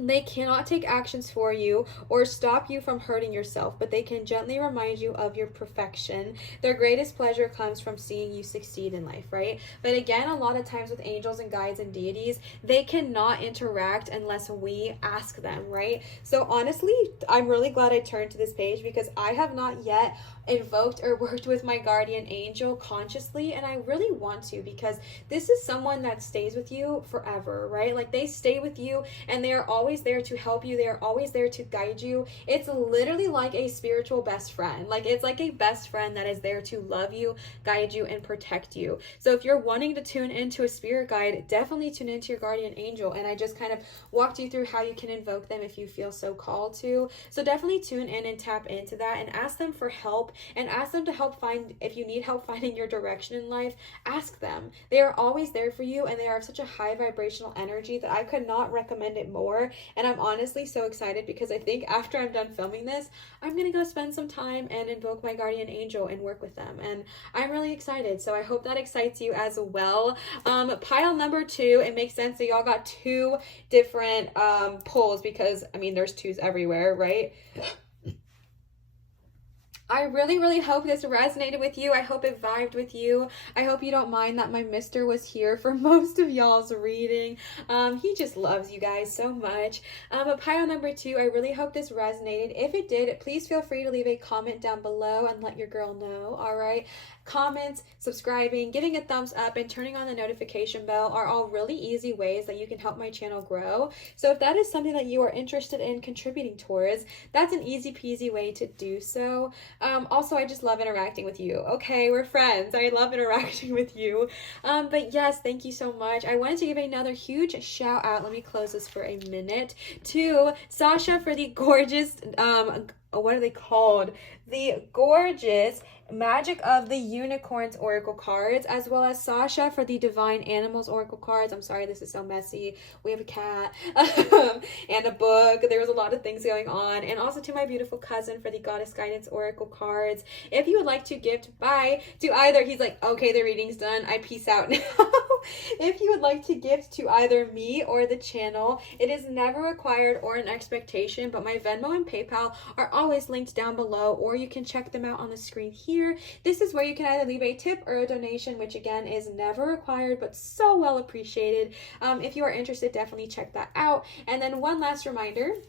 They cannot take actions for you or stop you from hurting yourself, but they can gently remind you of your perfection. Their greatest pleasure comes from seeing you succeed in life, right? But again, a lot of times with angels and guides and deities, they cannot interact unless we ask them, right? So honestly, I'm really glad I turned to this page because I have not yet invoked or worked with my guardian angel consciously, and I really want to, because this is someone that stays with you forever, right? Like, they stay with you and they are always there to help you. They are always there to guide you. It's literally like a spiritual best friend. Like, it's like a best friend that is there to love you, guide you, and protect you. So if you're wanting to tune into a spirit guide, definitely tune into your guardian angel, and I just kind of walked you through how you can invoke them if you feel so called to. So definitely tune in and tap into that and ask them for help, and ask them to help find, if you need help finding your direction in life, ask them. They are always there for you, and they are of such a high vibrational energy that I could not recommend it more. And I'm honestly so excited because I think after I'm done filming this, I'm gonna go spend some time and invoke my guardian angel and work with them, and I'm really excited. So I hope that excites you as well. Pile number 2, it makes sense that y'all got 2 different pulls because I mean there's 2s everywhere, right? I really hope this resonated with you. I hope it vibed with you. I hope you don't mind that my mister was here for most of y'all's reading. He just loves you guys so much. But pile number 2, I really hope this resonated. If it did, please feel free to leave a comment down below and let your girl know, all right? Comments, subscribing, giving a thumbs up, and turning on the notification bell are all really easy ways that you can help my channel grow. So if that is something that you are interested in contributing towards, that's an easy peasy way to do so. Also, I just love interacting with you. Okay, we're friends. I love interacting with you. But yes, thank you so much. I wanted to give another huge shout out. Let me close this for a minute to Sasha for the gorgeous, what are they called? The gorgeous Magic of the Unicorns Oracle cards, as well as Sasha for the Divine Animals Oracle cards. I'm sorry, this is so messy. We have a cat and a book. There was a lot of things going on. And also to my beautiful cousin for the Goddess Guidance Oracle cards. If you would like to gift bye to either, he's like, okay, the reading's done. I peace out now. If you would like to gift to either me or the channel, it is never required or an expectation, but my Venmo and PayPal are always linked down below, or you can check them out on the screen here. This is where you can either leave a tip or a donation, which again is never required, but so well appreciated. If you are interested, definitely check that out. And then one last reminder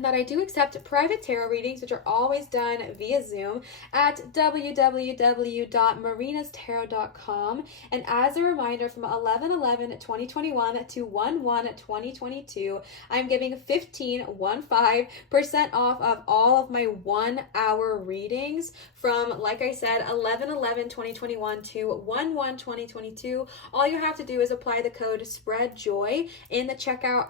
that I do accept private tarot readings, which are always done via Zoom at www.marinatarot.com. And as a reminder, from 11/11/2021 to 1/1/2022, I'm giving 15% off of all of my 1-hour readings from, like I said, 11/11/2021 to 1/1/2022. All you have to do is apply the code SPREADJOY in the checkout,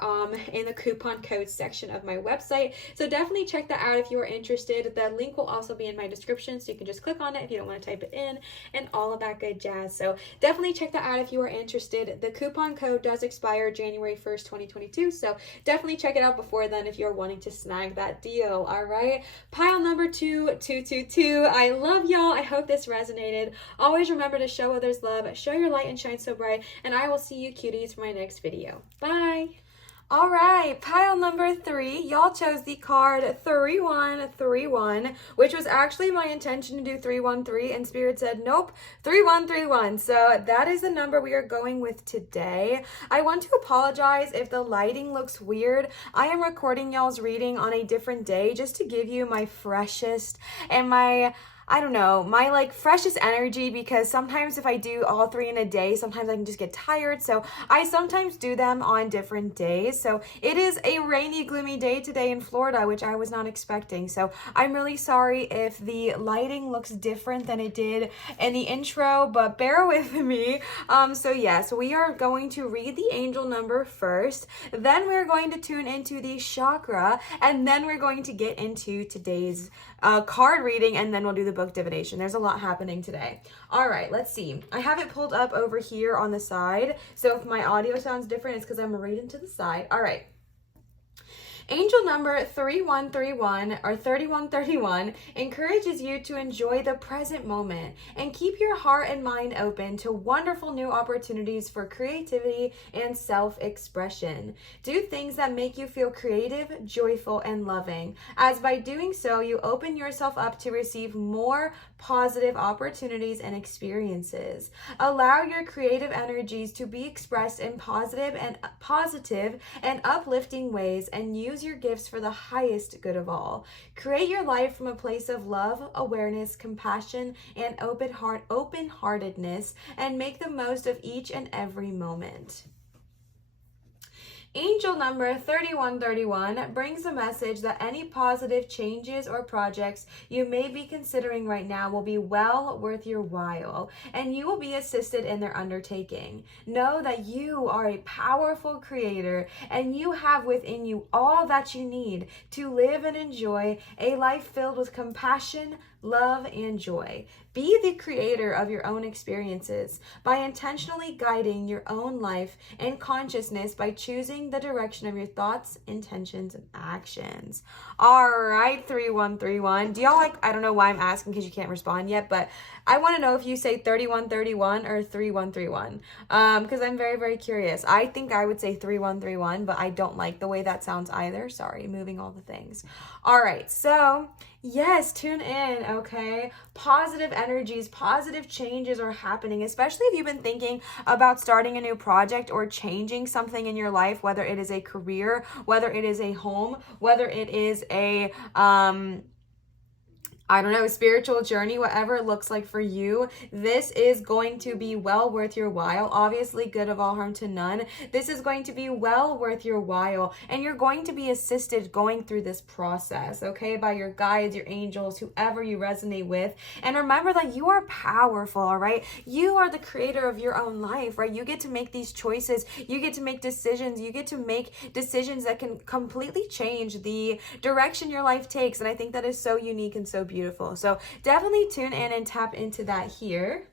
in the coupon code section of my website. website. So definitely check that out if you are interested. The link will also be in my description, so you can just click on it if you don't want to type it in, and all of that good jazz. So definitely check that out if you are interested. The coupon code does expire January 1st, 2022. So definitely check it out before then if you're wanting to snag that deal. All right. Pile number 222. I love y'all. I hope this resonated. Always remember to show others love, show your light and shine so bright, and I will see you cuties for my next video. Bye. All right, pile number 3, y'all chose the card 3131, which was actually my intention to do 313, and Spirit said, nope, 3131. So that is the number we are going with today. I want to apologize if the lighting looks weird. I am recording y'all's reading on a different day just to give you my freshest and my freshest energy, because sometimes if I do all 3 in a day, sometimes I can just get tired. So I sometimes do them on different days. So it is a rainy, gloomy day today in Florida, which I was not expecting. So I'm really sorry if the lighting looks different than it did in the intro, but bear with me. So we are going to read the angel number first. Then we're going to tune into the chakra, and then we're going to get into today's card reading, and then we'll do the book divination. There's a lot happening today. All right, let's see. I have it pulled up over here on the side, so if my audio sounds different, it's because I'm reading to the side. All right. Angel number 3131 or 3131 encourages you to enjoy the present moment and keep your heart and mind open to wonderful new opportunities for creativity and self-expression. Do things that make you feel creative, joyful, and loving, as by doing so, you open yourself up to receive more positive opportunities and experiences. Allow your creative energies to be expressed in positive and uplifting ways, and use your gifts for the highest good of all. Create your life from a place of love, awareness, compassion, and open-heartedness, and make the most of each and every moment. Angel number 3131 brings a message that any positive changes or projects you may be considering right now will be well worth your while, and you will be assisted in their undertaking. Know that you are a powerful creator, and you have within you all that you need to live and enjoy a life filled with compassion, love, and joy. Be the creator of your own experiences by intentionally guiding your own life and consciousness by choosing the direction of your thoughts, intentions, and actions. All right, 3131. Do y'all I don't know why I'm asking because you can't respond yet, but I want to know if you say 3131 or 3131, because I'm very, very curious. I think I would say 3131, but I don't like the way that sounds either. Sorry, moving all the things. All right, so yes, tune in, okay? Positive energies, positive changes are happening, especially if you've been thinking about starting a new project or changing something in your life, whether it is a career, whether it is a home, whether it is a spiritual journey, whatever it looks like for you. This is going to be well worth your while. Obviously, good of all harm to none. This is going to be well worth your while, and you're going to be assisted going through this process, okay, by your guides, your angels, whoever you resonate with. And remember that you are powerful, all right? You are the creator of your own life, right? You get to make these choices. You get to make decisions. You get to make decisions that can completely change the direction your life takes. And I think that is so unique and so beautiful. So definitely tune in and tap into that here.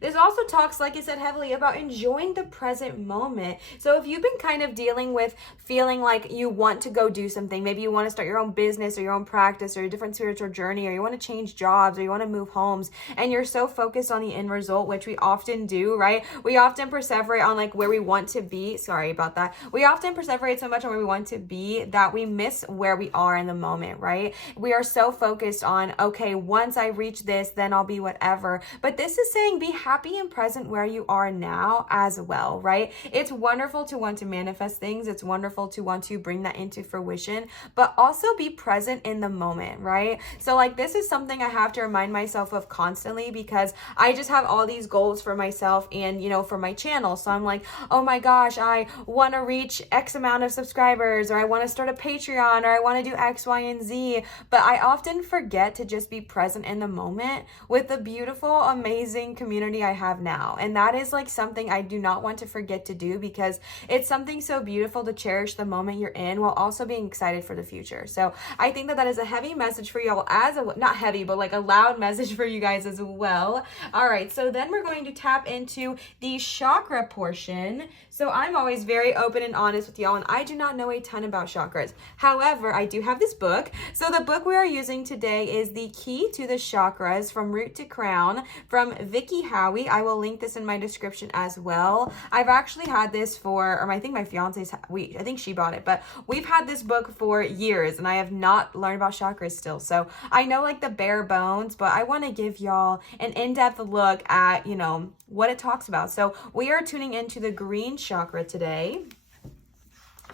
This also talks, like I said, heavily about enjoying the present moment. So if you've been kind of dealing with feeling like you want to go do something, maybe you want to start your own business or your own practice or a different spiritual journey, or you want to change jobs, or you want to move homes, and you're so focused on the end result, which we often do, right? We often perseverate on like where we want to be. Sorry about that. We often perseverate so much on where we want to be that we miss where we are in the moment, right? We are so focused on, okay, once I reach this, then I'll be whatever. But this is saying be happy and present where you are now as well, right? It's wonderful to want to manifest things. It's wonderful to want to bring that into fruition, but also be present in the moment, right? So like this is something I have to remind myself of constantly, because I just have all these goals for myself and, for my channel. So I'm like, oh my gosh, I want to reach X amount of subscribers, or I want to start a Patreon, or I want to do X, Y, and Z. But I often forget to just be present in the moment with the beautiful, amazing community reality I have now. And that is like something I do not want to forget to do, because it's something so beautiful to cherish the moment you're in while also being excited for the future. So I think that that is a heavy message for y'all, as a, not heavy, but like a loud message for you guys as well. All right, so then we're going to tap into the chakra portion. So I'm always very open and honest with y'all, and I do not know a ton about chakras. However, I do have this book. So the book we are using today is The Key to the Chakras from Root to Crown from Vicky Howie. I will link this in my description as well. I've actually had this for, or I think my fiance's, I think she bought it, but we've had this book for years and I have not learned about chakras still. So I know like the bare bones, but I want to give y'all an in-depth look at, you know, what it talks about. So we are tuning into the green chakra today.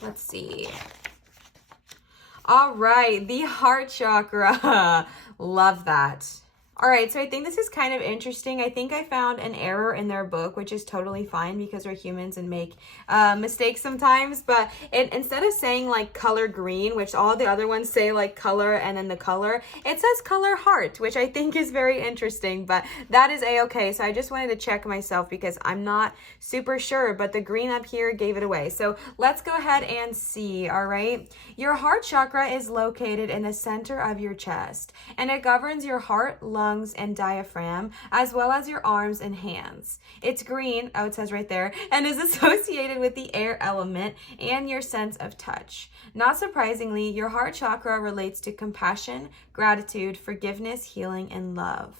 Let's see. All right, the heart chakra. Love that. All right, so I think this is kind of interesting. I think I found an error in their book, which is totally fine because we're humans and make mistakes sometimes. But instead of saying like color green, which all the other ones say like color and then the color, it says color heart, which I think is very interesting. But that is a-okay. So I just wanted to check myself because I'm not super sure, but the green up here gave it away. So let's go ahead and see. All right, your heart chakra is located in the center of your chest, and it governs your heart, lungs, and diaphragm, as well as your arms and hands. It's green, oh, it says right there, and is associated with the air element and your sense of touch. Not surprisingly, your heart chakra relates to compassion, gratitude, forgiveness, healing, and love.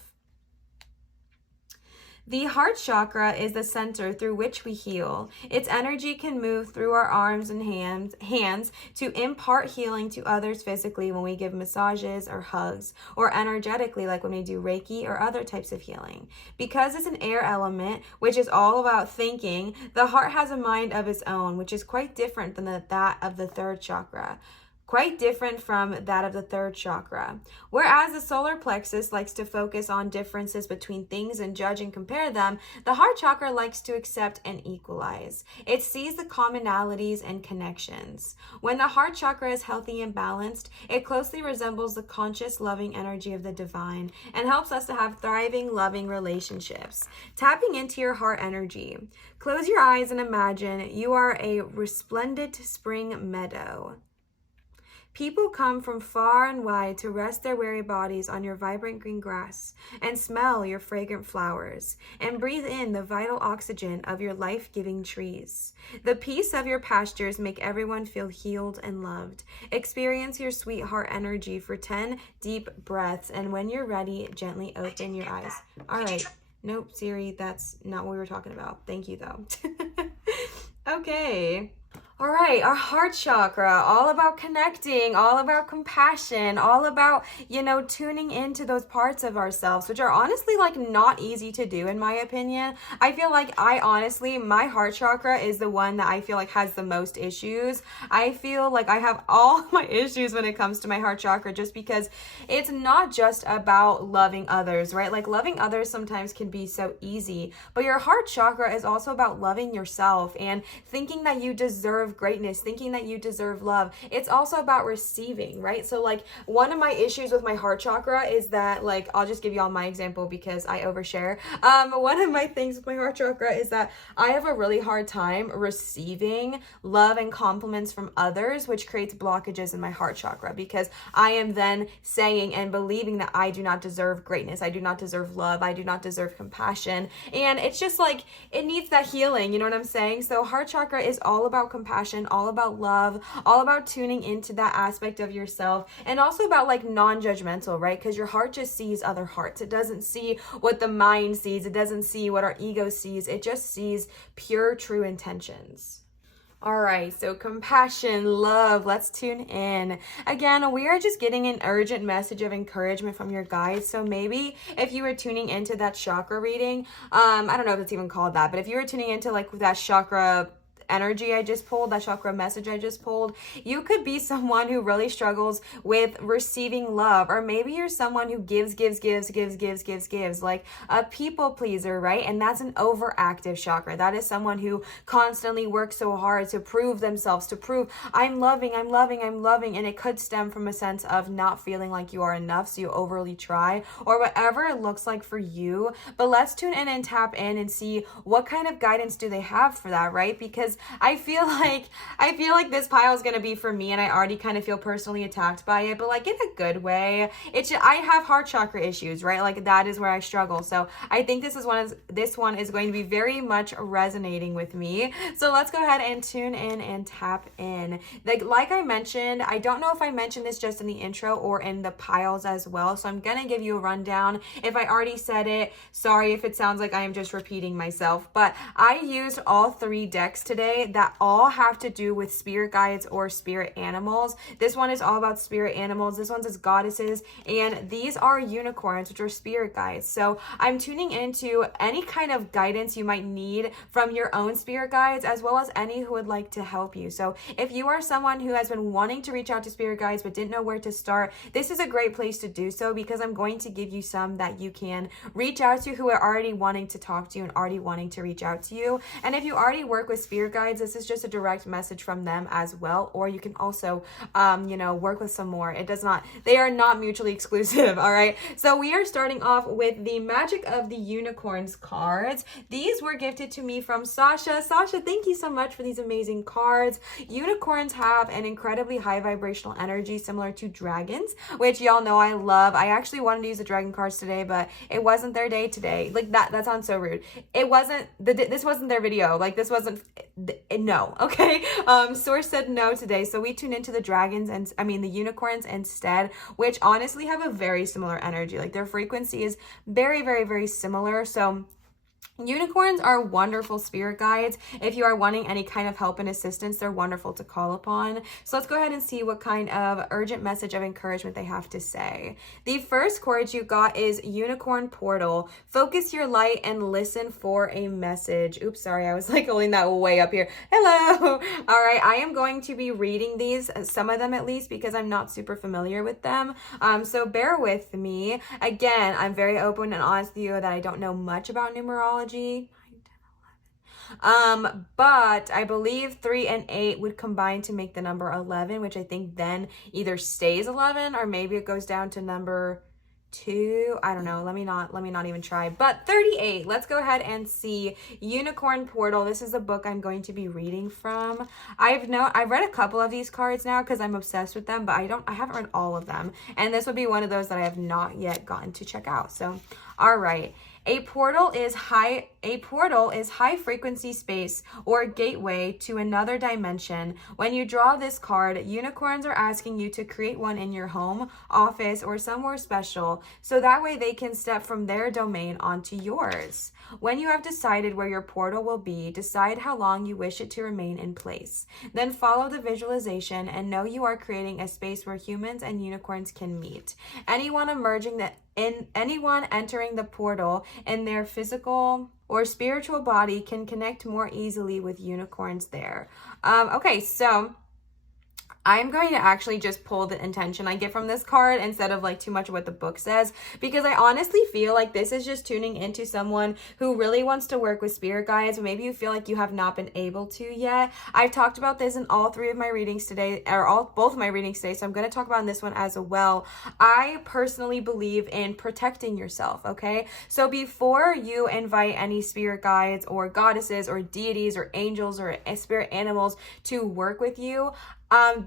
The heart chakra is the center through which we heal. Its energy can move through our arms and hands to impart healing to others physically when we give massages or hugs, or energetically like when we do Reiki or other types of healing. Because it's an air element, which is all about thinking, the heart has a mind of its own, which is quite different than that of the third chakra. Quite different from that of the third chakra. Whereas the solar plexus likes to focus on differences between things and judge and compare them, the heart chakra likes to accept and equalize. It sees the commonalities and connections. When the heart chakra is healthy and balanced, it closely resembles the conscious, loving energy of the divine and helps us to have thriving, loving relationships. Tapping into your heart energy. Close your eyes and imagine you are a resplendent spring meadow. People come from far and wide to rest their weary bodies on your vibrant green grass and smell your fragrant flowers and breathe in the vital oxygen of your life-giving trees. The peace of your pastures make everyone feel healed and loved. Experience your sweetheart energy for 10 deep breaths, and when you're ready, gently open your eyes. All right. Nope, Siri, that's not what we were talking about. Thank you, though. Okay. All right, our heart chakra, all about connecting, all about compassion, all about, you know, tuning into those parts of ourselves, which are honestly like not easy to do in my opinion. I feel like my heart chakra is the one that I feel like has the most issues. I feel like I have all my issues when it comes to my heart chakra, just because it's not just about loving others, right? Like loving others sometimes can be so easy, but your heart chakra is also about loving yourself and thinking that you deserve greatness, thinking that you deserve love. It's also about receiving, right? So like one of my issues with my heart chakra is that, like, I'll just give you all my example because I overshare. One of my things with my heart chakra is that I have a really hard time receiving love and compliments from others, which creates blockages in my heart chakra because I am then saying and believing that I do not deserve greatness. I do not deserve love. I do not deserve compassion. And it's just like, it needs that healing. You know what I'm saying? So heart chakra is all about compassion, all about love, all about tuning into that aspect of yourself, and also about like non-judgmental, right? Because your heart just sees other hearts. It doesn't see what the mind sees. It doesn't see what our ego sees. It just sees pure, true intentions. All right, so compassion, love, let's tune in. Again, we are just getting an urgent message of encouragement from your guides. So maybe if you were tuning into that chakra reading, I don't know if it's even called that, but if you were tuning into like that chakra energy I just pulled, that chakra message I just pulled, you could be someone who really struggles with receiving love, or maybe you're someone who gives, like a people pleaser, right? And that's an overactive chakra. That is someone who constantly works so hard to prove themselves, to prove I'm loving, and it could stem from a sense of not feeling like you are enough, so you overly try, or whatever it looks like for you. But let's tune in and tap in and see what kind of guidance do they have for that, right? Because I feel like this pile is going to be for me, and I already kind of feel personally attacked by it, but like in a good way. I have heart chakra issues, right? Like that is where I struggle. So I think this one is going to be very much resonating with me. So let's go ahead and tune in and tap in. Like I mentioned, I don't know if I mentioned this just in the intro or in the piles as well. So I'm going to give you a rundown. If I already said it, sorry if it sounds like I am just repeating myself, but I used all 3 decks today that all have to do with spirit guides or spirit animals. This one is all about spirit animals. This one's is goddesses, and these are unicorns, which are spirit guides. So I'm tuning into any kind of guidance you might need from your own spirit guides, as well as any who would like to help you. So if you are someone who has been wanting to reach out to spirit guides but didn't know where to start, this is a great place to do so, because I'm going to give you some that you can reach out to who are already wanting to talk to you and already wanting to reach out to you. And if you already work with spirit guides, this is just a direct message from them as well, or you can also work with some more. They are not mutually exclusive. All right, so we are starting off with the Magic of the Unicorns cards. These were gifted to me from Sasha. Thank you so much for these amazing cards. Unicorns have an incredibly high vibrational energy similar to dragons, which y'all know I love. I actually wanted to use the dragon cards today, but it wasn't their day today. Like that sounds so rude. This wasn't their video. Like this wasn't, no, okay? Source said no today, so we tuned into the the unicorns instead, which honestly have a very similar energy. Like their frequency is very, very, very similar. So unicorns are wonderful spirit guides. If you are wanting any kind of help and assistance, they're wonderful to call upon. So let's go ahead and see what kind of urgent message of encouragement they have to say. The first card you got is Unicorn Portal. Focus your light and listen for a message. Oops, sorry, I was like holding that way up here. Hello. All right, I am going to be reading these, some of them at least, because I'm not super familiar with them. So bear with me. Again, I'm very open and honest with you that I don't know much about numerology. 9, 10, 11. But I believe 3 and 8 would combine to make the number 11, which I think then either stays 11 or maybe it goes down to number 2. I don't know. Let me not even try. But 38. Let's go ahead and see Unicorn Portal. This is the book I'm going to be reading from. I've read a couple of these cards now because I'm obsessed with them, but I haven't read all of them. And this would be one of those that I have not yet gotten to check out. So, all right. A portal is high frequency space or gateway to another dimension. When you draw this card, unicorns are asking you to create one in your home, office, or somewhere special, so that way they can step from their domain onto yours. When you have decided where your portal will be, decide how long you wish it to remain in place. Then follow the visualization and know you are creating a space where humans and unicorns can meet. Anyone entering the portal in their physical or spiritual body can connect more easily with unicorns there. Okay, so I'm going to actually just pull the intention I get from this card instead of like too much of what the book says, because I honestly feel like this is just tuning into someone who really wants to work with spirit guides, but maybe you feel like you have not been able to yet. I've talked about this in all 3 of my readings today, or both of my readings today, so I'm going to talk about in this one as well. I personally believe in protecting yourself, okay? So before you invite any spirit guides or goddesses or deities or angels or spirit animals to work with you,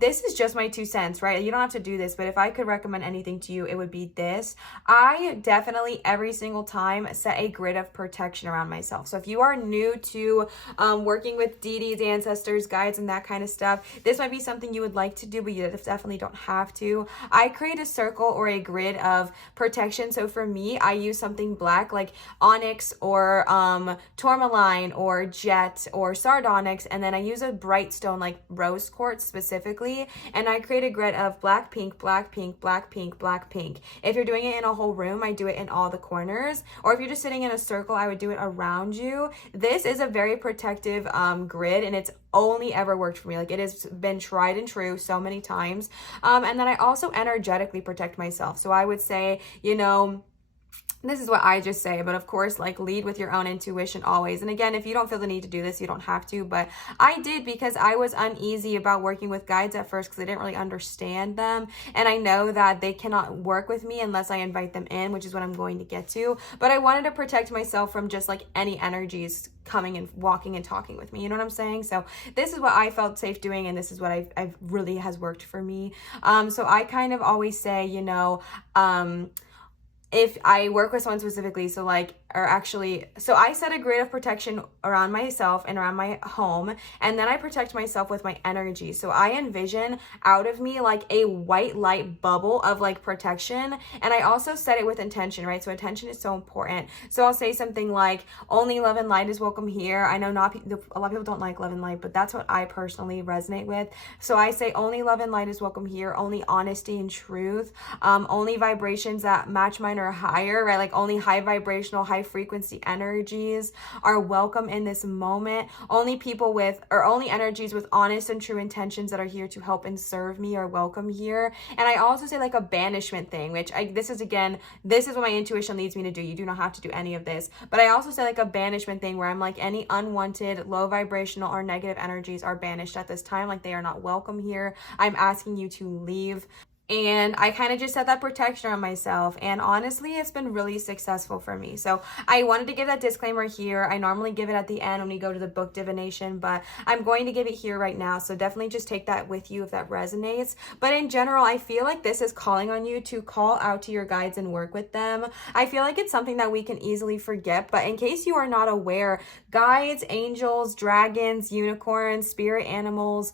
this is just my 2 cents, right? You don't have to do this, but if I could recommend anything to you, it would be this. I definitely every single time set a grid of protection around myself. So if you are new to working with deities, ancestors, guides, and that kind of stuff, this might be something you would like to do, but you definitely don't have to. I create a circle or a grid of protection. So for me, I use something black like onyx or tourmaline or jet or sardonyx, and then I use a bright stone like rose quartz specifically specifically, and I create a grid of black, pink, black, pink, black, pink, black, pink. If you're doing it in a whole room, I do it in all the corners, or if you're just sitting in a circle, I would do it around you. This is a very protective grid, and it's only ever worked for me. Like, it has been tried and true so many times. And then I also energetically protect myself. So I would say, you know, this is what I just say, but of course, like, lead with your own intuition always. And again, if you don't feel the need to do this, you don't have to, but I did, because I was uneasy about working with guides at first because I didn't really understand them. And I know that they cannot work with me unless I invite them in, which is what I'm going to get to. But I wanted to protect myself from just like any energies coming and walking and talking with me. You know what I'm saying? So this is what I felt safe doing, and this is what I've really has worked for me. So I kind of always say, you know, if I work with someone specifically, so like, or actually, so I set a grid of protection around myself and around my home, and then I protect myself with my energy. So I envision out of me like a white light bubble of like protection, and I also set it with intention, right? So intention is so important. So I'll say something like, only love and light is welcome here. I know a lot of people don't like love and light, but that's what I personally resonate with. So I say only love and light is welcome here, only honesty and truth, only vibrations that match mine or higher, right? Like only high vibrational, high frequency energies are welcome in this moment. Only people with, or only energies with honest and true intentions that are here to help and serve me are welcome here. And I also say like a banishment thing, which this is what my intuition leads me to do. You do not have to do any of this, but I also say like a banishment thing where I'm like, any unwanted, low vibrational or negative energies are banished at this time. Like, they are not welcome here. I'm asking you to leave. And I kind of just set that protection on myself, and honestly, it's been really successful for me. So I wanted to give that disclaimer here. I normally give it at the end when we go to the book divination, but I'm going to give it here right now. So definitely just take that with you if that resonates. But in general, I feel like this is calling on you to call out to your guides and work with them. I feel like it's something that we can easily forget, but in case you are not aware, guides, angels, dragons, unicorns, spirit animals,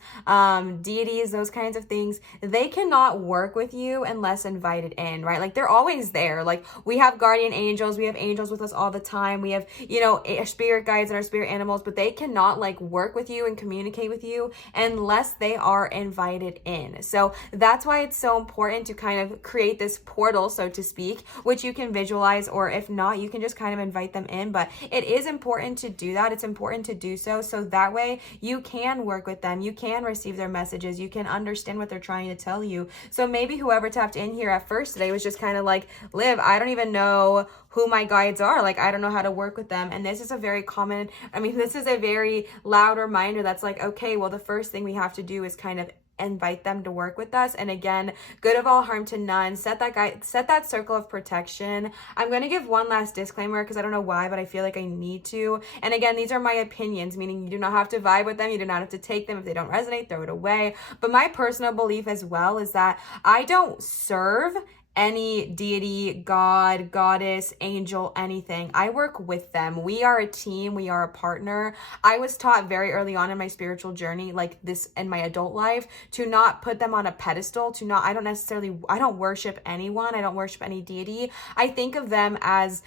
deities, those kinds of things, they cannot work with you unless invited in, right? Like, they're always there. Like, we have guardian angels, we have angels with us all the time, we have, you know, spirit guides and our spirit animals, but they cannot like work with you and communicate with you unless they are invited in. So that's why it's so important to kind of create this portal, so to speak, which you can visualize, or if not, you can just kind of invite them in. But it is important to do that. It's important to do so that way you can work with them, you can receive their messages, you can understand what they're trying to tell you. So maybe whoever tapped in here at first today was just kind of like, Liv, I don't even know who my guides are. Like, I don't know how to work with them. And this is a very common, this is a very loud reminder that's like, okay, well, the first thing we have to do is kind of invite them to work with us. And again, good of all, harm to none. Set that circle of protection. I'm going to give one last disclaimer because I don't know why, but I feel like I need to. And again, these are my opinions, meaning you do not have to vibe with them. You do not have to take them. If they don't resonate, throw it away. But my personal belief as well is that I don't serve any deity, god, goddess, angel, anything. I work with them. We are a team. We are a partner. I was taught very early on in my spiritual journey, like this in my adult life, to not put them on a pedestal, I don't worship anyone. I don't worship any deity. I think of them as,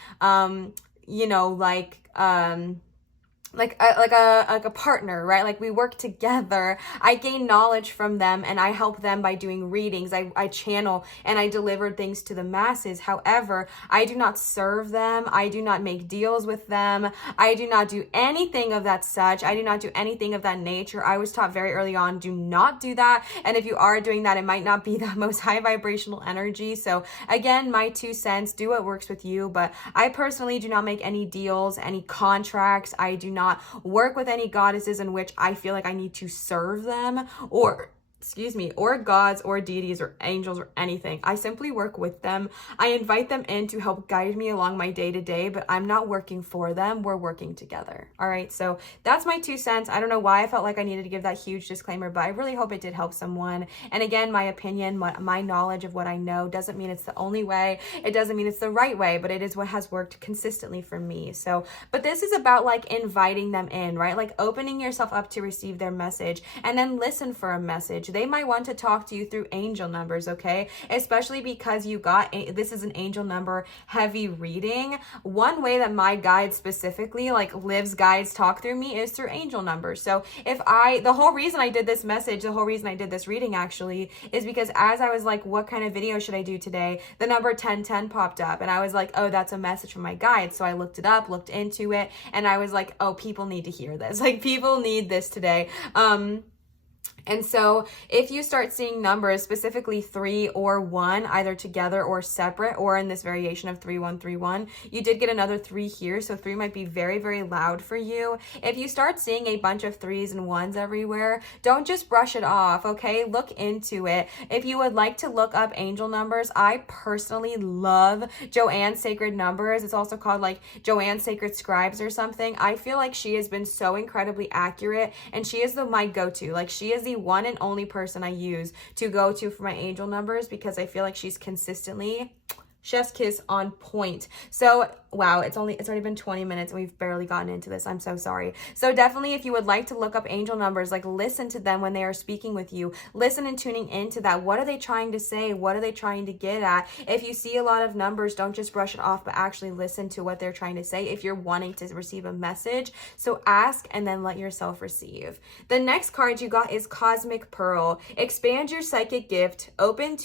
like a partner, right? Like, we work together. I gain knowledge from them and I help them by doing readings. I channel and I deliver things to the masses. However, I do not serve them. I do not make deals with them. I do not do anything of that such. I do not do anything of that nature. I was taught very early on, do not do that. And if you are doing that, it might not be the most high vibrational energy. So again, my 2 cents, do what works with you. But I personally do not make any deals, any contracts. I do not work with any goddesses in which I feel like I need to serve them, or gods or deities or angels or anything. I simply work with them. I invite them in to help guide me along my day-to-day, but I'm not working for them. We're working together. All right. So that's my 2 cents. I don't know why I felt like I needed to give that huge disclaimer, but I really hope it did help someone. And again, my opinion, my knowledge of what I know doesn't mean it's the only way. It doesn't mean it's the right way, but it is what has worked consistently for me. So, but this is about like inviting them in, right? Like opening yourself up to receive their message, and then listen for a message. They might want to talk to you through angel numbers, okay? Especially because you got, this is an angel number heavy reading. One way that my guides specifically, like Liv's guides, talk through me is through angel numbers. So the whole reason I did this message, the whole reason I did this reading actually, is because as I was like, what kind of video should I do today? The number 1010 popped up and I was like, oh, that's a message from my guide. So I looked it up, looked into it, and I was like, oh, people need to hear this. Like, people need this today. And so if you start seeing numbers, specifically 3 or 1, either together or separate, or in this variation of 3131, you did get another 3 here. So 3 might be very, very loud for you. If you start seeing a bunch of 3s and 1s everywhere, don't just brush it off, okay? Look into it. If you would like to look up angel numbers, I personally love Joanne's Sacred Numbers. It's also called like Joanne's Sacred Scribes or something. I feel like she has been so incredibly accurate, and she is my go-to. Like, she is the one and only person I use to go to for my angel numbers, because I feel like she's consistently chef's kiss on point. So wow, it's already been 20 minutes and we've barely gotten into this. I'm so sorry. So definitely, if you would like to look up angel numbers, like listen to them when they are speaking with you. Listen and tuning into that. What are they trying to say? What are they trying to get at? If you see a lot of numbers, don't just brush it off, but actually listen to what they're trying to say if you're wanting to receive a message. So ask and then let yourself receive. The next card you got is Cosmic Pearl. Expand your psychic gift. Open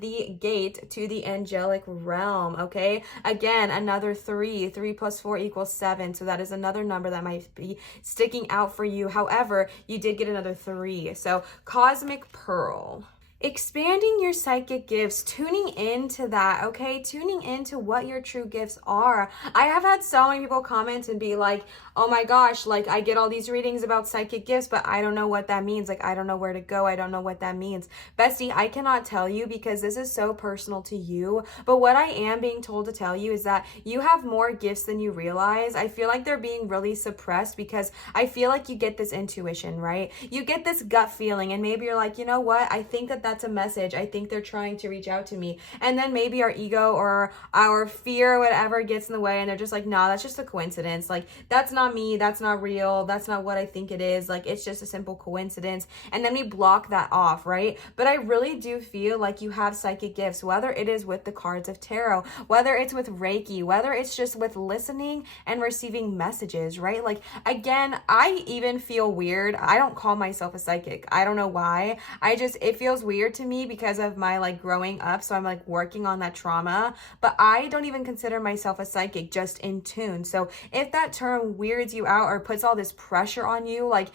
the gate to the angelic realm, okay? Again, another 3. 3 plus 4 equals 7. So that is another number that might be sticking out for you. However, you did get another 3. So Cosmic Pearl. Expanding your psychic gifts, tuning into that, okay? Tuning into what your true gifts are. I have had so many people comment and be like, oh my gosh, like I get all these readings about psychic gifts, but I don't know what that means. Like, I don't know where to go. I don't know what that means. Bestie, I cannot tell you because this is so personal to you. But what I am being told to tell you is that you have more gifts than you realize. I feel like they're being really suppressed because I feel like you get this intuition, right? You get this gut feeling, and maybe you're like, you know what? I think that's a message. I think they're trying to reach out to me. And then maybe our ego or our fear or whatever gets in the way, and they're just like, nah, that's just a coincidence. Like, that's not me. That's not real. That's not what I think it is. Like, it's just a simple coincidence. And then we block that off, right? But I really do feel like you have psychic gifts, whether it is with the cards of tarot, whether it's with Reiki, whether it's just with listening and receiving messages, right? Like, again, I even feel weird. I don't call myself a psychic. I don't know why. It feels weird to me because of my like growing up. So I'm like working on that trauma, but I don't even consider myself a psychic, just in tune. So if that term weirds you out or puts all this pressure on you, like,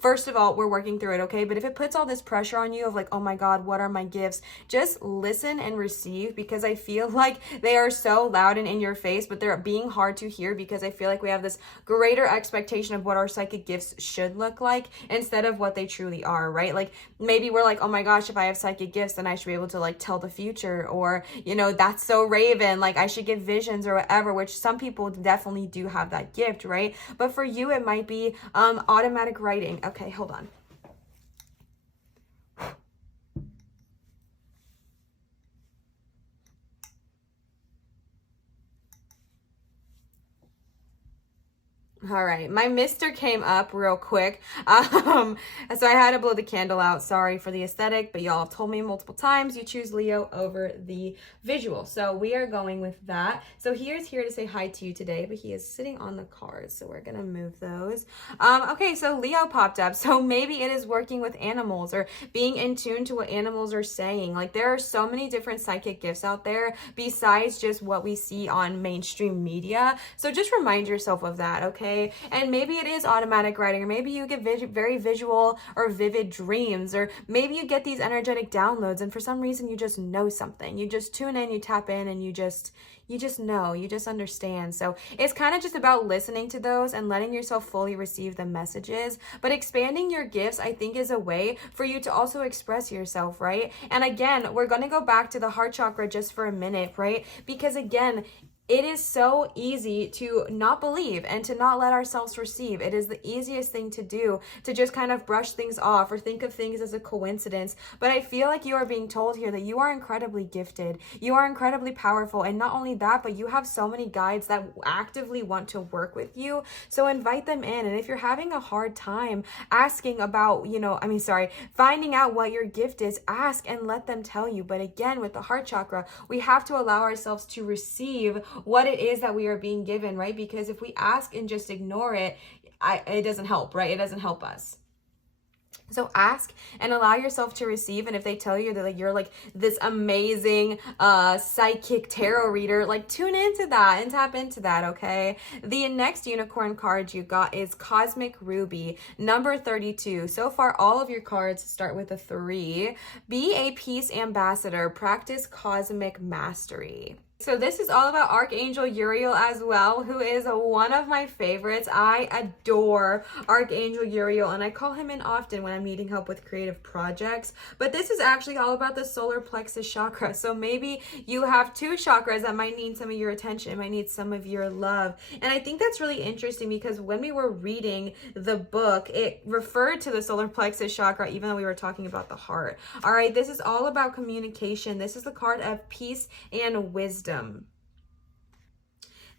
first of all, we're working through it, okay? But if it puts all this pressure on you of like, oh my God, what are my gifts? Just listen and receive, because I feel like they are so loud and in your face, but they're being hard to hear because I feel like we have this greater expectation of what our psychic gifts should look like instead of what they truly are, right? Like, maybe we're like, oh my gosh, if I have psychic gifts, then I should be able to like tell the future, or, you know, that's so Raven, like I should get visions or whatever, which some people definitely do have that gift, right? But for you, it might be automatic writing. Okay, hold on. All right, my mister came up real quick, so I had to blow the candle out. Sorry for the aesthetic, but y'all have told me multiple times you choose Leo over the visual, so we are going with that. So he is here to say hi to you today, but he is sitting on the cards, so we're gonna move those. Okay, so Leo popped up, so maybe it is working with animals or being in tune to what animals are saying. Like, there are so many different psychic gifts out there besides just what we see on mainstream media, so just remind yourself of that, okay? And maybe it is automatic writing, or maybe you get very visual or vivid dreams, or maybe you get these energetic downloads and for some reason you just know something. You just tune in, you tap in, and you just know, you just understand. So it's kind of just about listening to those and letting yourself fully receive the messages. But expanding your gifts, I think, is a way for you to also express yourself, right? And again, we're going to go back to the heart chakra just for a minute, right? Because again, it is so easy to not believe and to not let ourselves receive. It is the easiest thing to do, to just kind of brush things off or think of things as a coincidence. But I feel like you are being told here that you are incredibly gifted. You are incredibly powerful. And not only that, but you have so many guides that actively want to work with you. So invite them in. And if you're having a hard time asking about, finding out what your gift is, ask and let them tell you. But again, with the heart chakra, we have to allow ourselves to receive what it is that we are being given, right? Because if we ask and just ignore it, it doesn't help, right? It doesn't help us. So ask and allow yourself to receive. And if they tell you that like you're like this amazing psychic tarot reader, like tune into that and tap into that, okay? The next unicorn card you got is Cosmic Ruby, number 32. So far, all of your cards start with a 3. Be a peace ambassador. Practice cosmic mastery. So this is all about Archangel Uriel as well, who is one of my favorites. I adore Archangel Uriel, and I call him in often when I'm needing help with creative projects. But this is actually all about the solar plexus chakra. So maybe you have 2 chakras that might need some of your attention, might need some of your love. And I think that's really interesting because when we were reading the book, it referred to the solar plexus chakra, even though we were talking about the heart. All right, this is all about communication. This is the card of peace and wisdom.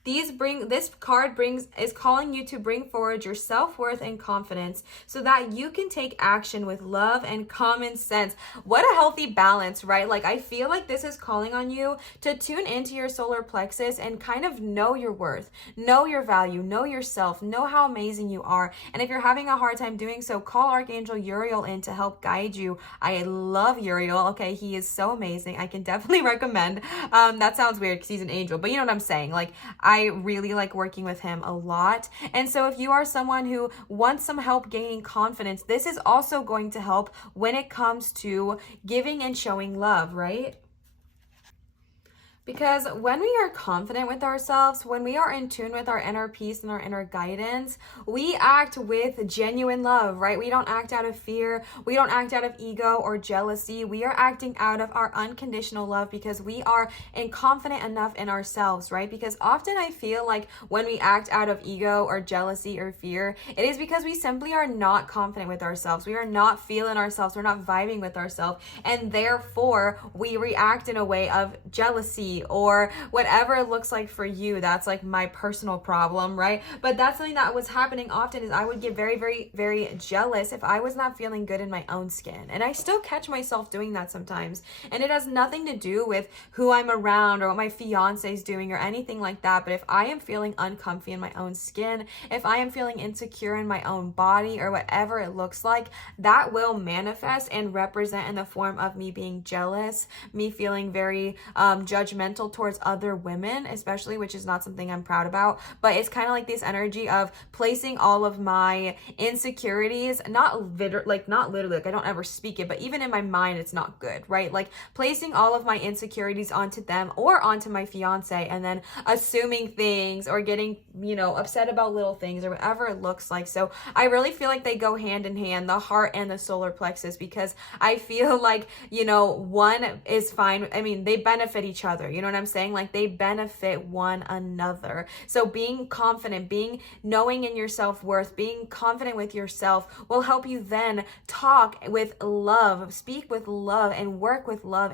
This card is calling you to bring forward your self-worth and confidence so that you can take action with love and common sense. What a healthy balance, right? Like, I feel like this is calling on you to tune into your solar plexus and kind of know your worth, know your value, know yourself, know how amazing you are. And if you're having a hard time doing so, call Archangel Uriel in to help guide you. I love Uriel. Okay, he is so amazing. I can definitely recommend. That sounds weird because he's an angel, but you know what I'm saying? Like, I really like working with him a lot. And so if you are someone who wants some help gaining confidence, this is also going to help when it comes to giving and showing love, right? Because when we are confident with ourselves, when we are in tune with our inner peace and our inner guidance, we act with genuine love, right? We don't act out of fear. We don't act out of ego or jealousy. We are acting out of our unconditional love because we are confident enough in ourselves, right? Because often I feel like when we act out of ego or jealousy or fear, it is because we simply are not confident with ourselves. We are not feeling ourselves. We're not vibing with ourselves. And therefore, we react in a way of jealousy or whatever it looks like for you. That's like my personal problem, right? But that's something that was happening often is I would get very, very, very jealous if I was not feeling good in my own skin. And I still catch myself doing that sometimes. And it has nothing to do with who I'm around or what my fiance is doing or anything like that. But if I am feeling uncomfy in my own skin, if I am feeling insecure in my own body or whatever it looks like, that will manifest and represent in the form of me being jealous, me feeling very judgmental towards other women, especially, which is not something I'm proud about. But it's kind of like this energy of placing all of my insecurities, not literally, like I don't ever speak it, but even in my mind, it's not good, right? Like placing all of my insecurities onto them or onto my fiance and then assuming things or getting, upset about little things or whatever it looks like. So I really feel like they go hand in hand, the heart and the solar plexus, because I feel like, one is fine. I mean, they benefit each other. You know what I'm saying? Like they benefit one another. So being confident, knowing in your self-worth, being confident with yourself will help you then talk with love, speak with love, and work with love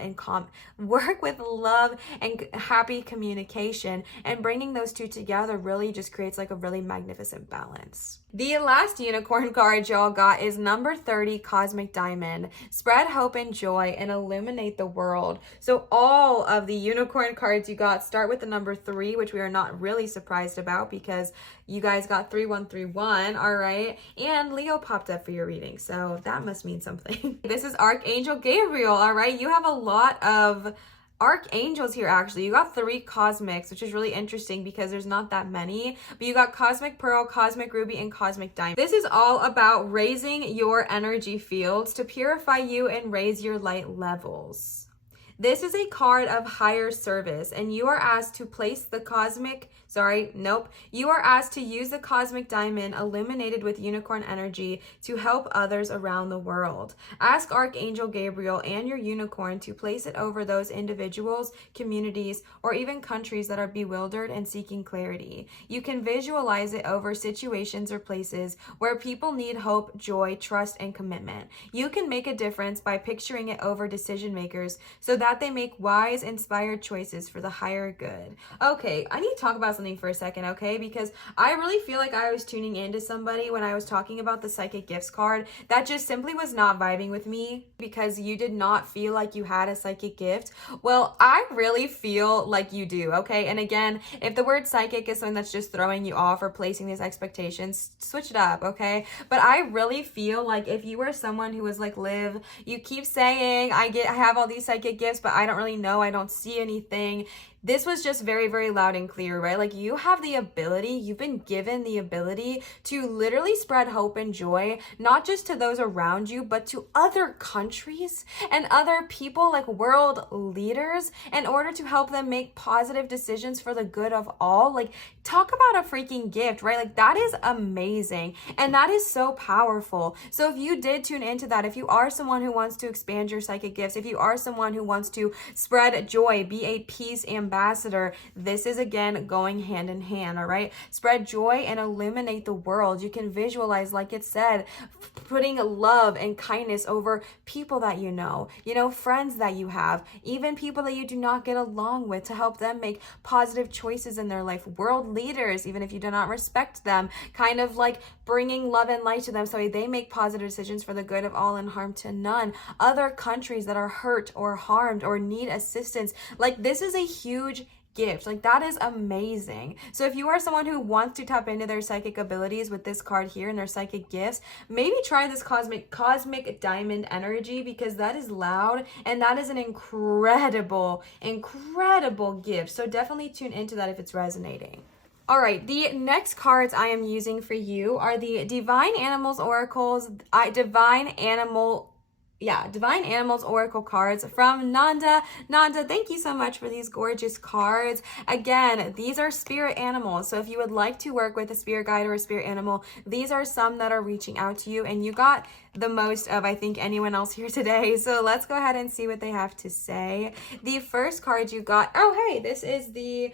and happy communication. And bringing those two together really just creates like a really magnificent balance. The last unicorn card y'all got is number 30, Cosmic Diamond. Spread hope and joy and illuminate the world. So all of the unicorn cards you got start with the number 3, which we are not really surprised about because you guys got 3131, all right? And Leo popped up for your reading, so that must mean something. This is Archangel Gabriel, all right? You have a lot of archangels here. Actually, you got 3 cosmics, which is really interesting because there's not that many, but you got Cosmic Pearl, Cosmic Ruby, and Cosmic Diamond. This is all about raising your energy fields to purify you and raise your light levels. This is a card of higher service, and you are asked to place the cosmic Sorry, nope. You are asked to use the cosmic diamond illuminated with unicorn energy to help others around the world. Ask Archangel Gabriel and your unicorn to place it over those individuals, communities, or even countries that are bewildered and seeking clarity. You can visualize it over situations or places where people need hope, joy, trust, and commitment. You can make a difference by picturing it over decision makers so that they make wise, inspired choices for the higher good. Okay, I need to talk about something for a second, okay? Because I really feel like I was tuning into somebody when I was talking about the psychic gifts card that just simply was not vibing with me because you did not feel like you had a psychic gift. Well, I really feel like you do, okay? And again, if the word psychic is something that's just throwing you off or placing these expectations, switch it up, okay? But I really feel like if you were someone who was like, Liv, you keep saying I have all these psychic gifts, but I don't really know, I don't see anything. This was just very, very loud and clear, right? Like you have the ability, you've been given the ability to literally spread hope and joy, not just to those around you, but to other countries and other people, like world leaders, in order to help them make positive decisions for the good of all. Like, talk about a freaking gift, right? Like that is amazing. And that is so powerful. So if you did tune into that, if you are someone who wants to expand your psychic gifts, if you are someone who wants to spread joy, be a peace ambassador, this is again going hand in hand, all right? Spread joy and illuminate the world. You can visualize, like it said, putting love and kindness over people that you know, friends that you have, even people that you do not get along with, to help them make positive choices in their life. World leaders, even if you do not respect them, kind of like bringing love and light to them so they make positive decisions for the good of all and harm to none. Other countries that are hurt or harmed or need assistance, like this is a huge gift. Like that is amazing. So if you are someone who wants to tap into their psychic abilities with this card here and their psychic gifts, maybe try this cosmic diamond energy, because that is loud and that is an incredible gift. So definitely tune into that if it's resonating. All right, the next cards I am using for you are the Divine Animals Oracles, Divine Animals Oracle cards from Nanda. Nanda, thank you so much for these gorgeous cards. Again, these are spirit animals. So if you would like to work with a spirit guide or a spirit animal, these are some that are reaching out to you, and you got the most of, I think, anyone else here today. So let's go ahead and see what they have to say. The first card you got, oh, hey, this is the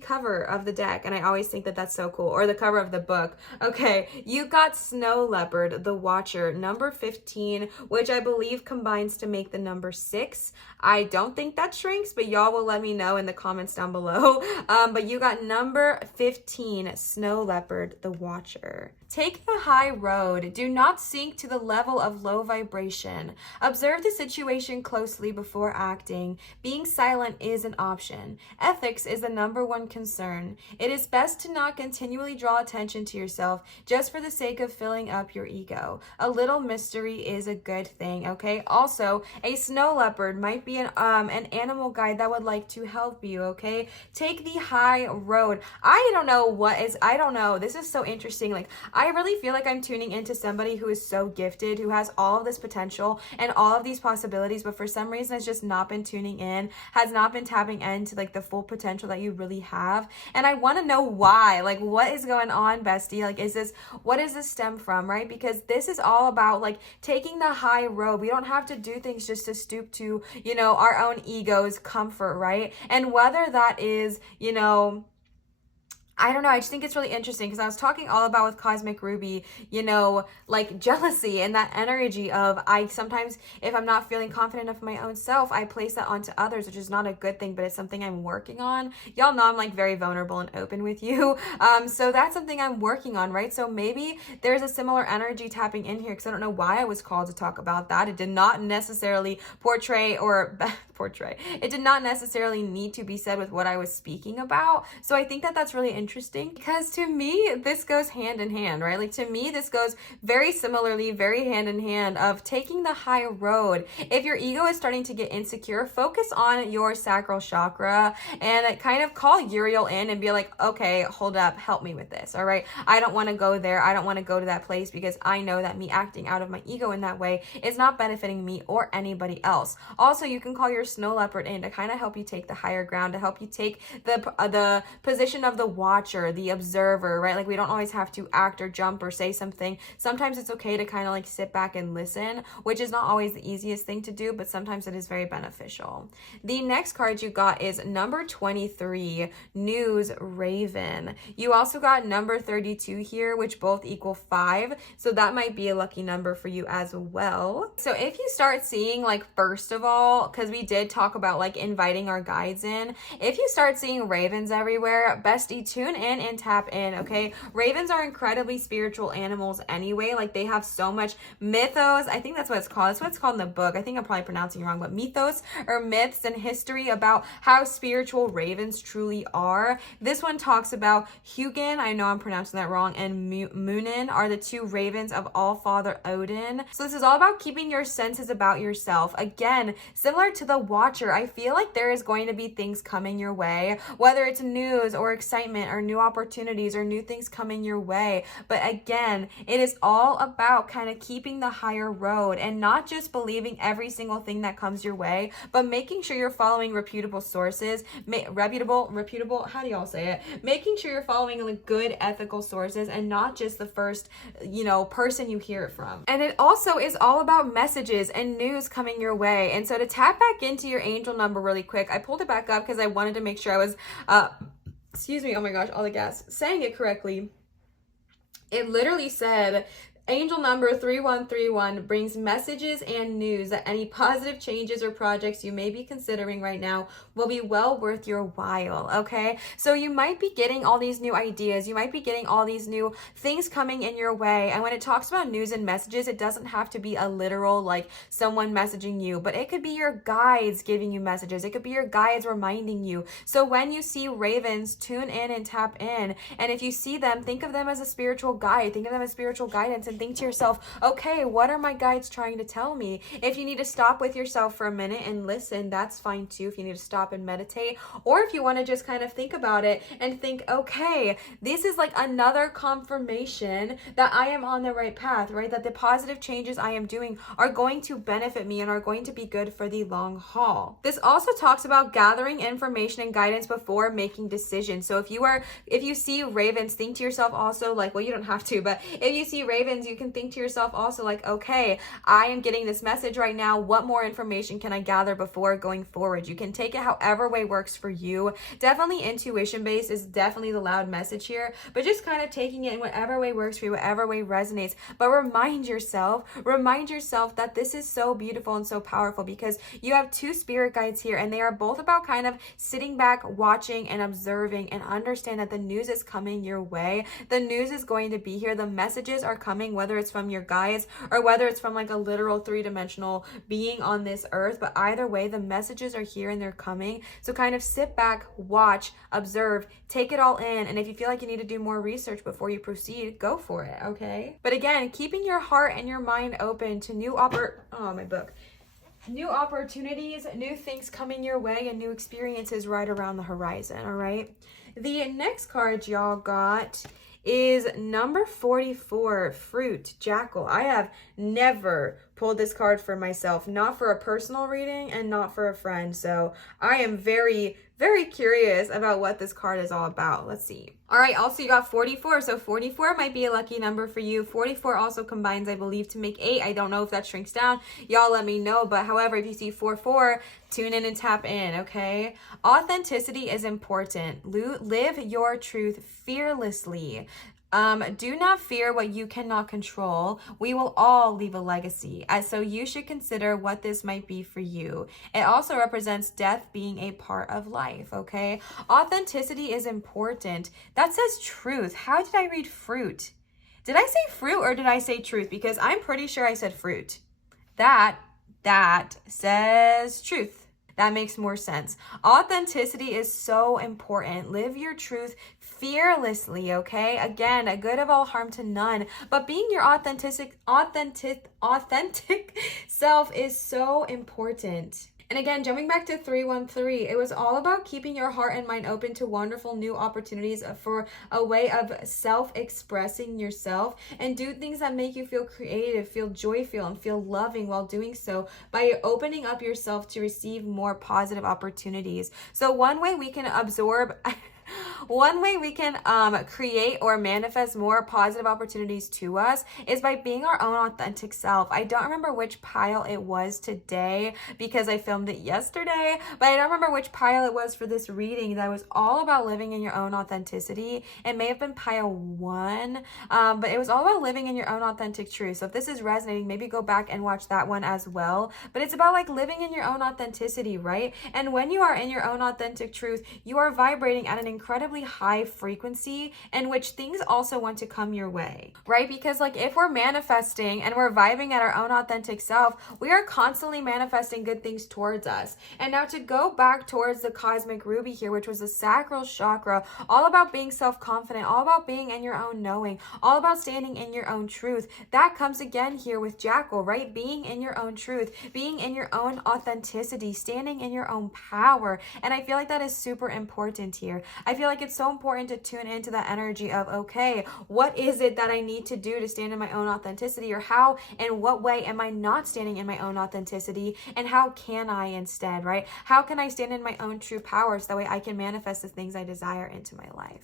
cover of the deck, and I always think that that's so cool, or the cover of the book. Okay, you got Snow Leopard, the Watcher, number 15, which I believe combines to make the number 6. I don't think that shrinks, but y'all will let me know in the comments down below. But you got number 15, Snow Leopard, the Watcher. Take the high road. Do not sink to the level of low vibration. Observe the situation closely before acting. Being silent is an option. Ethics is the number one concern. It is best to not continually draw attention to yourself just for the sake of filling up your ego. A little mystery is a good thing, okay? Also, a snow leopard might be an animal guide that would like to help you, okay? Take the high road. I don't know. This is so interesting. Like, I really feel like I'm tuning into somebody who is so gifted, who has all of this potential and all of these possibilities, but for some reason has just not been tuning in, has not been tapping into like the full potential that you really have. And I want to know why. Like, what is going on, bestie? Like, what does this stem from, right? Because this is all about like taking the high road. We don't have to do things just to stoop to, our own ego's comfort, right? And whether that is, I don't know. I just think it's really interesting because I was talking all about with Cosmic Ruby, like jealousy and that energy of sometimes if I'm not feeling confident enough in my own self, I place that onto others, which is not a good thing, but it's something I'm working on. Y'all know I'm like very vulnerable and open with you. So that's something I'm working on, right? So maybe there's a similar energy tapping in here because I don't know why I was called to talk about that. It did not necessarily it did not necessarily need to be said with what I was speaking about. So I think that that's really interesting. interesting because to me, this goes hand in hand, right? Like to me, this goes very similarly, very hand in hand of taking the high road. If your ego is starting to get insecure, focus on your sacral chakra and kind of call Uriel in and be like, okay, hold up, help me with this, all right? I don't want to go there. I don't want to go to that place because I know that me acting out of my ego in that way is not benefiting me or anybody else. Also, you can call your snow leopard in to kind of help you take the higher ground, to help you take the position of the watcher, the observer, right? Like we don't always have to act or jump or say something. Sometimes it's okay to kind of like sit back and listen, which is not always the easiest thing to do, but sometimes it is very beneficial. The next card you got is number 23, News Raven. You also got number 32 here, which both equal 5. So that might be a lucky number for you as well. So if you start seeing, like, first of all, because we did talk about like inviting our guides in, if you start seeing ravens everywhere, bestie, tune in and tap in, okay? Ravens are incredibly spiritual animals anyway. Like they have so much mythos. I think that's what it's called. That's what it's called in the book. I think I'm probably pronouncing it wrong, but mythos or myths and history about how spiritual ravens truly are. This one talks about Hugin, I know I'm pronouncing that wrong, and Munin are the two ravens of All-Father Odin. So this is all about keeping your senses about yourself. Again, similar to the Watcher, I feel like there is going to be things coming your way, whether it's news or excitement or new opportunities or new things coming your way. But again, it is all about kind of keeping the higher road and not just believing every single thing that comes your way, but making sure you're following reputable sources, reputable, how do y'all say it? Making sure you're following like good ethical sources and not just the first, person you hear it from. And it also is all about messages and news coming your way. And so to tap back into your angel number really quick, I pulled it back up because I wanted to make sure I was, excuse me, oh my gosh, all the gas, saying it correctly. It literally said, angel number 3131 brings messages and news that any positive changes or projects you may be considering right now will be well worth your while, okay? So you might be getting all these new ideas. You might be getting all these new things coming in your way. And when it talks about news and messages, it doesn't have to be a literal, like someone messaging you, but it could be your guides giving you messages. It could be your guides reminding you. So when you see ravens, tune in and tap in. And if you see them, think of them as a spiritual guide. Think of them as spiritual guidance and think to yourself, okay, what are my guides trying to tell me? If you need to stop with yourself for a minute and listen, that's fine too. If you need to stop and meditate, or if you want to just kind of think about it and think, okay, this is like another confirmation that I am on the right path, right? That the positive changes I am doing are going to benefit me and are going to be good for the long haul. This also talks about gathering information and guidance before making decisions. So if you see ravens, think to yourself also like, well, you don't have to, but if you see ravens, you can think to yourself also like, okay, I am getting this message right now. What more information can I gather before going forward? You can take it however way works for you. Definitely intuition based is definitely the loud message here, but just kind of taking it in whatever way works for you, whatever way resonates. But remind yourself that this is so beautiful and so powerful because you have two spirit guides here and they are both about kind of sitting back, watching and observing and understand that the news is coming your way. The news is going to be here. The messages are coming, whether it's from your guides or whether it's from like a literal three-dimensional being on this earth. But either way, the messages are here and they're coming. So kind of sit back, watch, observe, take it all in. And if you feel like you need to do more research before you proceed, go for it, okay? But again, keeping your heart and your mind open to new opportunities, new things coming your way, and new experiences right around the horizon, all right? The next card y'all got is number 44, Fruit Jackal. I have never pulled this card for myself, not for a personal reading and not for a friend. So I am very, very curious about what this card is all about. Let's see. All right, also you got 44. So 44 might be a lucky number for you. 44 also combines, I believe, to make 8. I don't know if that shrinks down. Y'all let me know. But however, if you see 44, tune in and tap in, okay? Authenticity is important. Live your truth fearlessly. Do not fear what you cannot control. We will all leave a legacy. So you should consider what this might be for you. It also represents death being a part of life, okay? Authenticity is important. That says truth. How did I read fruit? Did I say fruit or did I say truth? Because I'm pretty sure I said fruit. That says truth. That makes more sense. Authenticity is so important. Live your truth fearlessly, okay? Again, a good of all harm to none. But being your authentic self is so important. And again, jumping back to 313, it was all about keeping your heart and mind open to wonderful new opportunities for a way of self-expressing yourself, and do things that make you feel creative, feel joyful, and feel loving while doing so by opening up yourself to receive more positive opportunities. So one way we can absorb one way we can create or manifest more positive opportunities to us is by being our own authentic self. I don't remember which pile it was today because I filmed it yesterday, but I don't remember which pile it was for this reading that was all about living in your own authenticity. It may have been pile 1, but it was all about living in your own authentic truth. So if this is resonating, maybe go back and watch that one as well. But it's about like living in your own authenticity, right? And when you are in your own authentic truth, you are vibrating at an incredibly high frequency in which things also want to come your way, right? Because like if we're manifesting and we're vibing at our own authentic self, we are constantly manifesting good things towards us. And now to go back towards the cosmic ruby here, which was the sacral chakra, all about being self-confident, all about being in your own knowing, all about standing in your own truth. That comes again here with Jackal, right? Being in your own truth, being in your own authenticity, standing in your own power. And I feel like that is super important here. I feel like it's so important to tune into that energy of, okay, what is it that I need to do to stand in my own authenticity, or how and what way am I not standing in my own authenticity, and how can I instead, right? How can I stand in my own true power so that way I can manifest the things I desire into my life?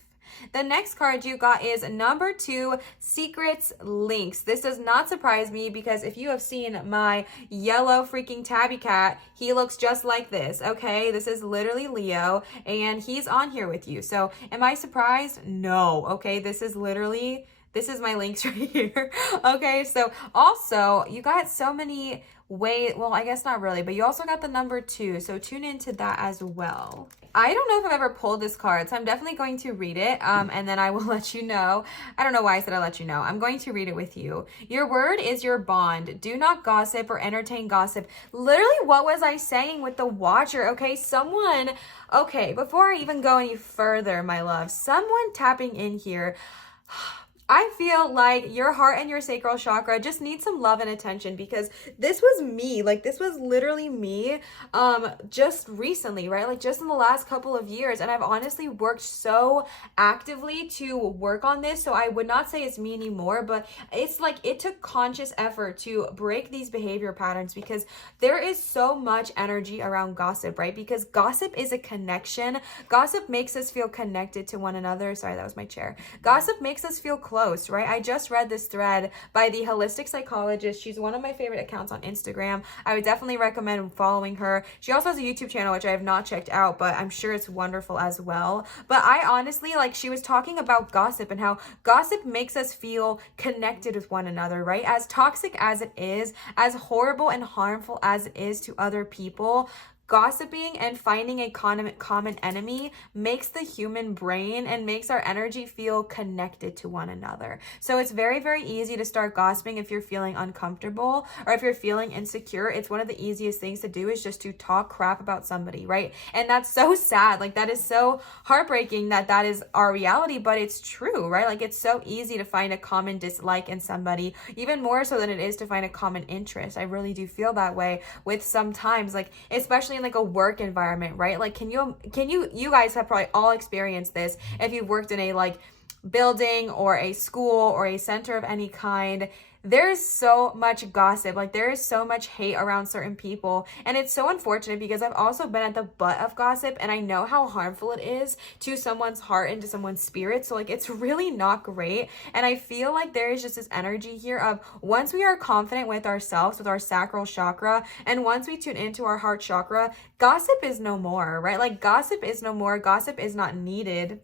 The next card you got is number 2, Secrets Links. This does not surprise me because if you have seen my yellow freaking tabby cat, he looks just like this, okay? This is literally Leo, and he's on here with you. So am I surprised? No, okay? This is my links right here. Okay, so also you got so many well, I guess not really, but you also got the number 2, so tune into that as well. I don't know if I've ever pulled this card, so I'm definitely going to read it, and then I will let you know. I don't know why I said I'll let you know. I'm going to read it with you. Your word is your bond. Do not gossip or entertain gossip. Literally, what was I saying with the Watcher? Okay, before I even go any further, my love, someone tapping in here. I feel like your heart and your sacral chakra just need some love and attention, because this was me. Like, this was literally me just recently, right? Like, just in the last couple of years. And I've honestly worked so actively to work on this. So I would not say it's me anymore, but it's like it took conscious effort to break these behavior patterns, because there is so much energy around gossip, right? Because gossip is a connection. Gossip makes us feel connected to one another. Sorry, that was my chair. Gossip makes us feel close, right? I just read this thread by the holistic psychologist. She's one of my favorite accounts on Instagram. I would definitely recommend following her. She also has a YouTube channel, which I have not checked out, but I'm sure it's wonderful as well. But I honestly, like, she was talking about gossip and how gossip makes us feel connected with one another, right? As toxic as it is, as horrible and harmful as it is to other people, gossiping and finding a common enemy makes the human brain and makes our energy feel connected to one another. So it's very, very easy to start gossiping if you're feeling uncomfortable or if you're feeling insecure. It's one of the easiest things to do is just to talk crap about somebody, right? And that's so sad. Like, that is so heartbreaking that that is our reality, but it's true, right? Like, it's so easy to find a common dislike in somebody, even more so than it is to find a common interest. I really do feel that way with sometimes, like, especially in like a work environment, right? Like, you guys have probably all experienced this if you've worked in a like building or a school or a center of any kind. There's so much gossip, like there is so much hate around certain people, and it's so unfortunate because I've also been at the butt of gossip, and I know how harmful it is to someone's heart and to someone's spirit. So like, it's really not great. And I feel like there is just this energy here of once we are confident with ourselves, with our sacral chakra, and once we tune into our heart chakra, gossip is no more, right? Like, gossip is no more. Gossip is not needed.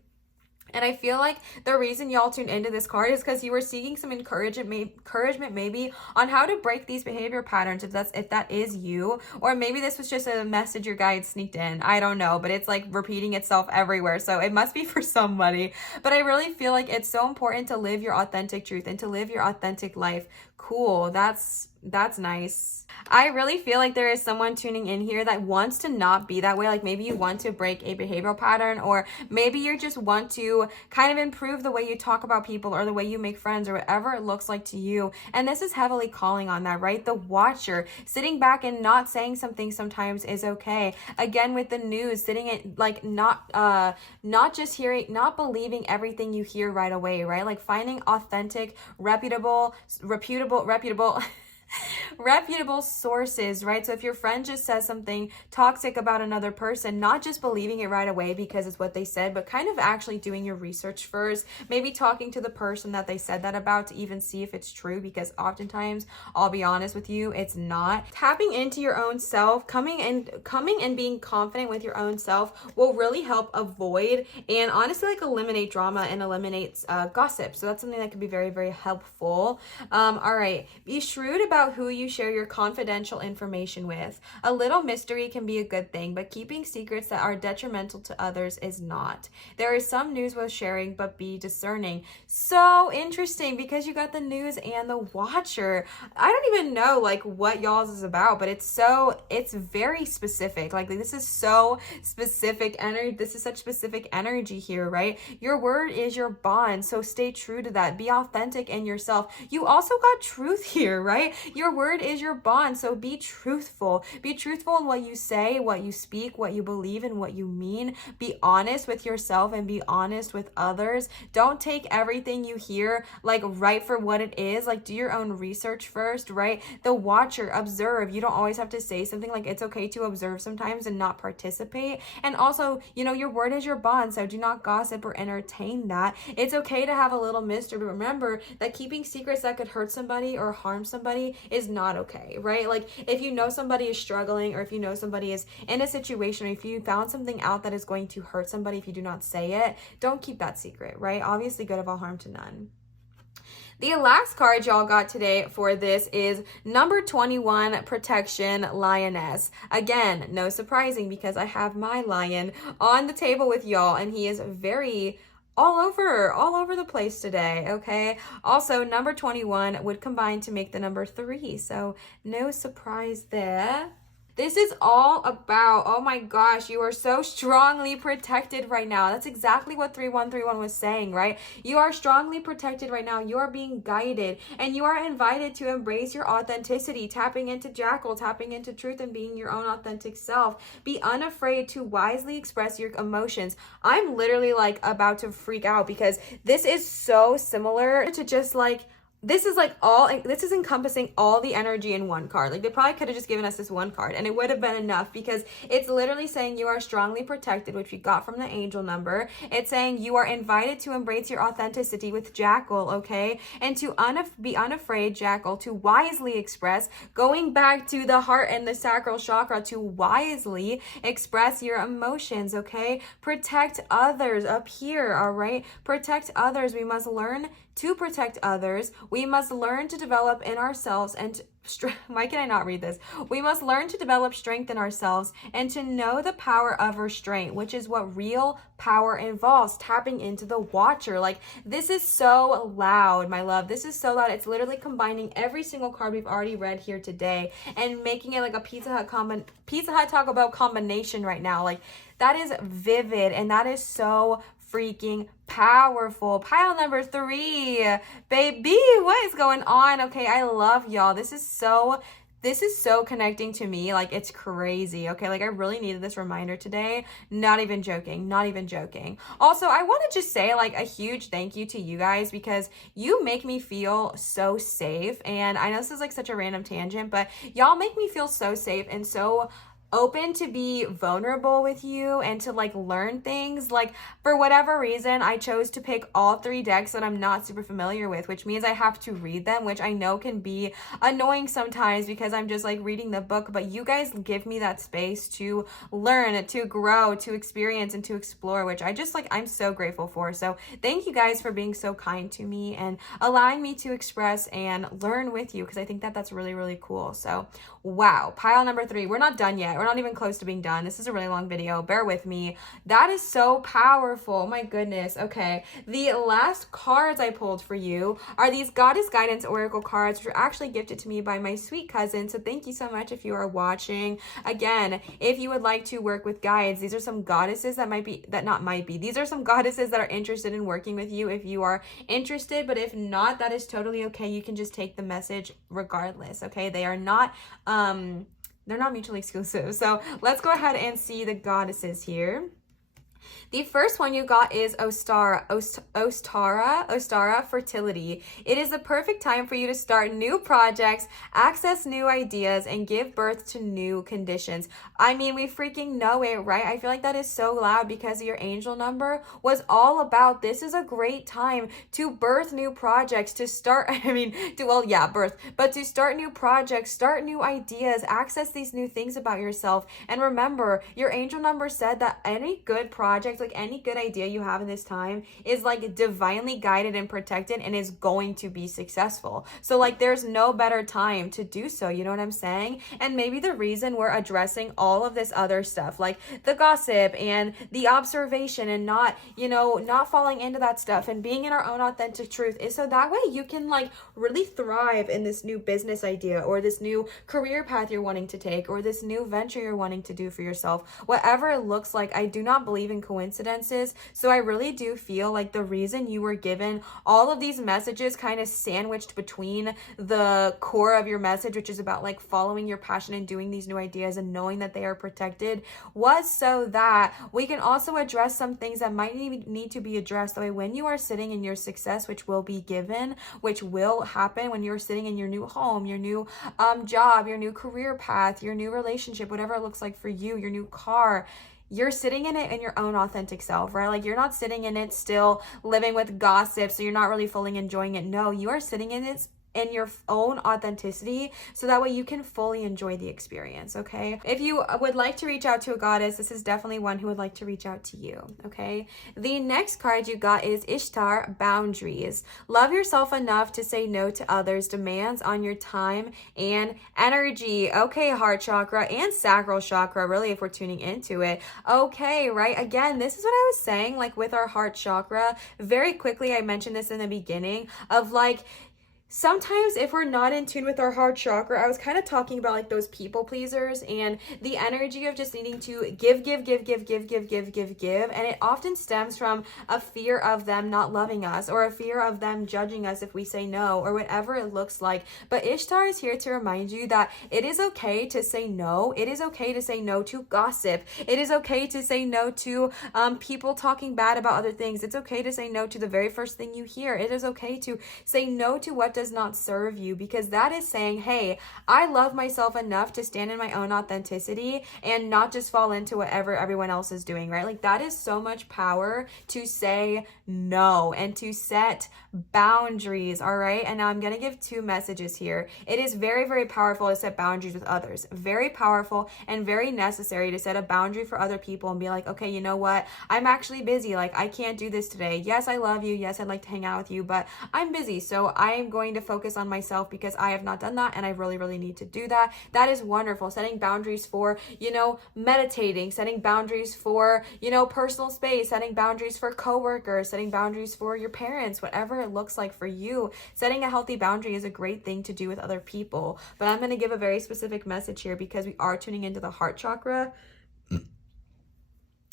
And I feel like the reason y'all tuned into this card is because you were seeking some encouragement maybe on how to break these behavior patterns, if that is you, or maybe this was just a message your guide sneaked in. I don't know, but it's like repeating itself everywhere, so it must be for somebody. But I really feel like it's so important to live your authentic truth and to live your authentic life. Cool, that's That's nice. I really feel like there is someone tuning in here that wants to not be that way. Like maybe you want to break a behavioral pattern, or maybe you just want to kind of improve the way you talk about people or the way you make friends or whatever it looks like to you. And this is heavily calling on that, right? The watcher, sitting back and not saying something sometimes is okay. Again, with the news, sitting at like not just hearing, not believing everything you hear right away, right? Like finding authentic, reputable reputable sources, right? So if your friend just says something toxic about another person, not just believing it right away because it's what they said, but kind of actually doing your research first, maybe talking to the person that they said that about to even see if it's true, because oftentimes, I'll be honest with you, it's not. Tapping into your own self, coming and being confident with your own self will really help avoid and honestly like eliminate drama and eliminate gossip. So that's something that can be very, very helpful. All right, be shrewd about who you share your confidential information with. A little mystery can be a good thing, but keeping secrets that are detrimental to others is not. There is some news worth sharing, but be discerning. So interesting, because you got the news and the watcher. I don't even know like what y'all's is about, but it's very specific. Like this is so specific energy. This is such specific energy here, right? Your word is your bond. So stay true to that. Be authentic in yourself. You also got truth here, right? Your word is your bond, so be truthful. Be truthful in what you say, what you speak, what you believe, and what you mean. Be honest with yourself and be honest with others. Don't take everything you hear like right for what it is. Like do your own research first, right? The watcher, observe. You don't always have to say something. Like it's okay to observe sometimes and not participate. And also, you know, your word is your bond, so do not gossip or entertain that. It's okay to have a little mystery, but remember that keeping secrets that could hurt somebody or harm somebody is not okay, right? Like if you know somebody is struggling, or if you know somebody is in a situation, or if you found something out that is going to hurt somebody if you do not say it, don't keep that secret, right? Obviously, good of all harm to none. The last card y'all got today for this is number 21, Protection Lioness. Again, no surprising because I have my lion on the table with y'all, and he is very all over the place today, okay? Also, number 21 would combine to make the number 3, so no surprise there. This is all about, oh my gosh, you are so strongly protected right now. That's exactly what 3131 was saying, right? You are strongly protected right now. You are being guided, and you are invited to embrace your authenticity, tapping into Jackal, tapping into truth, and being your own authentic self. Be unafraid to wisely express your emotions. I'm literally like about to freak out because this is so similar to just like, this is encompassing all the energy in one card. Like they probably could have just given us this one card and it would have been enough, because it's literally saying you are strongly protected, which we got from the angel number. It's saying you are invited to embrace your authenticity with Jackal, okay? And to be unafraid, Jackal, to wisely express, going back to the heart and the sacral chakra, to wisely express your emotions, okay? Protect others up here, all right? Protect others. We must learn to protect others. We must learn to develop in ourselves and why can I not read this? We must learn to develop strength in ourselves and to know the power of restraint, which is what real power involves, tapping into the watcher. Like this is so loud, my love. This is so loud. It's literally combining every single card we've already read here today and making it like a Pizza Hut Taco Bell combination right now. Like that is vivid and that is so freaking powerful. Pile number 3, baby, what is going on? Okay, I love y'all. This is so connecting to me. Like it's crazy. Okay, like I really needed this reminder today. Not even joking. Also, I want to just say like a huge thank you to you guys, because you make me feel so safe. And I know this is like such a random tangent, but y'all make me feel so safe and so open to be vulnerable with you and to like learn things. Like for whatever reason, I chose to pick all 3 decks that I'm not super familiar with, which means I have to read them, which I know can be annoying sometimes because I'm just like reading the book, but you guys give me that space to learn, to grow, to experience, and to explore, which I just like, I'm so grateful for. So thank you guys for being so kind to me and allowing me to express and learn with you, because I think that that's really, really cool. So wow, pile number 3. We're not done yet. or not even close to being done. This is a really long video. Bear with me. That is so powerful. My goodness. Okay. The last cards I pulled for you are these Goddess Guidance Oracle cards, which were actually gifted to me by my sweet cousin. So thank you so much if you are watching. Again, if you would like to work with guides, these are some goddesses these are some goddesses that are interested in working with you if you are interested, but if not, that is totally okay. You can just take the message regardless, okay? They're not mutually exclusive. So let's go ahead and see the goddesses here. The first one you got is Ostara, fertility. It is the perfect time for you to start new projects, access new ideas, and give birth to new conditions. I mean, we freaking know it, right? I feel like that is so loud because your angel number was all about this is a great time to birth new projects, to start, birth, but to start new projects, start new ideas, access these new things about yourself. And remember, your angel number said that any good project, like any good idea you have in this time is like divinely guided and protected and is going to be successful. So like there's no better time to do so, you know what I'm saying? And maybe the reason we're addressing all of this other stuff, like the gossip and the observation and not falling into that stuff and being in our own authentic truth, is so that way you can like really thrive in this new business idea or this new career path you're wanting to take or this new venture you're wanting to do for yourself. Whatever it looks like, I do not believe in coincidences. So I really do feel like the reason you were given all of these messages kind of sandwiched between the core of your message, which is about like following your passion and doing these new ideas and knowing that they are protected, was so that we can also address some things that might need to be addressed. That way, when you are sitting in your success, which will be given, which will happen when you're sitting in your new home, your new job, your new career path, your new relationship, whatever it looks like for you, your new car, you're sitting in it in your own authentic self, right? Like you're not sitting in it still living with gossip, so you're not really fully enjoying it. No, you are sitting in it in your own authenticity, so that way you can fully enjoy the experience, okay? If you would like to reach out to a goddess, this is definitely one who would like to reach out to you, okay? The next card you got is Ishtar, boundaries. Love yourself enough to say no to others' demands on your time and energy. Okay, heart chakra and sacral chakra, really, if we're tuning into it. Okay, right? Again, this is what I was saying, like with our heart chakra. Very quickly, I mentioned this in the beginning of like, sometimes if we're not in tune with our heart chakra, I was kind of talking about like those people pleasers and the energy of just needing to give. And it often stems from a fear of them not loving us or a fear of them judging us if we say no or whatever it looks like. But Ishtar is here to remind you that it is okay to say no. It is okay to say no to gossip. It is okay to say no to people talking bad about other things. It's okay to say no to the very first thing you hear. It is okay to say no to what does not serve you, because that is saying, hey, I love myself enough to stand in my own authenticity and not just fall into whatever everyone else is doing, right? Like that is so much power to say no and to set boundaries, all right? And now I'm going to give two messages here. It is very, very powerful to set boundaries with others. Very powerful and very necessary to set a boundary for other people and be like, okay, you know what? I'm actually busy. Like I can't do this today. Yes, I love you. Yes, I'd like to hang out with you, but I'm busy. So I am going to focus on myself because I have not done that and I really, really need to do that. That is wonderful. Setting boundaries for, meditating, setting boundaries for, personal space, setting boundaries for coworkers, setting boundaries for your parents, whatever it looks like for you. Setting a healthy boundary is a great thing to do with other people. But I'm going to give a very specific message here because we are tuning into the heart chakra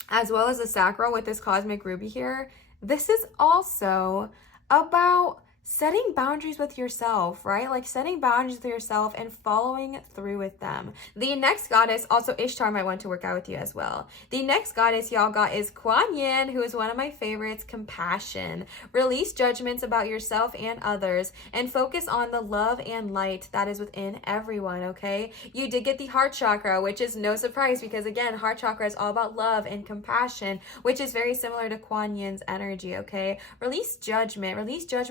as well as the sacral with this cosmic ruby here. This is also about setting boundaries with yourself, right? Like setting boundaries with yourself and following through with them. The next goddess, also Ishtar might want to work out with you as well. The next goddess y'all got is Kuan Yin, who is one of my favorites, compassion. Release judgments about yourself and others and focus on the love and light that is within everyone, okay? You did get the heart chakra, which is no surprise because again, heart chakra is all about love and compassion, which is very similar to Kuan Yin's energy, okay? Release judgment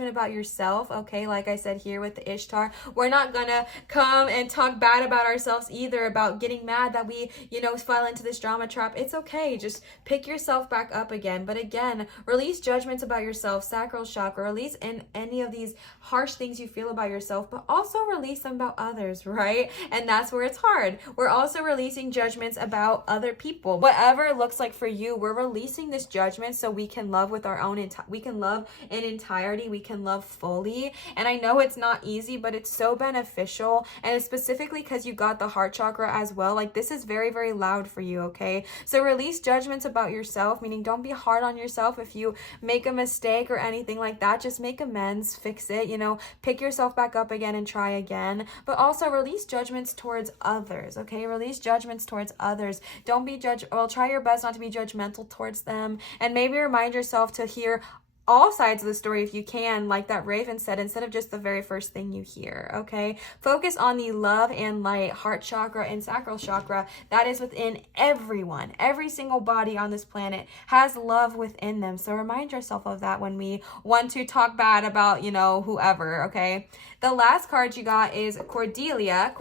about yourself yourself, okay? Like I said here with the Ishtar, we're not gonna come and talk bad about ourselves either, about getting mad that we, fell into this drama trap. It's okay. Just pick yourself back up again. But again, release judgments about yourself, sacral chakra, release in any of these harsh things you feel about yourself, but also release them about others, right? And that's where it's hard. We're also releasing judgments about other people. Whatever it looks like for you, we're releasing this judgment so we can love with our own, we can love in entirety, we can love fully. And I know it's not easy, but it's so beneficial. And it's specifically because you got the heart chakra as well. Like, this is very, very loud for you, okay? So release judgments about yourself, meaning don't be hard on yourself if you make a mistake or anything like that. Just make amends, fix it, pick yourself back up again and try again. But also release judgments towards others, okay? Release judgments towards others. Don't be try your best not to be judgmental towards them. And maybe remind yourself to hear all sides of the story if you can, like that Raven said, instead of just the very first thing you hear, okay? Focus on the love and light, heart chakra and sacral chakra that is within everyone. Every single body on this planet has love within them. So remind yourself of that when we want to talk bad about, whoever, okay? The last card you got is Cordelia.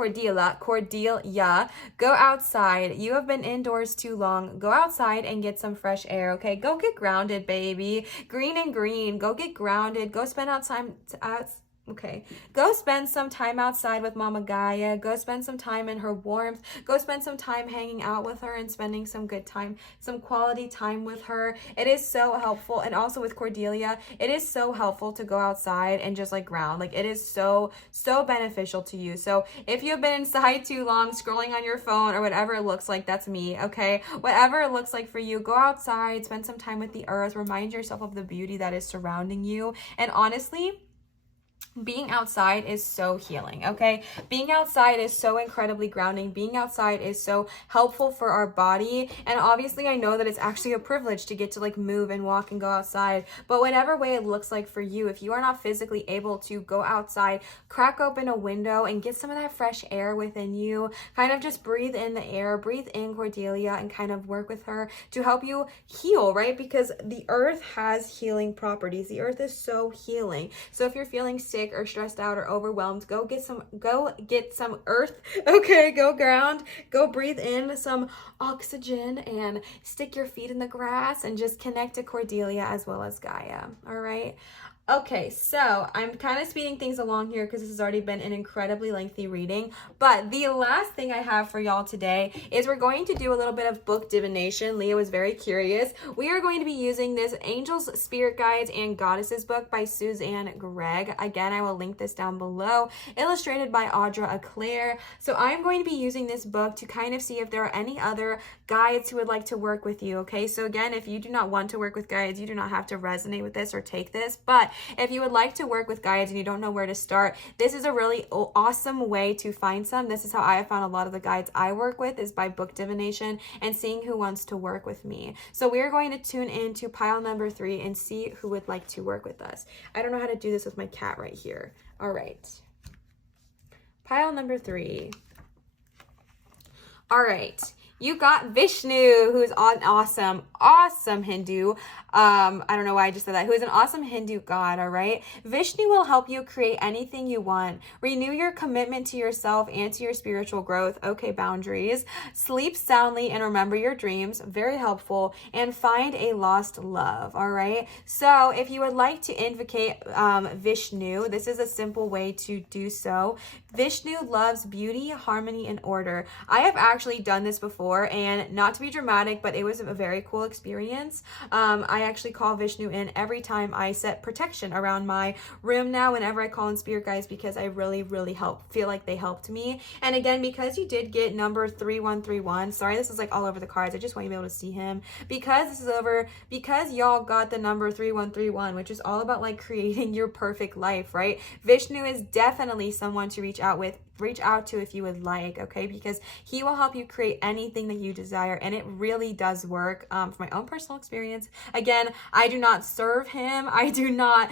Go outside. You have been indoors too long. Go outside and get some fresh air, okay? Go get grounded, baby. Green. Go get grounded. Go spend Go spend some time outside with Mama Gaia. Go spend some time in her warmth. Go spend some time hanging out with her and spending some good time, some quality time with her. It is so helpful. And also with Cordelia, it is so helpful to go outside and just ground. It is so beneficial to you. So if you've been inside too long scrolling on your phone or whatever it looks like, that's me, okay? Whatever it looks like for you, go outside, spend some time with the earth, remind yourself of the beauty that is surrounding you. And honestly, being outside is so healing, okay? Being outside is so incredibly grounding. Being outside is so helpful for our body. And obviously, I know that it's actually a privilege to get to move and walk and go outside. But whatever way it looks like for you, if you are not physically able to go outside, crack open a window and get some of that fresh air within you. Kind of just breathe in the air, breathe in Cordelia, and kind of work with her to help you heal, right? Because the earth has healing properties. The earth is so healing. So if you're feeling sick or stressed out or overwhelmed, go get some earth, okay? Go ground, go breathe in some oxygen and stick your feet in the grass and just connect to Cordelia as well as Gaia, all right? Okay, so I'm kind of speeding things along here because this has already been an incredibly lengthy reading, but the last thing I have for y'all today is we're going to do a little bit of book divination. Leah was very curious. We are going to be using this Angels, Spirit Guides, and Goddesses book by Suzanne Gregg. Again, I will link this down below, illustrated by Audra Eclair. So I'm going to be using this book to kind of see if there are any other guides who would like to work with you, okay? So again, if you do not want to work with guides, you do not have to resonate with this or take this, but if you would like to work with guides and you don't know where to start, this is a really awesome way to find some. This is how I have found a lot of the guides I work with, is by book divination and seeing who wants to work with me. So we're going to tune into pile number 3 and see who would like to work with us. I don't know how to do this with my cat right here. All right. Pile number 3. All right. You got Vishnu, who is an awesome Hindu. I don't know why I just said that. Who is an awesome Hindu god, all right? Vishnu will help you create anything you want. Renew your commitment to yourself and to your spiritual growth. Okay, boundaries. Sleep soundly and remember your dreams. Very helpful. And find a lost love, all right? So if you would like to invocate Vishnu, this is a simple way to do so. Vishnu loves beauty, harmony, and order. I have actually done this before, and not to be dramatic, but it was a very cool experience. I actually call Vishnu in every time I set protection around my room now, whenever I call in spirit guides, because I really feel like they helped me. And again, because you did get number 3131, sorry, this is all over the cards, I just want you to be able to see him, because y'all got the number 3131, which is all about creating your perfect life, right? Vishnu is definitely someone to reach out to if you would like, okay? Because he will help you create anything anything that you desire, and it really does work. From my own personal experience, again, I do not serve him, I do not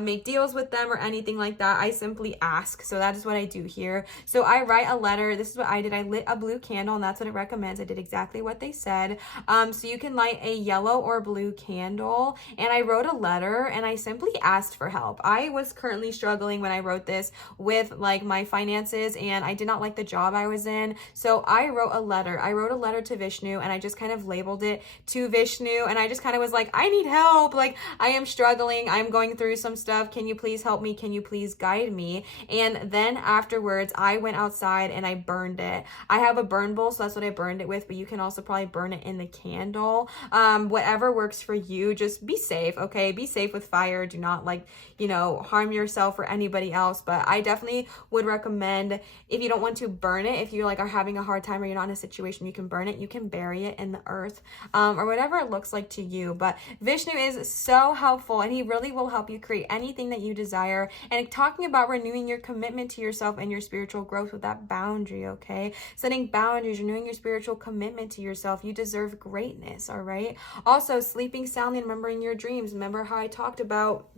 make deals with them or anything like that. I simply ask. So that is what I do here. So I write a letter. This is what I did. I lit a blue candle, and that's what it recommends. I did exactly what they said. So you can light a yellow or blue candle, and I wrote a letter, and I simply asked for help. I was currently struggling when I wrote this with like my finances, and I did not like the job I was in. So I wrote a letter. I wrote a letter to Vishnu, and I just kind of labeled it to Vishnu, and I just kind of was like, I need help. Like, I am struggling. I'm going through some stuff. Can you please help me? Can you please guide me? And then afterwards, I went outside and I burned it. I have a burn bowl, so that's what I burned it with, but you can also probably burn it in the candle. Whatever works for you. Just be safe, okay? Be safe with fire. Do not, like, you know, harm yourself or anybody else. But I definitely would recommend, if you don't want to burn it, if you like are having a hard time or you're not in a situation you can burn it, you can bury it in the earth, or whatever it looks like to you. But Vishnu is so helpful, and he really will help you create anything that you desire. And talking about renewing your commitment to yourself and your spiritual growth with that boundary, okay? Setting boundaries, renewing your spiritual commitment to yourself. You deserve greatness, all right? Also, sleeping soundly and remembering your dreams. Remember how I talked about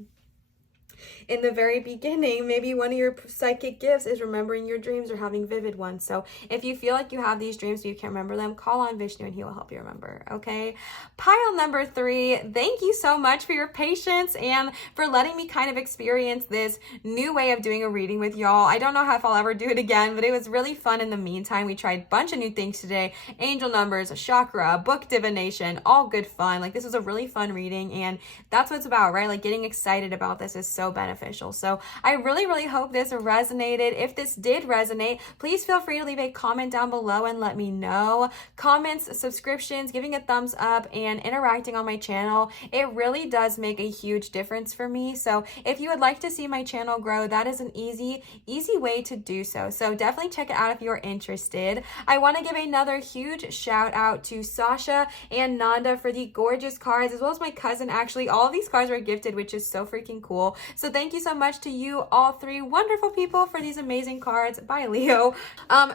in the very beginning, maybe one of your psychic gifts is remembering your dreams or having vivid ones. So if you feel like you have these dreams but you can't remember them, call on Vishnu and he will help you remember, okay? Pile number 3, thank you so much for your patience and for letting me kind of experience this new way of doing a reading with y'all. I don't know if I'll ever do it again, but it was really fun in the meantime. We tried a bunch of new things today. Angel numbers, chakra, book divination, all good fun. Like, this was a really fun reading, and that's what it's about, right? Like, getting excited about this is so beneficial. So I really hope this resonated. If this did resonate, please feel free to leave a comment down below and let me know. Comments, subscriptions, giving a thumbs up, and interacting on my channel, it really does make a huge difference for me. So if you would like to see my channel grow, that is an easy way to do so. So definitely check it out if you're interested. I want to give another huge shout out to Sasha and Nanda for the gorgeous cards, as well as my cousin. Actually, all of these cards were gifted, which is so freaking cool. So thank you so much to you, all 3 wonderful people, for these amazing cards by Leo.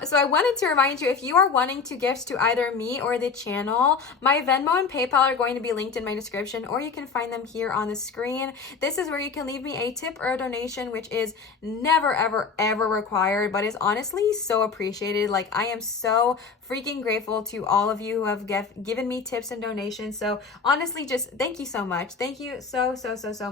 So I wanted to remind you, if you are wanting to gift to either me or the channel, my Venmo and PayPal are going to be linked in my description, or you can find them here on the screen. This is where you can leave me a tip or a donation, which is never, ever required, but is honestly so appreciated. Like, I am so freaking grateful to all of you who have given me tips and donations. So honestly, just thank you so much. Thank you so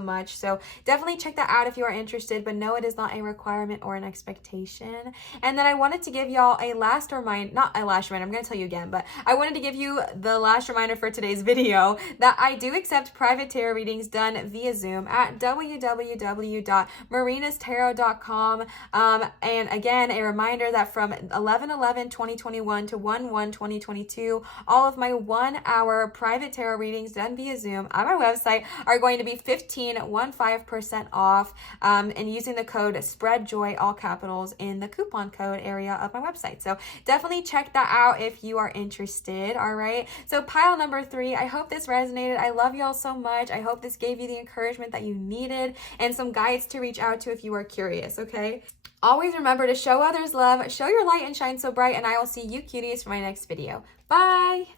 much. So definitely check that out if you are interested, but no, it is not a requirement or an expectation. And then I wanted to give y'all a last reminder, not a last reminder, I'm going to tell you again, but I wanted to give you the last reminder for today's video that I do accept private tarot readings done via Zoom at www.marinatarot.com. And again, a reminder that from 11/11/2021 to 1/1/2022, all of my 1-hour private tarot readings done via Zoom on my website are going to be 15% off, and using the code SPREADJOY, all capitals, in the coupon code area of my website. So definitely check that out if you are interested. All right, so pile number 3, I hope this resonated. I love y'all so much. I hope this gave you the encouragement that you needed and some guides to reach out to if you are curious, okay? Always remember to show others love, show your light and shine so bright, and I will see you cuties for my next video. Bye!